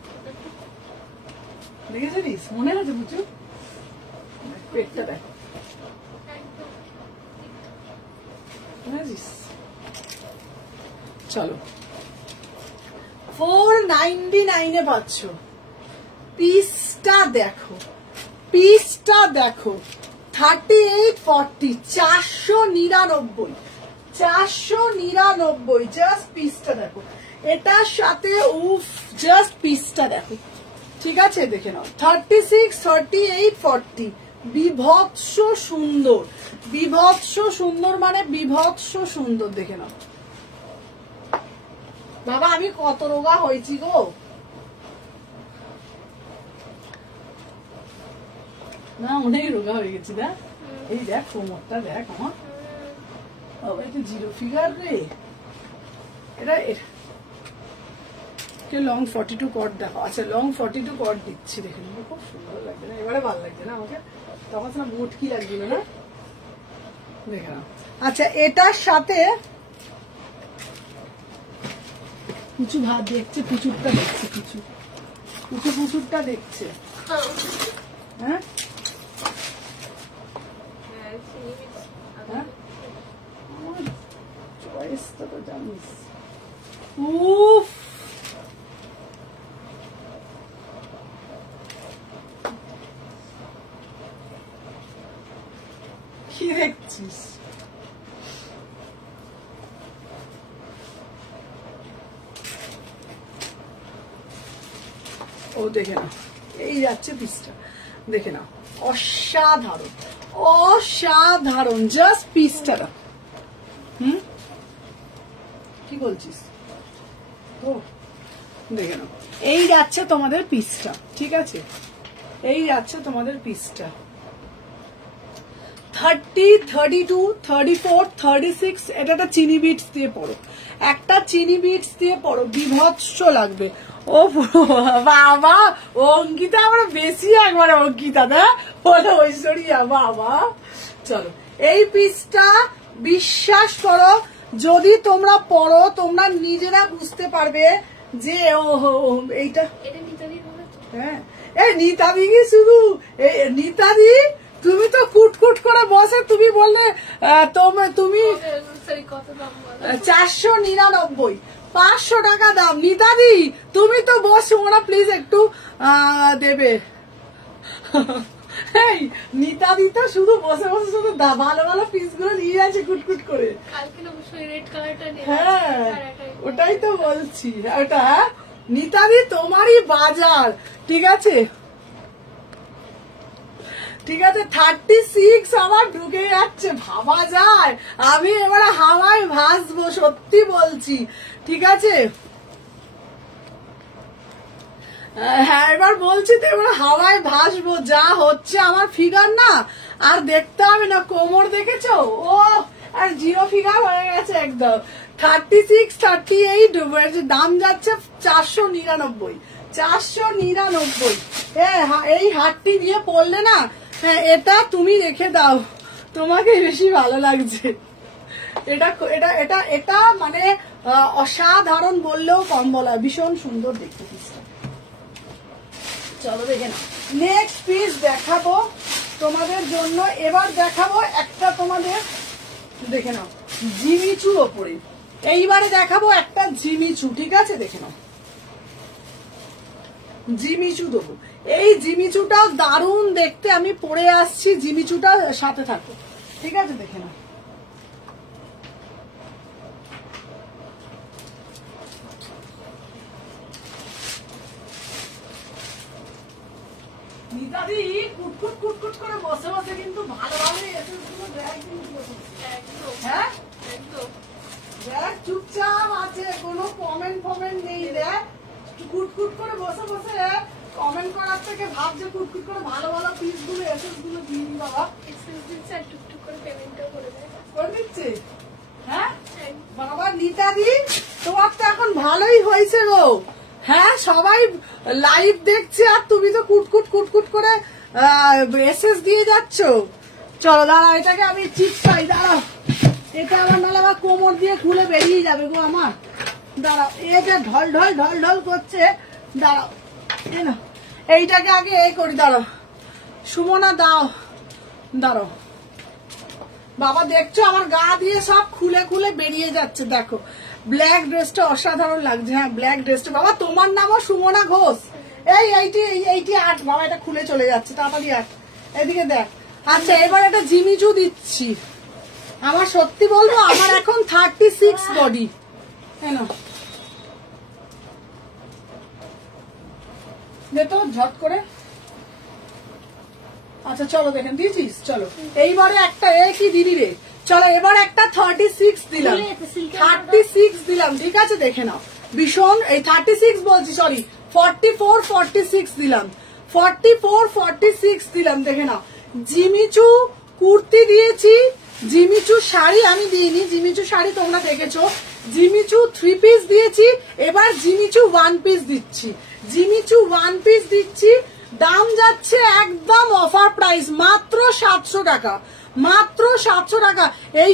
দেখেছিস? মনে আছে বুঝু? পেটটা দেখ, বুঝেছিস? চলো 499 এ পাচ্ছ। পিসটা দেখো, পিসটা দেখো 3840, 499, 499 জাস্ট পিসটা দেখো। এটার সাথে উফ জাস্ট পিসটা দেখো, ঠিক আছে? দেখে নাও 36, 38, 40, বিভৎস সুন্দর, বিভৎস সুন্দর মানে বিভৎস সুন্দর। দেখে নাও বাবা, আমি কত রোগা হয়েছি গো। না অনেক রোগা হয়ে গেছি না। এই দেখ কোমরটা দেখ আমার, এটা জিরো ফিগার রে। এটা লং 42 কট দেখো। আচ্ছা লং 42 কট দিচ্ছি, দেখে নেবো। খুব সুন্দর লাগছে না? এবারে ভালো লাগছে না আমাকে? তখন না মুটকি লাগছিল না, দেখে নাও। আচ্ছা এটার সাথে কিছু ভাত দেখছে, পুচুরটা দেখছে, কিছু পুচুরটা দেখছে। হ্যাঁ চয়েসটা তো জানিস। উফ কি দেখছিস? ও দেখে নাও, এই যাচ্ছে পিসটা, দেখে নাও। অসাধারণ, অসাধারণ জাস্ট পিসটা। কি বলছিস? ও দেখে নাও, এই যাচ্ছে তোমাদের পিসটা, ঠিক আছে? এই যাচ্ছে তোমাদের পিসটা। 30, 32, 34, 36, এটা একটা চিনি বিটস দিয়ে পড়ো, একটা চিনি বিটস দিয়ে পড়ো, বিভৎস লাগবে। ও বাবা, অঙ্কিতা আমরা বেশি একবারে অঙ্কিতা না বলে ঐশ্বরিয়া বাবা। চলো এই পিসটা বিশ্বাস করো, যদি তোমরা পড়ো তোমরা নিজেরা বুঝতে পারবে যে ও এইটা। হ্যাঁ এই নিতাদি কি শুধু নিতাদি, তুমি তো কুটকুট করে বসে তুমি বললে তুমি 499, 500 টাকা দাম। নিতাদি তুমি তো বসো না, প্লিজ একটু দেবে। এই নিতাদি তো শুধু বসে বসে শুধু ভালো ভালো পিস গুলো নিয়ে যাচ্ছে কুটকুট করে। হ্যাঁ ওটাই তো বলছি, ওটা নিতাদি তোমারই বাজার, ঠিক আছে? ঠিক আছে 36 আমার ঢুকে যাচ্ছে, ভাবা যায়? আমি এবারে হাওয়ায় ভাসবো, সত্যি বলছি, ঠিক আছে? হ্যাঁ এবার বলছি তো, এবার হাওয়ায় ভাসবো। যা হচ্ছে আমার ফিগার না আর দেখতে হবে না। কোমর দেখেছো? ও আর জিরো ফিগার হয়ে গেছে একদম। 36, 38, দাম যাচ্ছে 499, 499। এই হাটটি দিয়ে পড়লে না, এটা তুমি রেখে দাও, তোমাকে বেশি ভালো লাগছে। এটা এটা এটা এটা মানে অসাধারণ বললেও কম বলা, ভীষণ সুন্দর দেখতে পিসটা। চলো দেখে নাও, নেক্সট পিস দেখাবো তোমাদের জন্য। এবার দেখাবো একটা তোমাদের, দেখে নাও জিমিচুর ওপরে। এইবারে দেখাবো একটা জিমিচু, ঠিক আছে? দেখে নাও জিমিচু দেবো। এই জিমিচুটাও দারুণ দেখতে, আমি পরে আসছি। জিমিচুটা সাথে থাকো, ঠিক আছে? দেখে নাও নিতাদি কুটকুট কুটকুট করে বসে বসে কিন্তু ভালোভাবে হ্যাঁ দেখ, চুপচাপ আছে, কোনো কমেন্ট ফমেন্ট নেই। দেখ কুটকুট করে বসে বসে কমেন্ট করার থেকে ভাবছে কুটকুট করে ভালো ভালো পিস গুলো এসএস গুলো দিন বাবা। টুকটুক করে পেমেন্টটা করে দিচ্ছে। হ্যাঁ বাবা নিতাদি তোমার তো এখন ভালোই হয়েছে গো। হ্যাঁ সবাই লাইভ দেখছে আর তুমি তো কুটকুট কুটকুট করে এসএস দিয়ে যাচ্ছ। চলো দাঁড়াও, এটাকে আমি চিপকাই, দাঁড়াও। এটা আমার নাহলে আবার কোমর দিয়ে খুলে বেরিয়ে যাবে গো আমার। দাঁড়াও, এটা ঢল ঢল ঢল ঢল করছে, দাঁড়াও। এইটাকে আগে এই করি, দাঁড়াও সুমনা, দাও দাঁড়াও। বাবা দেখছো আমার গা দিয়ে সব খুলে খুলে বেরিয়ে যাচ্ছে। দেখো ব্ল্যাক ড্রেসটা অসাধারণ লাগছে। হ্যাঁ ব্ল্যাক ড্রেসটা। বাবা তোমার নামও সুমনা ঘোষ। এইটি 8 বাবা, এটা খুলে চলে যাচ্ছে তাড়াতাড়ি 8। এদিকে দেখ। আচ্ছা এবার একটা জিমিচু দিচ্ছি। আমার সত্যি বলবো আমার এখন 36 বডি। কেন তো ঝট করে। আচ্ছা চলো দেখেন দিয়েছিস। চলো এইবারে একটা কি দিদি রে, চলো এবার একটা 36 দিলাম, 36 দিলাম। ঠিক আছে দেখে নাও। ভীষণ এই 36 বলছি, সরি 44 46 দিলাম, 44 46 দিলাম। দেখে নাও। জিমিচু কুর্তি দিয়েছি, জিমিচু শাড়ি আমি দিইনি, জিমিচু শাড়ি তোমরা দেখেছো। জিমিচু 3 পিস দিয়েছি, এবার জিমিচু 1 পিস দিচ্ছি। জিমিচু 1 পিস দিচ্ছি। দাম যাচ্ছে একদম অফার প্রাইস, মাত্র 700 টাকা, মাত্র 700 টাকা। এই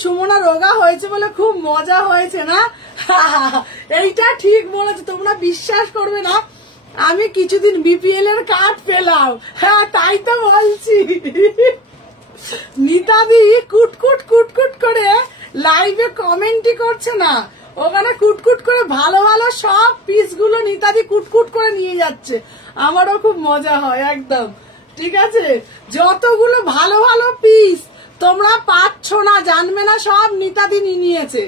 সুমনা রোগা হয়েছে বলে খুব মজা হয়েছে না? এইটা ঠিক বলেছে, তোমরা বিশ্বাস করবে না আমি কিছুদিন বিপিএল এর কার্ড পেলাম। হ্যাঁ তাই তো বলছি। নিতাদি কুটকুট কুটকুট করে লাইভে কমেন্টই করছে না, ওখানে কুটকুট করে ভালো ভালো সব পিস গুলো নিতাদি কুটকুট করে নিয়ে যাচ্ছে। আমারও খুব মজা হয় একদম। ঠিক আছে, যতগুলো ভালো ভালো পিস তোমরা পাচ্ছ না, জানবে না, সব নিতাদি নিয়েছে।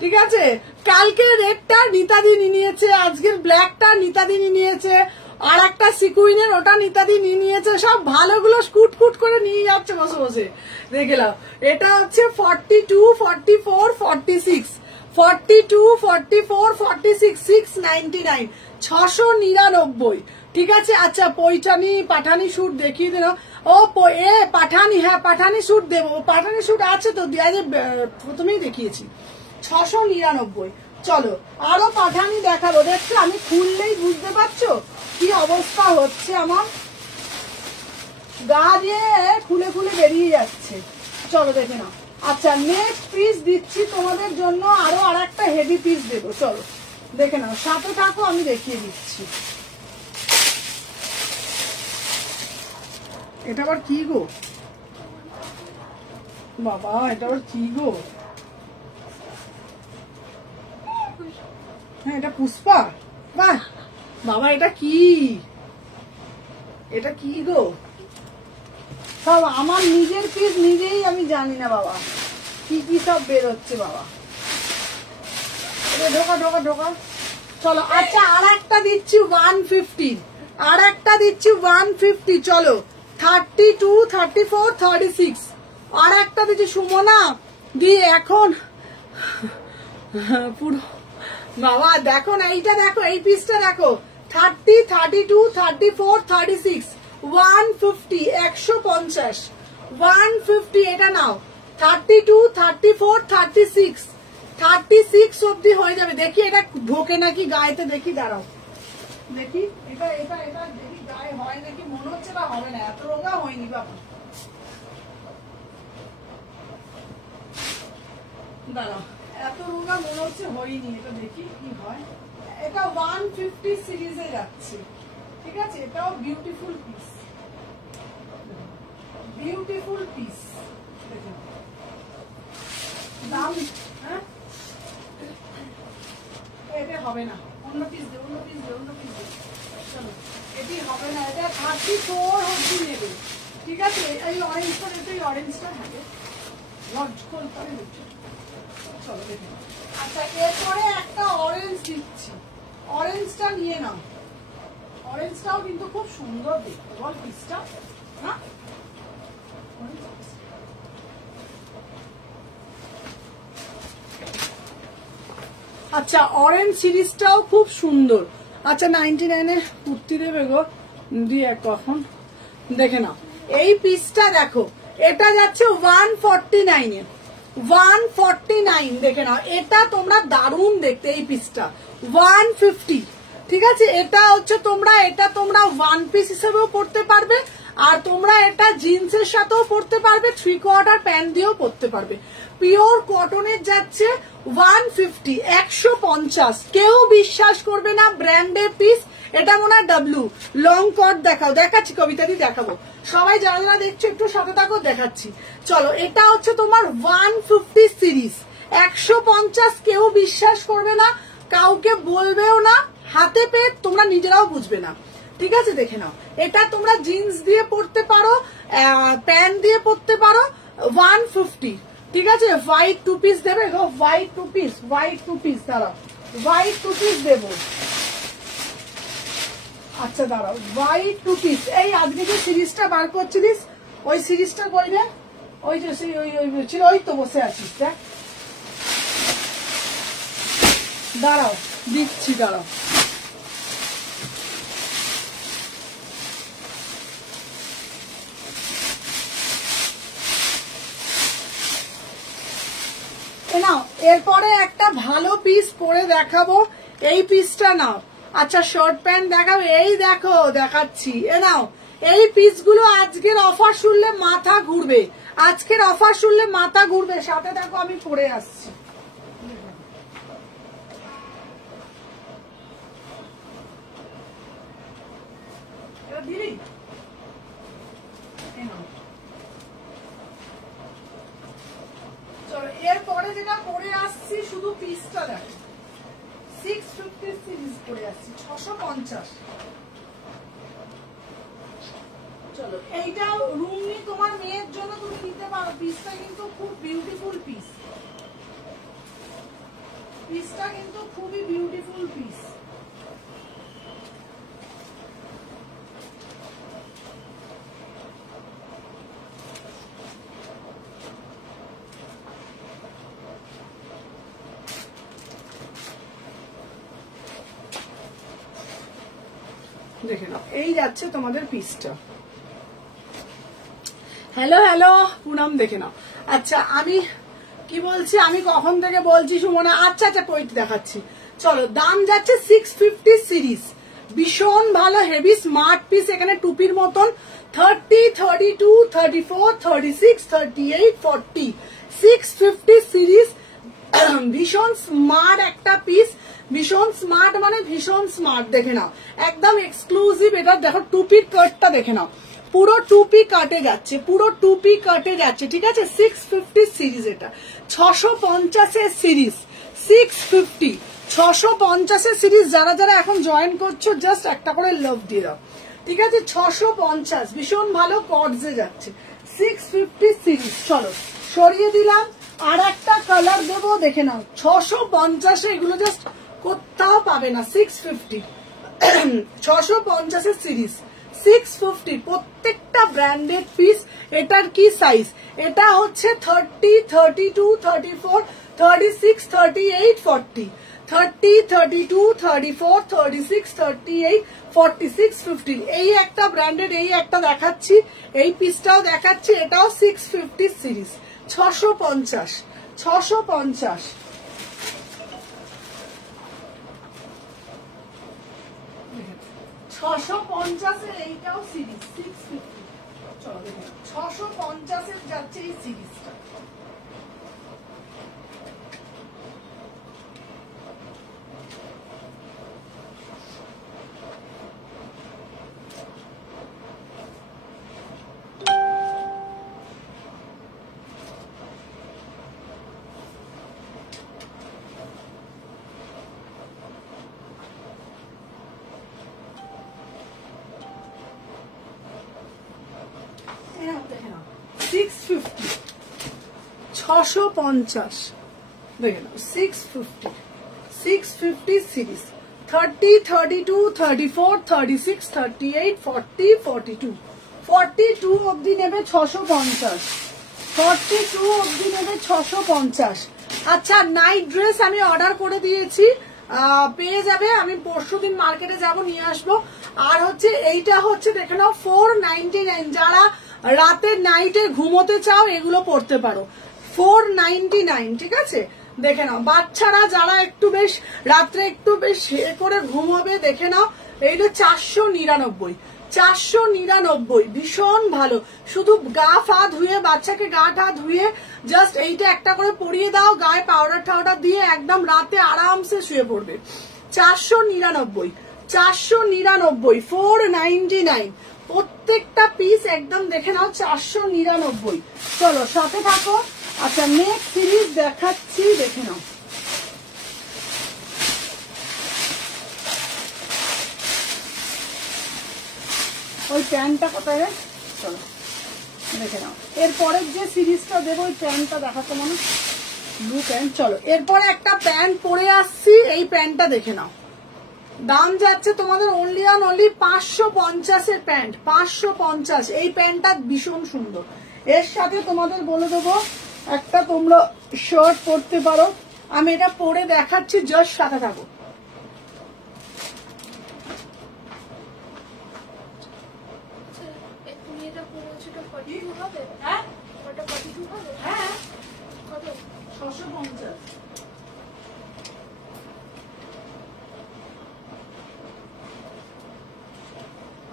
ঠিক আছে, কালকে রেডটা নিতাদি নিয়েছে, আজকের ব্ল্যাকটা নিতাদি নিয়েছে, আর একটা সিকুইনের ওটা নিতাদি নিয়েছে। সব ভালোগুলো কুটকুট করে নিয়ে যাচ্ছে বসে বসে। দেখলাম এটা হচ্ছে 42 44 46 42 44 46 699 699। ঠিক আছে। আচ্ছা পাঠানি স্যুট দেখিয়ে দিল। ও পাঠানি, হ্যাঁ পাঠানি স্যুট দেবো, পাঠানি স্যুট আছে তো, প্রথমেই দেখিয়েছি 699। চলো আরো পাঠানি দেখাবো। দেখছো আমি খুললেই বুঝতে পারছো কি অবস্থা হচ্ছে, আমার গা দিয়ে খুলে খুলে বেরিয়ে যাচ্ছে। চলো দেখে নাও। আচ্ছা নেক্সট পিস দিচ্ছি তোমাদের জন্য, আরো আর একটা হেভি পিস দেবো। চলো দেখে নাও, সাথে থাকো আমি দেখিয়ে দিচ্ছি। এটা আবার কি গো বাবা, এটা আবার কি গো? হ্যাঁ এটা পুষ্পা। বাহ বাবা এটা কি, এটা কি গো? সব আমার নিজের পিস নিজেই আমি জানি না বাবা, কি কি সব বেরোচ্ছে বাবা। ঢোকা ঢোকা ঢোকা। চলো আচ্ছা আর একটা দিচ্ছি 150, আর একটা দিচ্ছি 150। চলো 32 34 36 আর একটা দিচ্ছি সুমনা দিয়ে এখন পুরো বাবা। দেখো না এইটা, দেখো এই পিসটা দেখো, 30 32 34 36 150 150 150। এটা নাও 32 34 36 36 অব্দি হয়ে যাবে। দেখি এটা ঢোকে নাকি গায়েতে, দেখি দাঁড়াও দেখি। এটা এটা এটা দেখি গায়ে হয় নাকি, মনে হচ্ছে বা হবে না, এত রোগা হয়নি বাবা। দাঁড়াও এত রোগা মনে হচ্ছে হয়নি, এটা দেখি কি হয়। এটা 150 সিরিজে যাচ্ছে। ঠিক আছে, এটাও বিউটিফুল পিস, বিউটিফুল পিস। দাম হ্যাঁ এটা হবে না, অন্য পিস দে, অন্য পিস দে, অন্য পিস দে। চলো এটি হবে না, এটা 34 অবধি নেবে। ঠিক আছে, এই অরেঞ্জটা, এই অরেঞ্জটা থাকে চলো দেখে। আচ্ছা এরপরে একটা অরেঞ্জ দিচ্ছি, অরেঞ্জটা নিয়ে নাও। অরেঞ্জটাও কিন্তু খুব সুন্দর দেখতে, বল পিসটা না? আচ্ছা অরেঞ্জ সিরিজটাও খুব সুন্দর। আচ্ছা 99-এ কুর্তি দেবে গো দিয়ে কখন, দেখে নাও এই পিসটা দেখো, এটা যাচ্ছে 149-এ, 149 দেখে নাও। এটা তোমরা দারুণ দেখতে, এই পিসটা 150। ঠিক আছে, এটা হচ্ছে তোমরা 1 পিস হিসেবেও পড়তে পারবে, আর তোমরা এটা জিন্সের সাথেও পরতে পারবে, 3/4 প্যান্ট দিয়েও পরতে পারবে। পিওর কটনের যাচ্ছে 150, 150। কেউ বিশ্বাস করবে না ব্র্যান্ডের পিস। এটা মনে হয় ডাব্লু। লং কট দেখাও, দেখাচ্ছি কবিতাদি, দেখাবো। সবাই যারা যারা দেখছো একটু সাথে থাকো, দেখাচ্ছি। চলো, এটা হচ্ছে তোমার 150 সিরিজ, 150। কেউ বিশ্বাস করবে না, কাউকে বলবেও না, হাতে পেয়ে তোমরা নিজেরাও বুঝবে না। ঠিক আছে, দেখে নাও। এটা তোমরা জিন্স দিয়ে পরতে পারো, প্যান্ট দিয়ে পরতে পারো, 150। ঠিক আছে, হোয়াইট 2 পিস দেবে গো, হোয়াইট 2 পিস, হোয়াইট 2 পিস। দাঁড়াও, হোয়াইট 2 পিস দেবো। আচ্ছা দাঁড়াও, হোয়াইট 2 পিস। এই আজকে যে সিরিজটা বার করছিলিস, ওই সিরিজটা করবে। ওই যে সেই ওই ছিল, ওই তো বসে আছিস। দেখ, দাঁড়াও দিচ্ছি, দাঁড়াও। নাও, এরপরে একটা ভালো পিস পরে দেখাবো। এই পিসটা নাও। আচ্ছা, শর্ট প্যান্ট দেখাবো। এই দেখো, দেখাচ্ছি। নাও, এই পিসগুলো আজকের অফার শুনলে মাথা ঘুরবে, আজকের অফার শুনলে মাথা ঘুরবে। সাথে দেখো, আমি পরে আসছি। দিদি, চলো, এরপরে যেটা পরে আসছি, শুধু পিসটা দেখো। 650 সিরিজ পরে আসছি, 650। চলো, এইটাও রুমনি তোমার মেয়ের জন্য তুমি নিতে পারো। পিসটা কিন্তু খুব বিউটিফুল পিস, পিসটা কিন্তু খুবই বিউটিফুল পিস। দেখে নাও, এই যাচ্ছে তোমাদের পিসটা। হ্যালো হ্যালো পুনম, দেখে নাও। আচ্ছা, আমি কি বলছি, আমি কখন থেকে বলছি সুমনা। আচ্ছা আচ্ছা, পয়েন্ট দেখাচ্ছি। চলো, দাম যাচ্ছে 650 সিরিজ, ভীষণ ভালো হেভি স্মার্ট পিস। এখানে টুপির মতন 30, 32, 34, 36, 38, 40, 650 সিরিজ। ভীষণ স্মার্ট একটা পিস, ভীষণ স্মার্ট মানে ভীষণ স্মার্ট। দেখে নাও, একদম এক্সক্লুসিভ। এটা দেখো, টুপির কাটটা দেখে নাও, পুরো টুপি কাটে যাচ্ছে, পুরো টুপি কাটে যাচ্ছে। ঠিক আছে, 650 সিরিজ। এটা 650 সিরিজ, 650, 650 সিরিজ। যারা যারা এখন জয়েন করছো, জাস্ট একটা করে লাভ দিয়ে দাও। ঠিক আছে, 650, ভীষণ ভালো কটসে যাচ্ছে, 650 সিরিজ। চলো, সরিয়ে দিলাম। আর একটা কালার দেবো, দেখে নাও। 650 এগুলো জাস্ট কোথাও পাবে না। 650, 650 সিরিজ, 650। প্রত্যেকটা ব্র্যান্ডেড পিস। এটার কি সাইজ? এটা হচ্ছে 30, 32, 34, 36, 38, 40, 30, 32, 34, 36, 38, 46, 50। এই একটা ব্র্যান্ডেড, এই একটা দেখাচ্ছি, এই পিসটাও দেখাচ্ছি। এটাও 650 সিরিজ, 650, 650। এইটাও সিরিজ 650। চলো দেখুন, 650 যাচ্ছে এই সিরিজটা। দেখে নাও, 650, 650। দেখে নাও, 650, 650 সিরিজ। 30, 32, 34, 36, 38, 40, 42, 42 অবধি নেবে 650, 42 অবধি নেবে 650। আচ্ছা, নাইট ড্রেস আমি অর্ডার করে দিয়েছি, পেয়ে যাবে। আমি পরশুদিন মার্কেটে যাব, নিয়ে আসবো। আর হচ্ছে এইটা হচ্ছে, দেখে নাও, 499। যারা রাতে নাইটে ঘুমোতে চাও, এগুলো পড়তে পারো, 499। ঠিক আছে, দেখে নাও। বাচ্চারা যারা একটু বেশ রাত্রে একটু বেশ করে ঘুমোবে, দেখে নাও, এইটা 499, 499, ভীষণ ভালো। শুধু গা ফা ধুয়ে, বাচ্চাকে গা টা ধুয়ে জাস্ট এইটা একটা করে পরিয়ে দাও, গায়ে পাউডার টাউডার দিয়ে একদম রাতে আরামসে শুয়ে পড়বে। 499, 499, 499, প্রত্যেকটা পিস একদম দেখে নাও 499। চলো সাথে থাকো। আচ্ছা নেক্সট সিরিজ দেখাচ্ছি, দেখে নাও। ওই প্যান্টটা কোথায়? চলো দেখে নাও। এরপরের যে সিরিজটা দেবো ওই প্যান্টটা দেখাতো মনে, ব্লু প্যান্ট। চলো এরপরে একটা প্যান্ট পরে আসছি, এই প্যান্টটা দেখে নাও। দাম যাচ্ছে তোমাদের অনলি অন অনলি 550 এর প্যান্ট, 550। এই প্যান্টটা ভীষণ সুন্দর। এর সাথে তোমাদের বলে দেবো একটা তোমরা শার্ট পরতে পারো, আমি এটা পরে দেখাচ্ছি, জাস্ট সাথে থাকো। হ্যাঁ 650।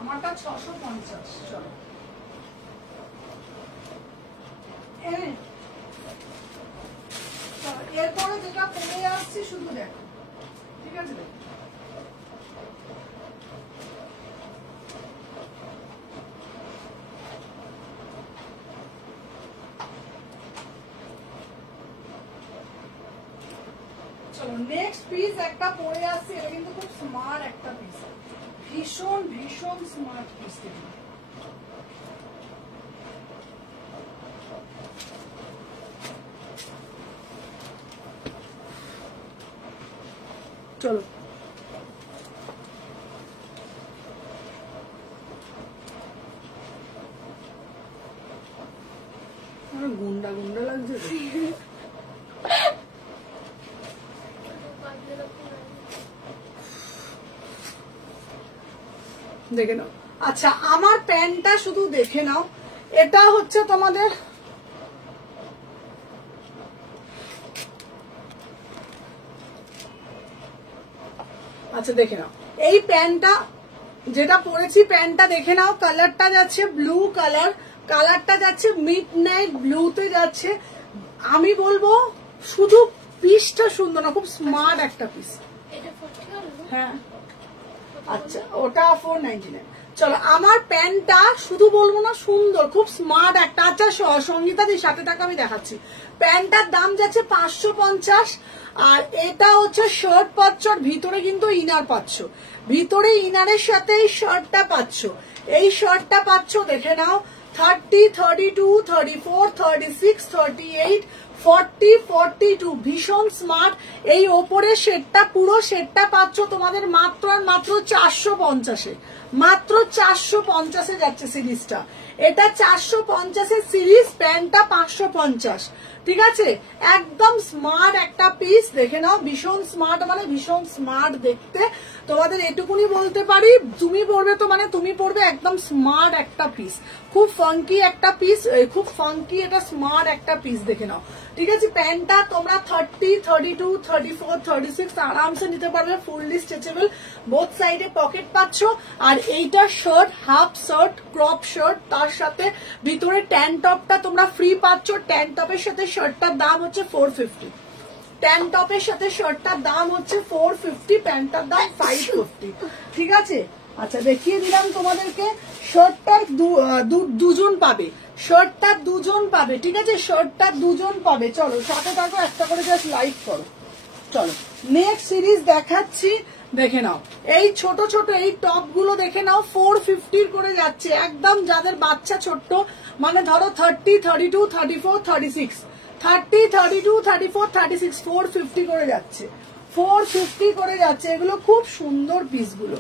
আমারটা 650। চলো এরপরে যেটা পরে আসছি শুধু দেখো, ঠিক আছে? চলো নেক্সট পিস একটা পরে আসছে, এটা কিন্তু খুব স্মার্ট একটা পিস, ভীষণ ভীষণ স্মার্ট পিস। চলো গুন্ডা গুন্ডা লাগছে দেখে নাও। আচ্ছা আমার প্যান্টটা শুধু দেখে নাও, এটা হচ্ছে তোমাদের আচ্ছা দেখে নাও এই প্যান্টটা যেটা পরেছি, প্যান্টটা দেখে নাও। কালারটা যাচ্ছে ব্লু কালার, কালারটা যাচ্ছে মিড নাইট ব্লুতে যাচ্ছে। আমি বলবো শুধু পিসটা সুন্দর না, খুব স্মার্ট একটা পিস। হ্যাঁ আচ্ছা ওটা 499। চলো আমার প্যান্টটা শুধু বলবো না সুন্দর, খুব স্মার্ট একটা। আচ্ছা সঙ্গীতা দি সাথে থাকা, আমি দেখাচ্ছি। প্যান্টটার দাম যাচ্ছে 550। আর এটা হচ্ছে শার্ট পাচ্ছ, ভিতরে কিন্তু ইনার পাচ্ছ, ভিতরে ইনারের সাথে এই শার্টটা পাচ্ছ। এই শার্টটা পাচ্ছ দেখে নাও 30, 32, 34, 36, 38, 40, 42, ভীষণ স্মার্ট। এই ওপরের সেটটা পুরো সেটটা পাচ্ছ তোমাদের মাত্র আর মাত্র 450-এ, মাত্র 450-এ যাচ্ছে সিরিজটা। এটা 450-এর সিরিজ, প্যান্টটা 550। ঠিক আছে, একদম স্মার্ট একটা পিস, দেখে নাও। ভীষণ স্মার্ট মানে ভীষণ স্মার্ট দেখতে, তোমাদের এটুকুনি বলতে পারি। তুমি পরবে তো মানে তুমি পরবে একদম স্মার্ট একটা পিস, খুব ফাঙ্কি একটা পিস, খুব ফাঙ্কি, এটা স্মার্ট একটা পিস, দেখে নাও। ঠিক আছে, প্যান্টটা তোমরা 30, 32, 34, 36 আরামসে নিতে পারবে, ফুললি স্ট্রেচেবল, বোথ সাইডে পকেট পাচ্ছ। আর এইটা shirt, half shirt, crop shirt, তার সাথে ভিতরে ট্যান টপটা তোমরা ফ্রি পাচ্ছ। ট্যান টপের সাথে শার্টটার দাম হচ্ছে 450। ট্যান টপের সাথে শার্টটার দাম হচ্ছে 450, প্যান্টটার দাম 550। ঠিক আছে, আচ্ছা দেখিয়ে দিলাম তোমাদেরকে। শার্টটার দুজন পাবে, শার্টটার দুজন পাবে। ঠিক আছে, শার্টটার দুজন পাবে। চলো সাথে থাকো, একটা করে জাস্ট লাইক করো। চলো নেক্সট সিরিজ দেখাচ্ছি, দেখে নাও। এই ছোট ছোট এই টপ গুলো দেখে নাও, 450 করে যাচ্ছে একদম। যাদের বাচ্চা ছোট্ট, মানে ধরো 30, 32, 34, 36, 30, 32, 34, 36, 450 করে যাচ্ছে, 450 করে যাচ্ছে। এগুলো খুব সুন্দর পিস গুলো,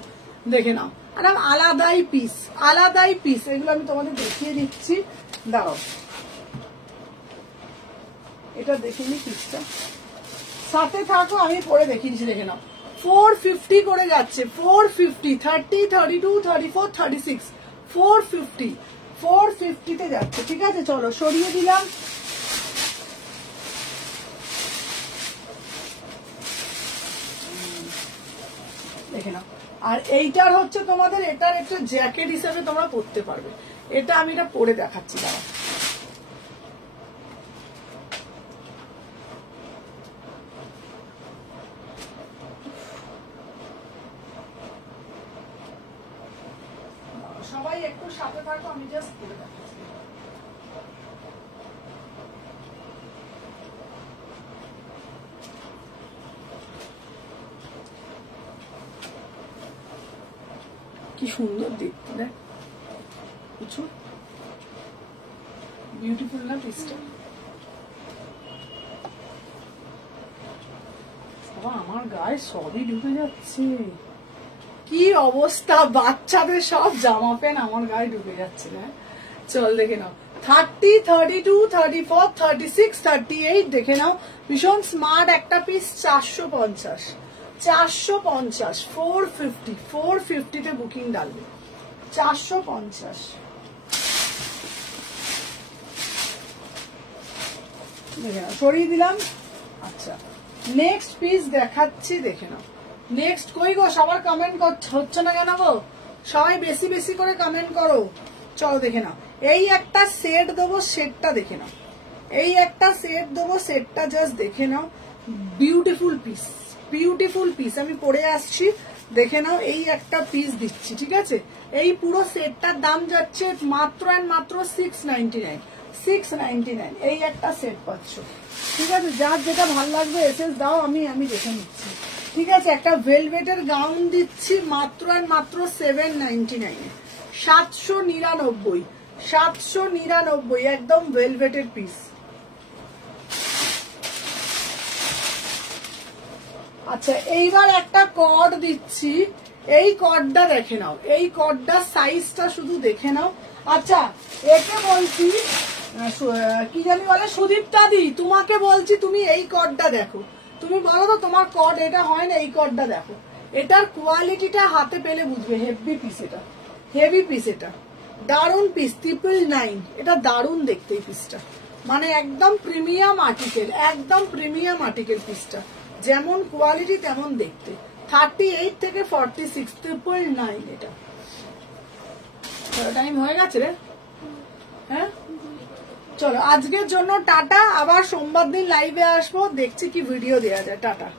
দেখে নাও। আর আলাদাই পিস, আলাদাই পিস। এগুলো আমি তোমাদের দেখিয়ে দিচ্ছি, দাঁড়াও এটা দেখে নি পিসটা, সাথে থাকো, আমি পরে দেখিয়ে দিচ্ছি, দেখে নাও। 450 করে যাচ্ছে, 450, 30, 32, 34, 36, 450, 450-তে যাচ্ছে। ঠিক আছে, চলো সরিয়ে দিলাম। দেখে নাও। আর এইটার হচ্ছে তোমাদের এটার একটা জ্যাকেট হিসেবে তোমরা পরতে পারবে। এটা আমি এটা পরে দেখাচ্ছি দাঁড়া। সবাই একটু সাথে থাকো, আমি জাস্ট পরে দেখাচ্ছি। কি সুন্দর দেখতে, দেখ কিছু বিউটিফুল না পিসটা? আমার গায়ে সবই ঢুকে যাচ্ছে, কি অবস্থা, বাচ্চাদের সব জামা প্যান্ট আমার গায়ে ঢুকে যাচ্ছে। না চল দেখে নাও, 30, 32, 34, 36, 38 দেখে নাও। ভীষণ স্মার্ট একটা পিস, 450, 450, 450 তে বুকিং ডালবে, 450। দেখে নাও, সরিয়ে দিলাম। আচ্ছা নেক্সট পিস দেখাচ্ছি, দেখে নাও। নেক্সট কই গো, সবার কমেন্ট হচ্ছে না কেন গো? সবাই বেশি বেশি করে কমেন্ট করো। চলো দেখে নাও, এই একটা সেট দেবো, সেটটা দেখে নাও। এই একটা সেট দেবো, সেটটা জাস্ট দেখে নাও। Beautiful piece, beautiful piece. আমি পরে আসছি, দেখে নাও। এই একটা পিস দিচ্ছি, ঠিক আছে? এই পুরো সেটটার দাম যাচ্ছে মাত্র অ্যান্ড মাত্র 699, 699। এই একটা সেট পাচ্ছ, ঠিক আছে? যার যেটা ভালো লাগবে এসএস দাও, আমি দেখে নিচ্ছি, ঠিক আছে? একটা ভেলভেটের গাউন দিচ্ছি মাত্র অ্যান্ড মাত্র 799, 799, 799, একদম ভেলভেটের পিস। আচ্ছা এইবার একটা কর্ড দিচ্ছি, এই কর্ডটা দেখে নাও। এই কর্ডটার সাইজটা শুধু দেখে নাও। আচ্ছা একে বলছি কি জানি বলে, সুদীপ্তা দি, তোমাকে বলছি তুমি এই কর্ডটা দেখো। তুমি বলো তো তোমার কর্ড এটা হয় না, এই কর্ডটা দেখো। এটার কোয়ালিটিটা হাতে পেলে বুঝবে, হেভি পিস এটা, হেভি পিস এটা, দারুন পিস, 999। এটা দারুন দেখতে এই পিসটা, মানে একদম প্রিমিয়াম আর্টিকেল, একদম প্রিমিয়াম আর্টিকেল পিসটা। যেমন কোয়ালিটি তেমন দেখতে। 38 থেকে 46, 999 এটা। টাইম হয়ে গেছে রে, হ্যাঁ? চলো আজকের জন্য টাটা। আবার সোমবার দিন লাইভে আসবো, দেখছি কি ভিডিও দেওয়া যায়। টাটা।